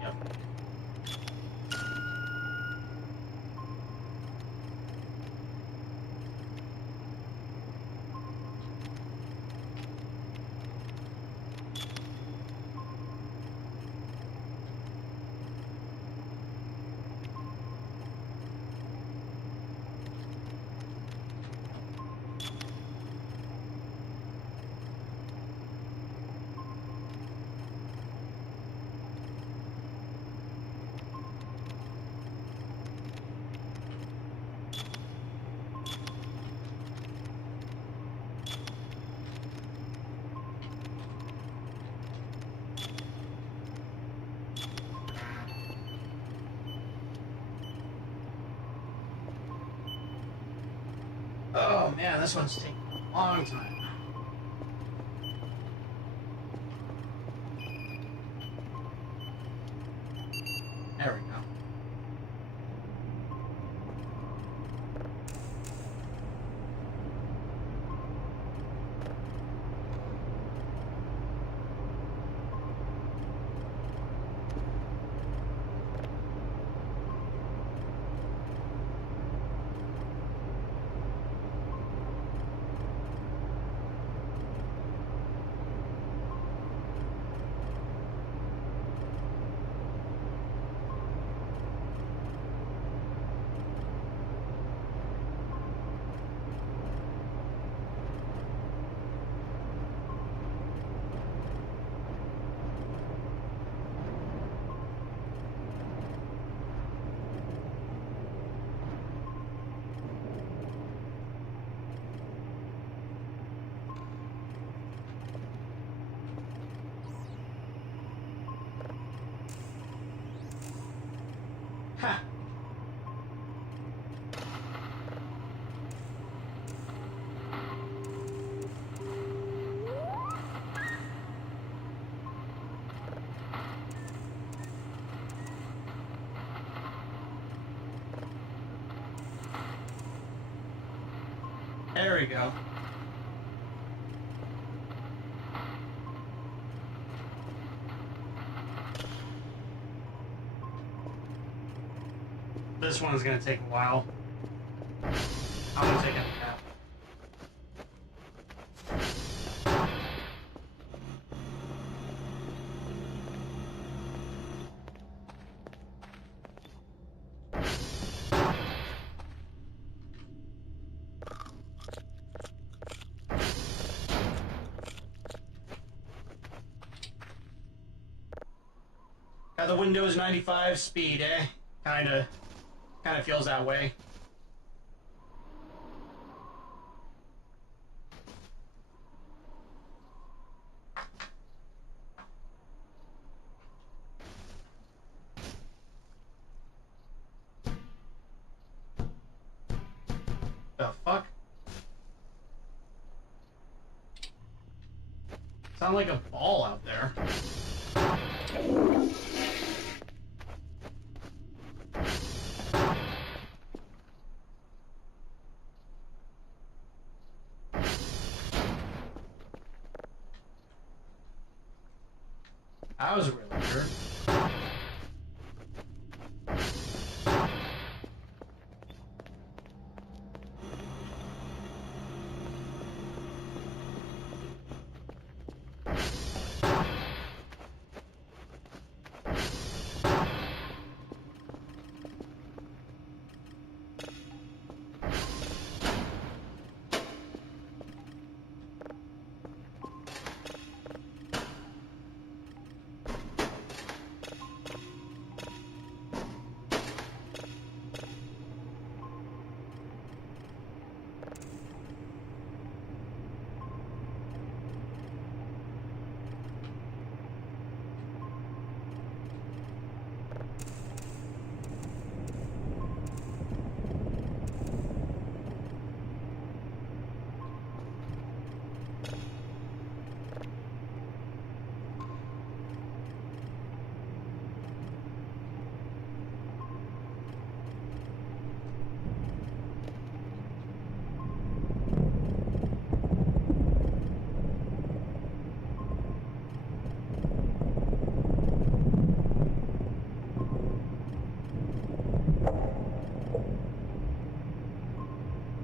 Yep. Oh man, this one's taking a long time. There we go. There we go. This one's gonna take a while. I'm gonna take a nap. Got the Windows 95 speed, eh? Kinda feels that way. The fuck? Sound like a ball out there. That was really weird.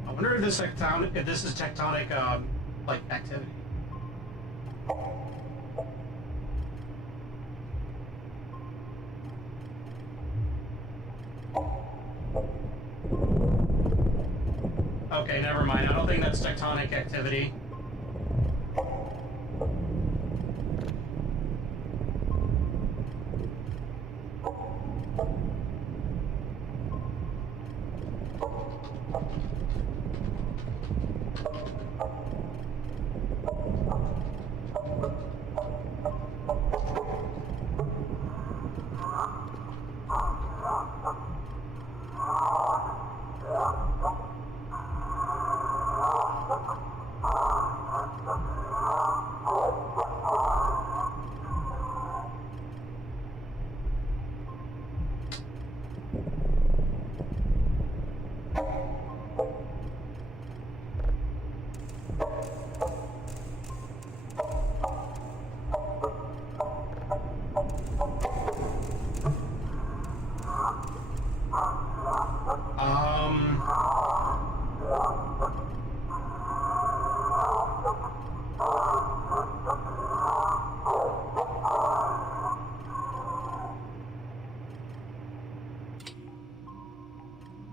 I wonder if this is tectonic, like, activity. Okay, never mind. I don't think that's tectonic activity.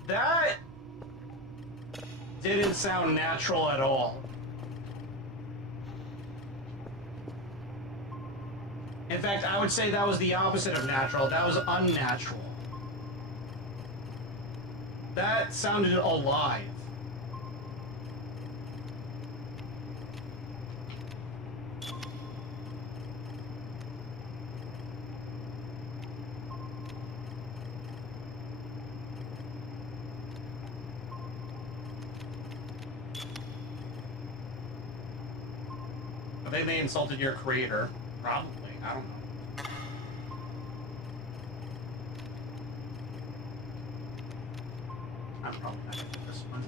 That didn't sound natural at all. In fact, I would say that was the opposite of natural. That was unnatural. That sounded alive. I think they insulted your creator. Probably. I don't know. I'm probably not gonna do this one.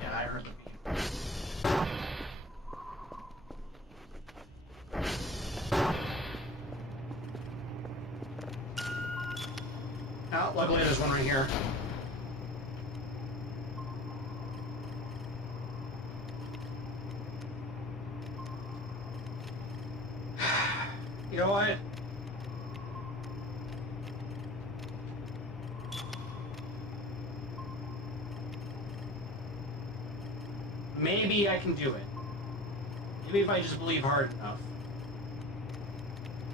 Yeah, I heard the beep. Oh, luckily there's one right here. You know what? Maybe I can do it. Maybe if I just believe hard enough,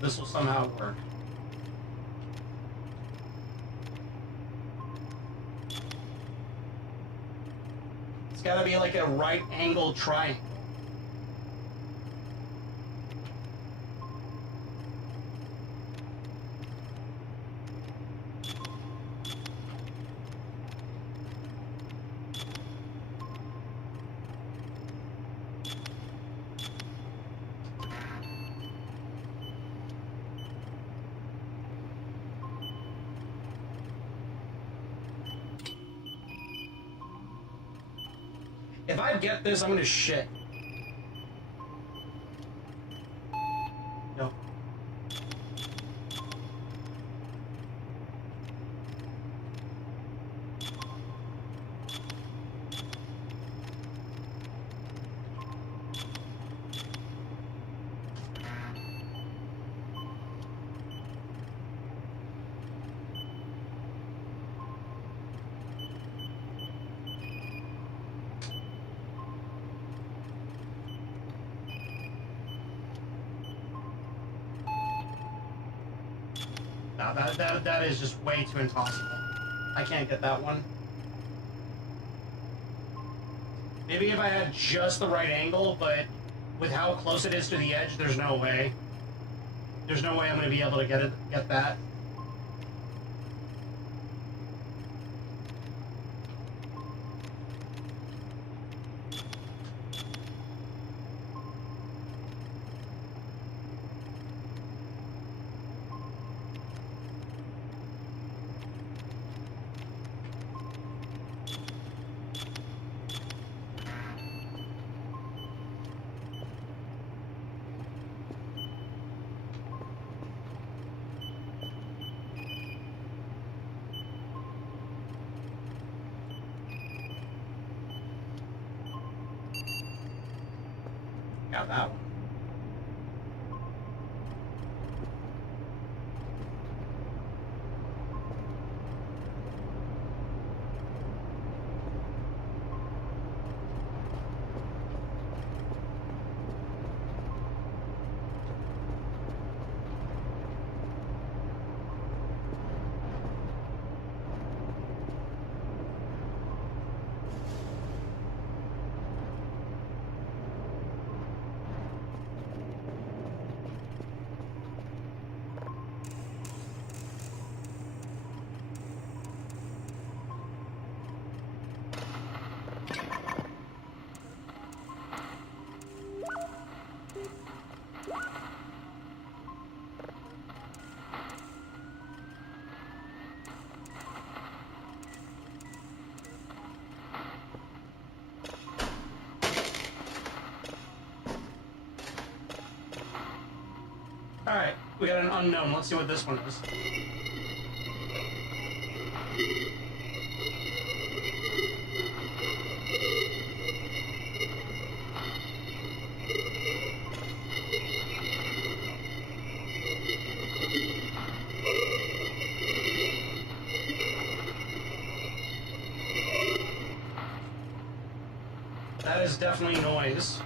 this will somehow work. It's gotta be like a right angle triangle. If I get this, I'm gonna shit. No. No, that is just way too impossible. I can't get that one. Maybe if I had just the right angle, but with how close it is to the edge, there's no way. There's no way I'm going to be able to get that. Got that one. Alright, we got an unknown. Let's see what this one is. That is definitely noise.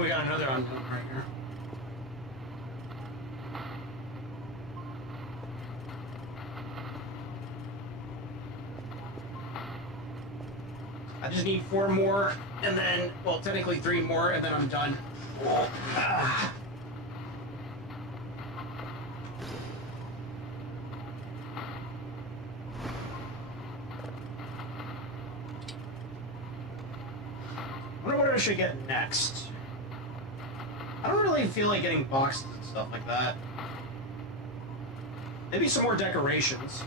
think we got another unknown right here. I just need 4 more, and then, well, technically 3 more, and then I'm done. Ah. I wonder what I should get next. I don't really feel like getting boxes and stuff like that. Maybe some more decorations.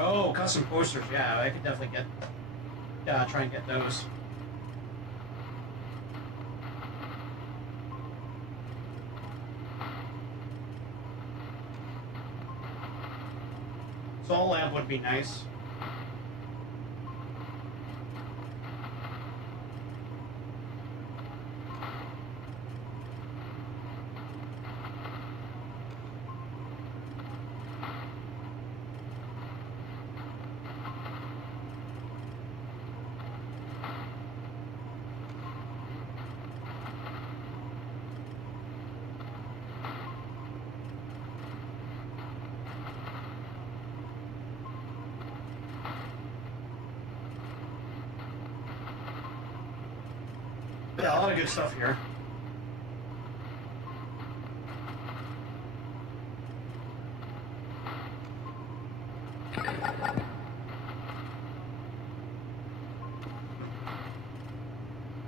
Oh, custom posters. Yeah, I could definitely get. Yeah, try and get those. Soul lamp would be nice. Yeah, a lot of good stuff here.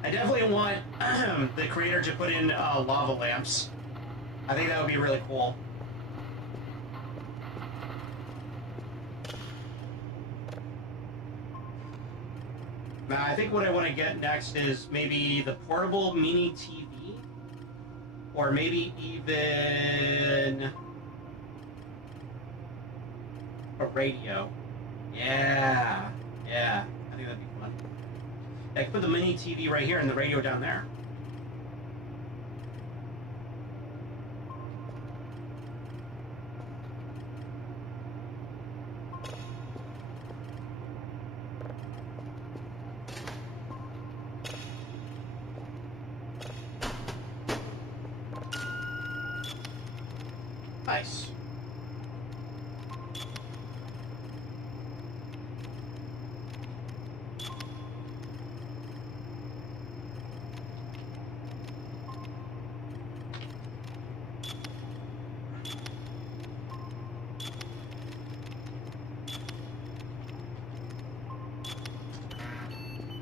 I definitely want the creator to put in lava lamps. I think that would be really cool. Now, I think what I want to get next is maybe the portable mini TV, or maybe even a radio. Yeah, I think that'd be fun. I could put the mini TV right here and the radio down there. Nice.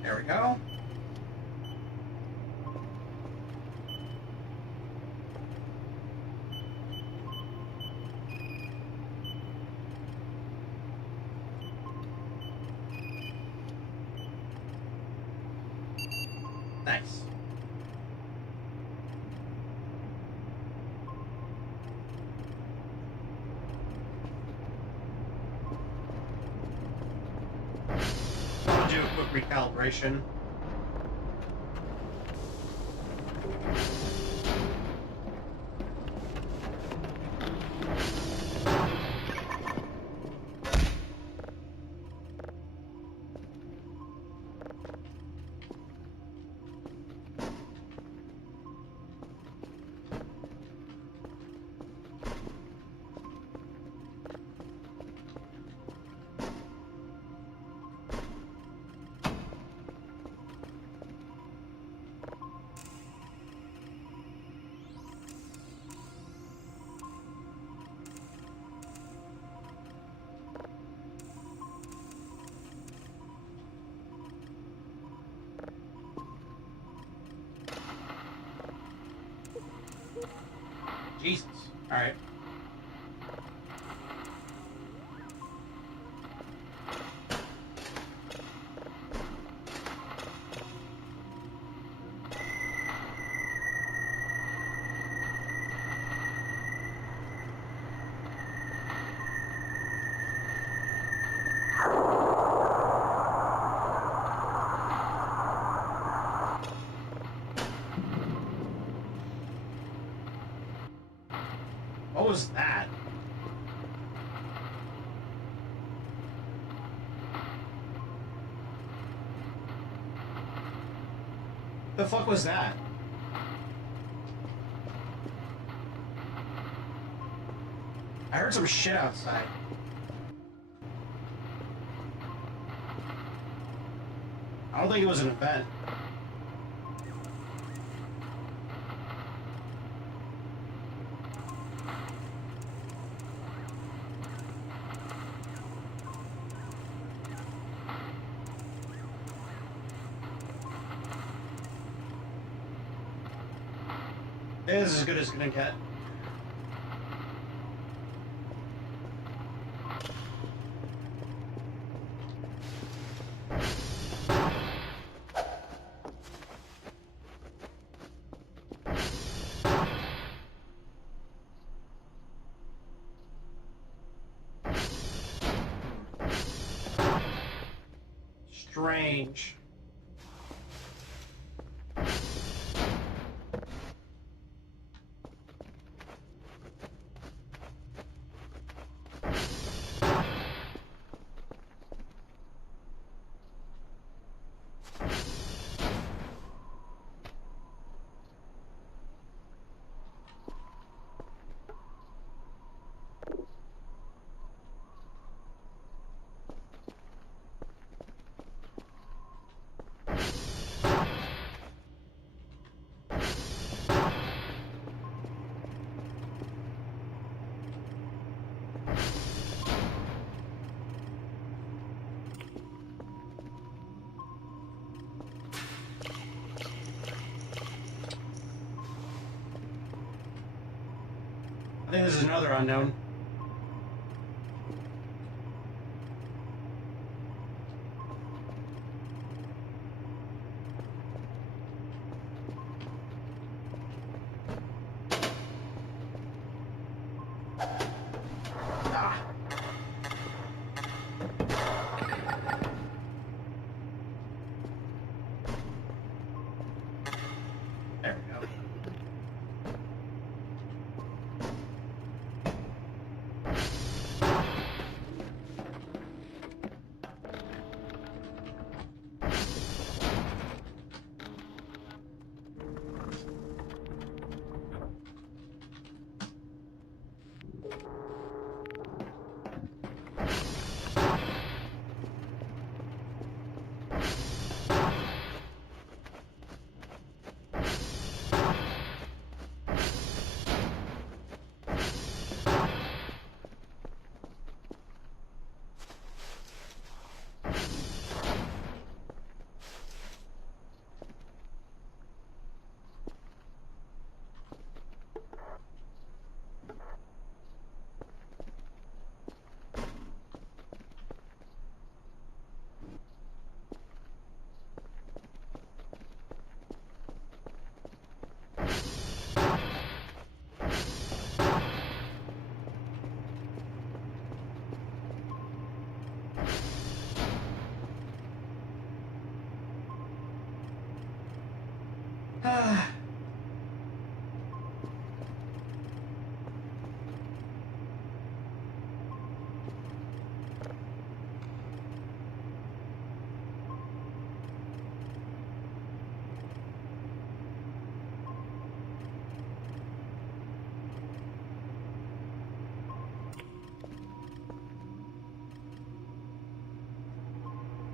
There we go. Nice. I'll do a quick recalibration. Jesus. Alright. The fuck was that? I heard some shit outside. I don't think it was an event. This is as good as it's gonna get. Strange. I think this is another unknown. Ah. There we go.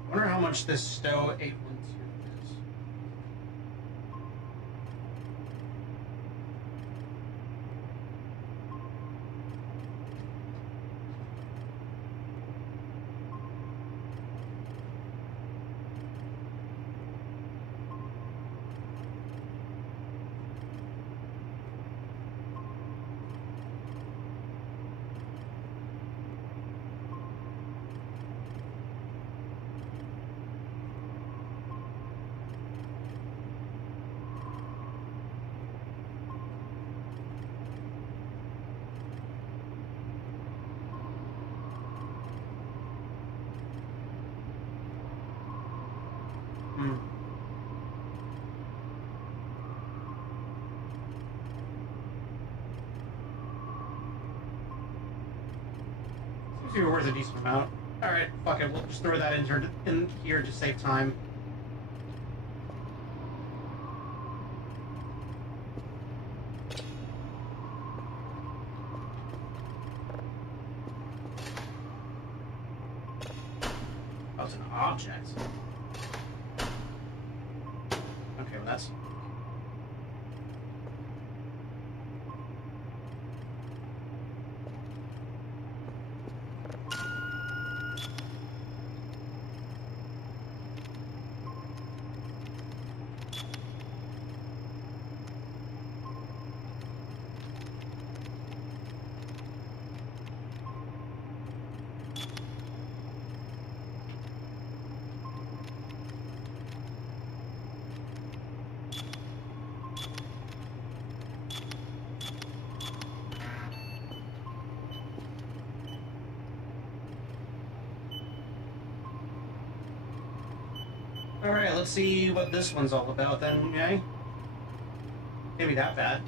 I wonder how much this Stowe 812 is. Hmm. Seems to be worth a decent amount. Alright, fuck it, we'll just throw that in here to save time. object. Okay, well that's... Alright, let's see what this one's all about then, okay? Can't be that bad.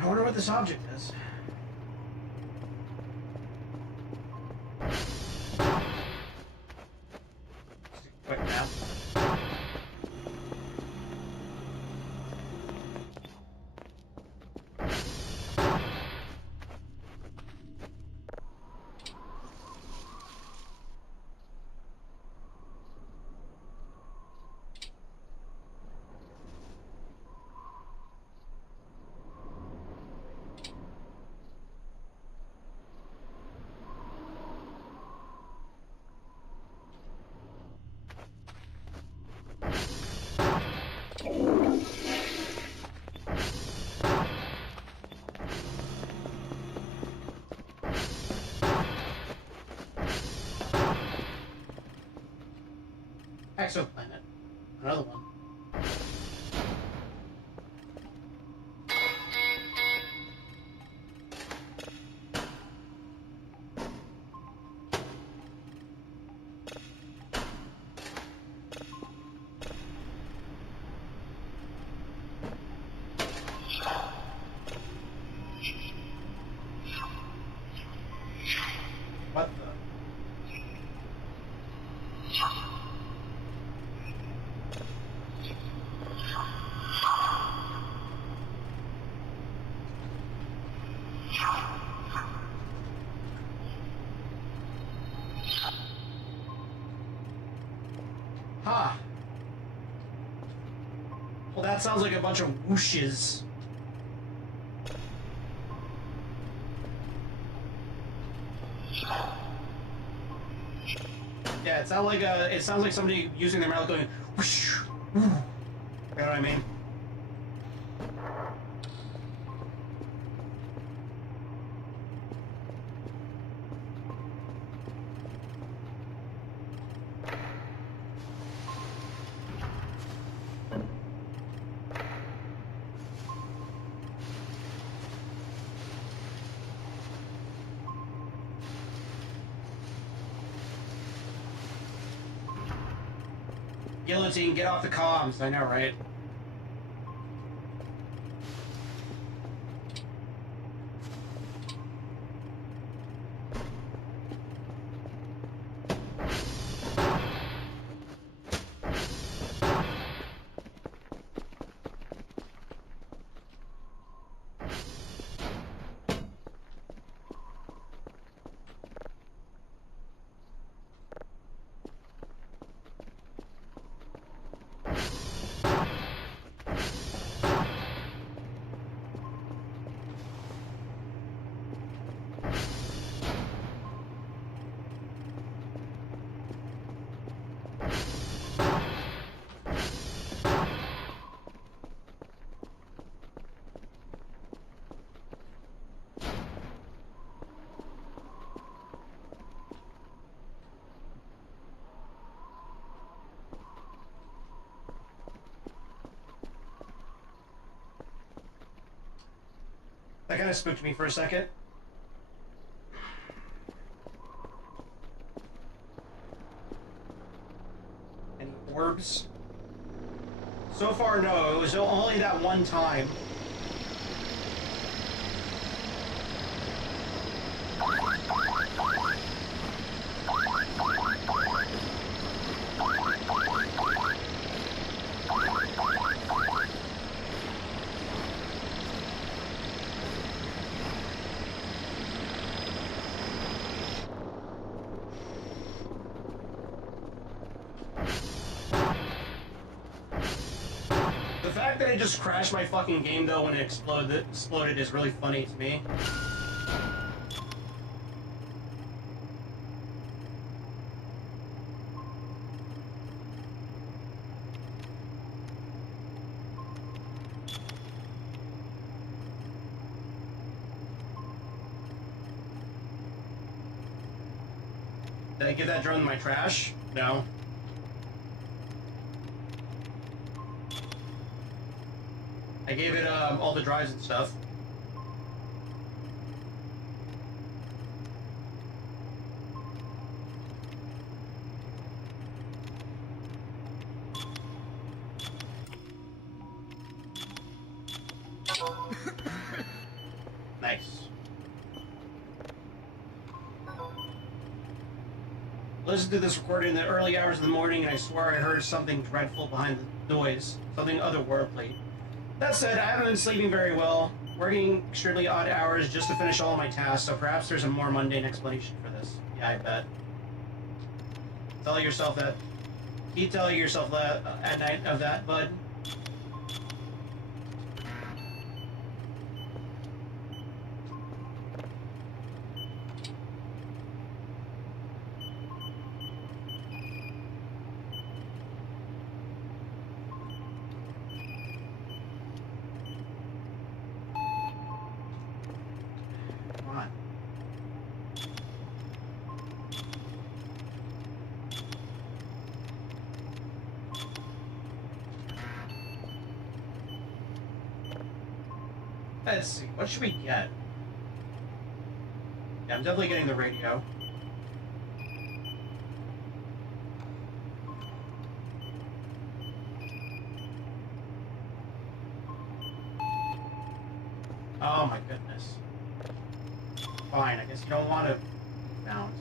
I wonder what this object is. Just a quick map. Exoplanet. Another one. What the? Huh. Well, that sounds like a bunch of whooshes. Yeah, it sounds like somebody using their mouth going whoosh. You know what I mean? Guillotine, get off the comms. I know, right? kind of spooked me for a second. Any orbs? So far, no. It was only that one time. The fact that it just crashed my fucking game though when it exploded is really funny to me. Did I give that drone my trash? No. I gave it all the drives and stuff. Nice. Listened to this recording in the early hours of the morning, and I swear I heard something dreadful behind the noise, something otherworldly. That said, I haven't been sleeping very well, working extremely odd hours just to finish all of my tasks, so perhaps there's a more mundane explanation for this. Yeah, I bet. Tell yourself that. Keep telling yourself that at night of that, bud. Come on. Let's see, what should we get? Yeah, I'm definitely getting the radio. Oh my goodness. Fine, I guess you don't want to be found.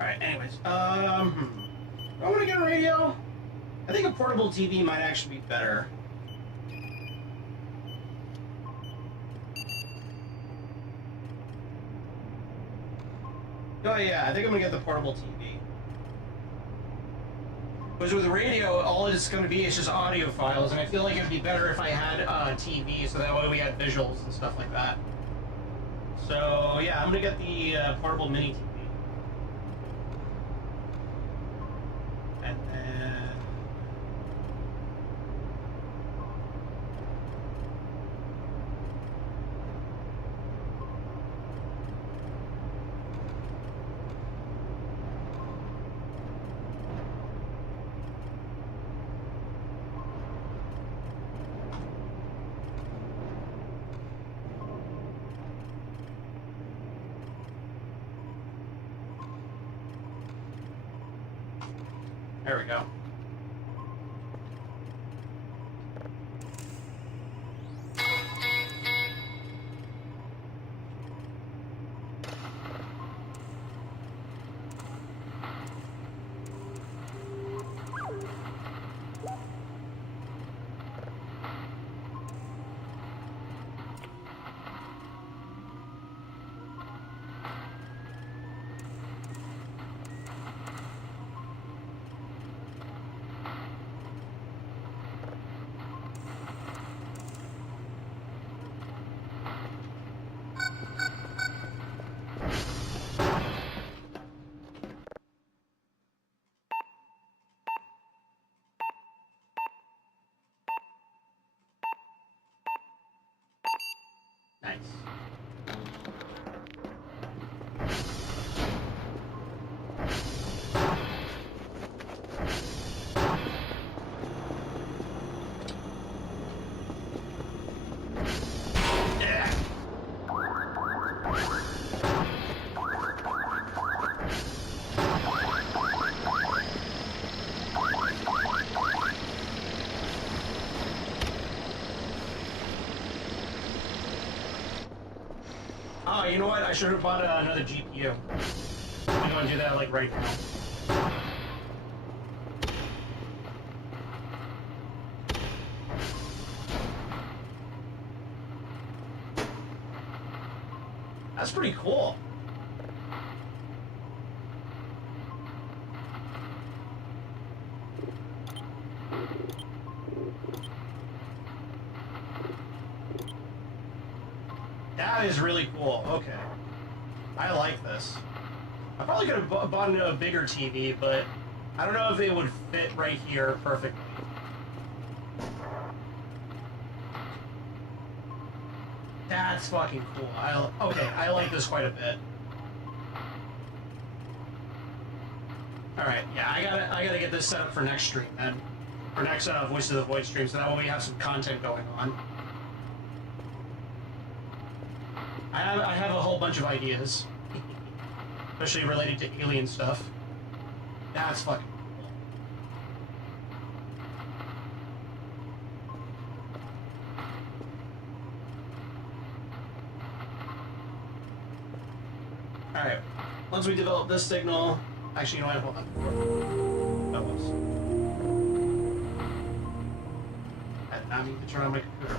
Alright, anyways, I want to get a radio. I think a portable TV might actually be better. Oh yeah, I think I'm gonna get the portable TV. Because with the radio, all it's gonna be is just audio files, and I feel like it'd be better if I had a TV, so that way we had visuals and stuff like that. So yeah, I'm gonna get the portable mini TV. And then... There we go. Nice. Oh, you know what? I should have bought another GPU. I'm going to do that, like, right now. That's pretty cool. That is really cool. Okay. I like this. I probably could have bought a bigger TV, but I don't know if it would fit right here perfectly. That's fucking cool. Okay, I like this quite a bit. Alright, yeah, I gotta get this set up for next stream, then. For next Voice of the Void stream, so that way we have some content going on. I have a whole bunch of ideas. Especially related to alien stuff. That's fucking cool. Alright, once we develop this signal... Actually, you know what? Hold on. That was... I did not mean to turn on my computer.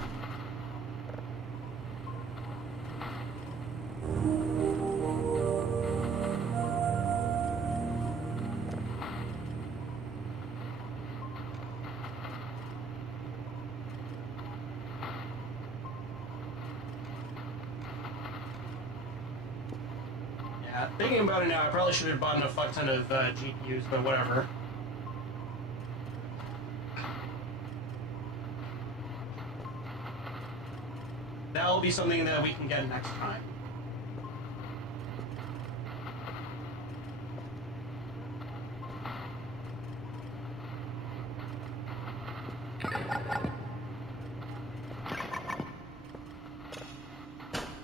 Yeah, thinking about it now, I probably should have bought a fuck ton of GPUs, but whatever. That'll be something that we can get next time.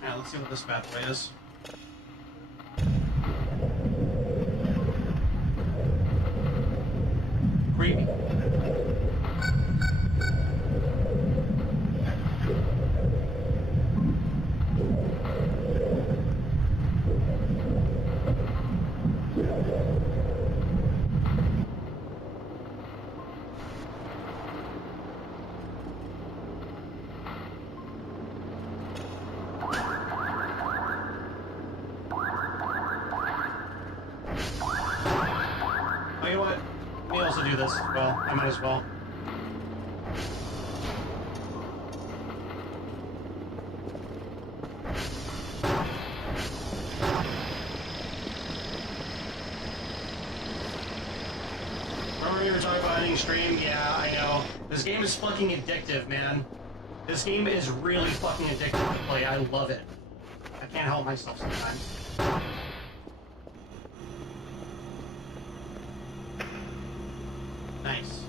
Now, let's see what this bad boy is. Creepy. Oh, you know what? Let me also do this as well. I might as well. Remember we were talking about ending stream? Yeah, I know. This game is fucking addictive, man. This game is really fucking addictive to play. I love it. I can't help myself sometimes. Nice.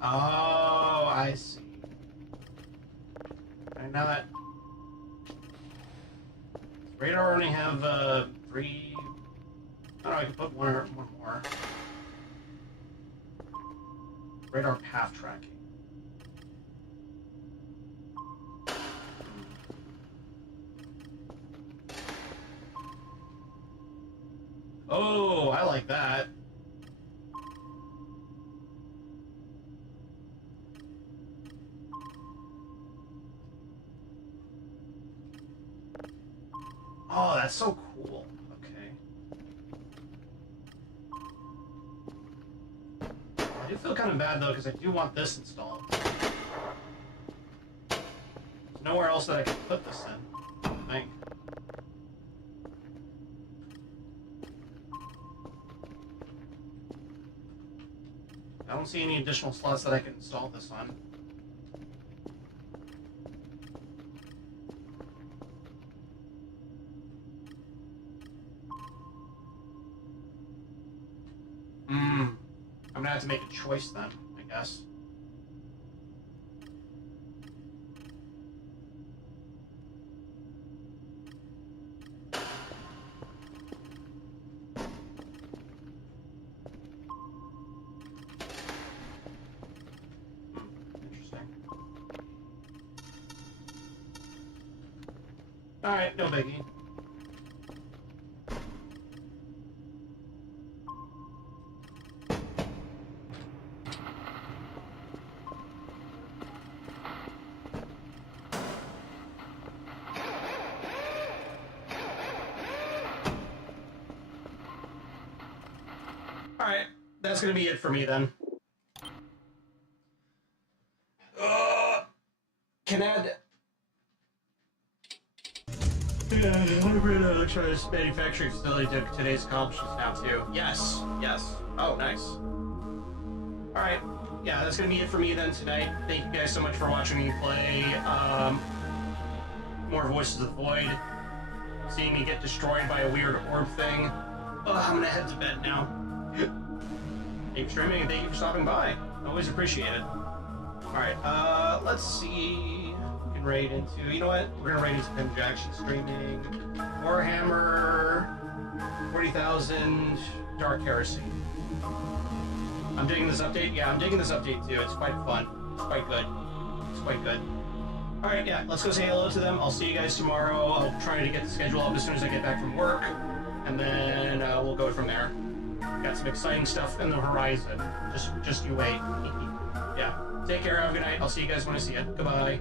Oh, I see. And now that radar only have 3. Oh, I can put one more. Radar path tracking. Oh, I like that. Oh, that's so cool. Okay. I do feel kind of bad, though, because I do want this installed. There's nowhere else that I can put this in, I think. I don't see any additional slots that I can install this on. I'm gonna have to make a choice then, I guess. Interesting. Alright, no biggie. Alright, that's gonna be it for me then. Can add... Try this manufacturing facility to today's accomplishments now too. Yes, yes. Oh, nice. Alright, yeah, that's gonna be it for me then tonight. Thank you guys so much for watching me play more Voices of the Void. Seeing me get destroyed by a weird orb thing. I'm gonna head to bed now. Thank you for streaming and thank you for stopping by. Always appreciate it. Alright, let's see. We can raid into, you know what? We're gonna raid into Pim Jackson streaming. Warhammer 40,000 Dark Heresy. I'm digging this update. Yeah, I'm digging this update too. It's quite fun. It's quite good. It's quite good. Alright, yeah, let's go say hello to them. I'll see you guys tomorrow. I'll try to get the schedule up as soon as I get back from work. And then we'll go from there. Got some exciting stuff in the horizon. Just you wait. Yeah. Take care. Have a good night. I'll see you guys when I see you. Goodbye.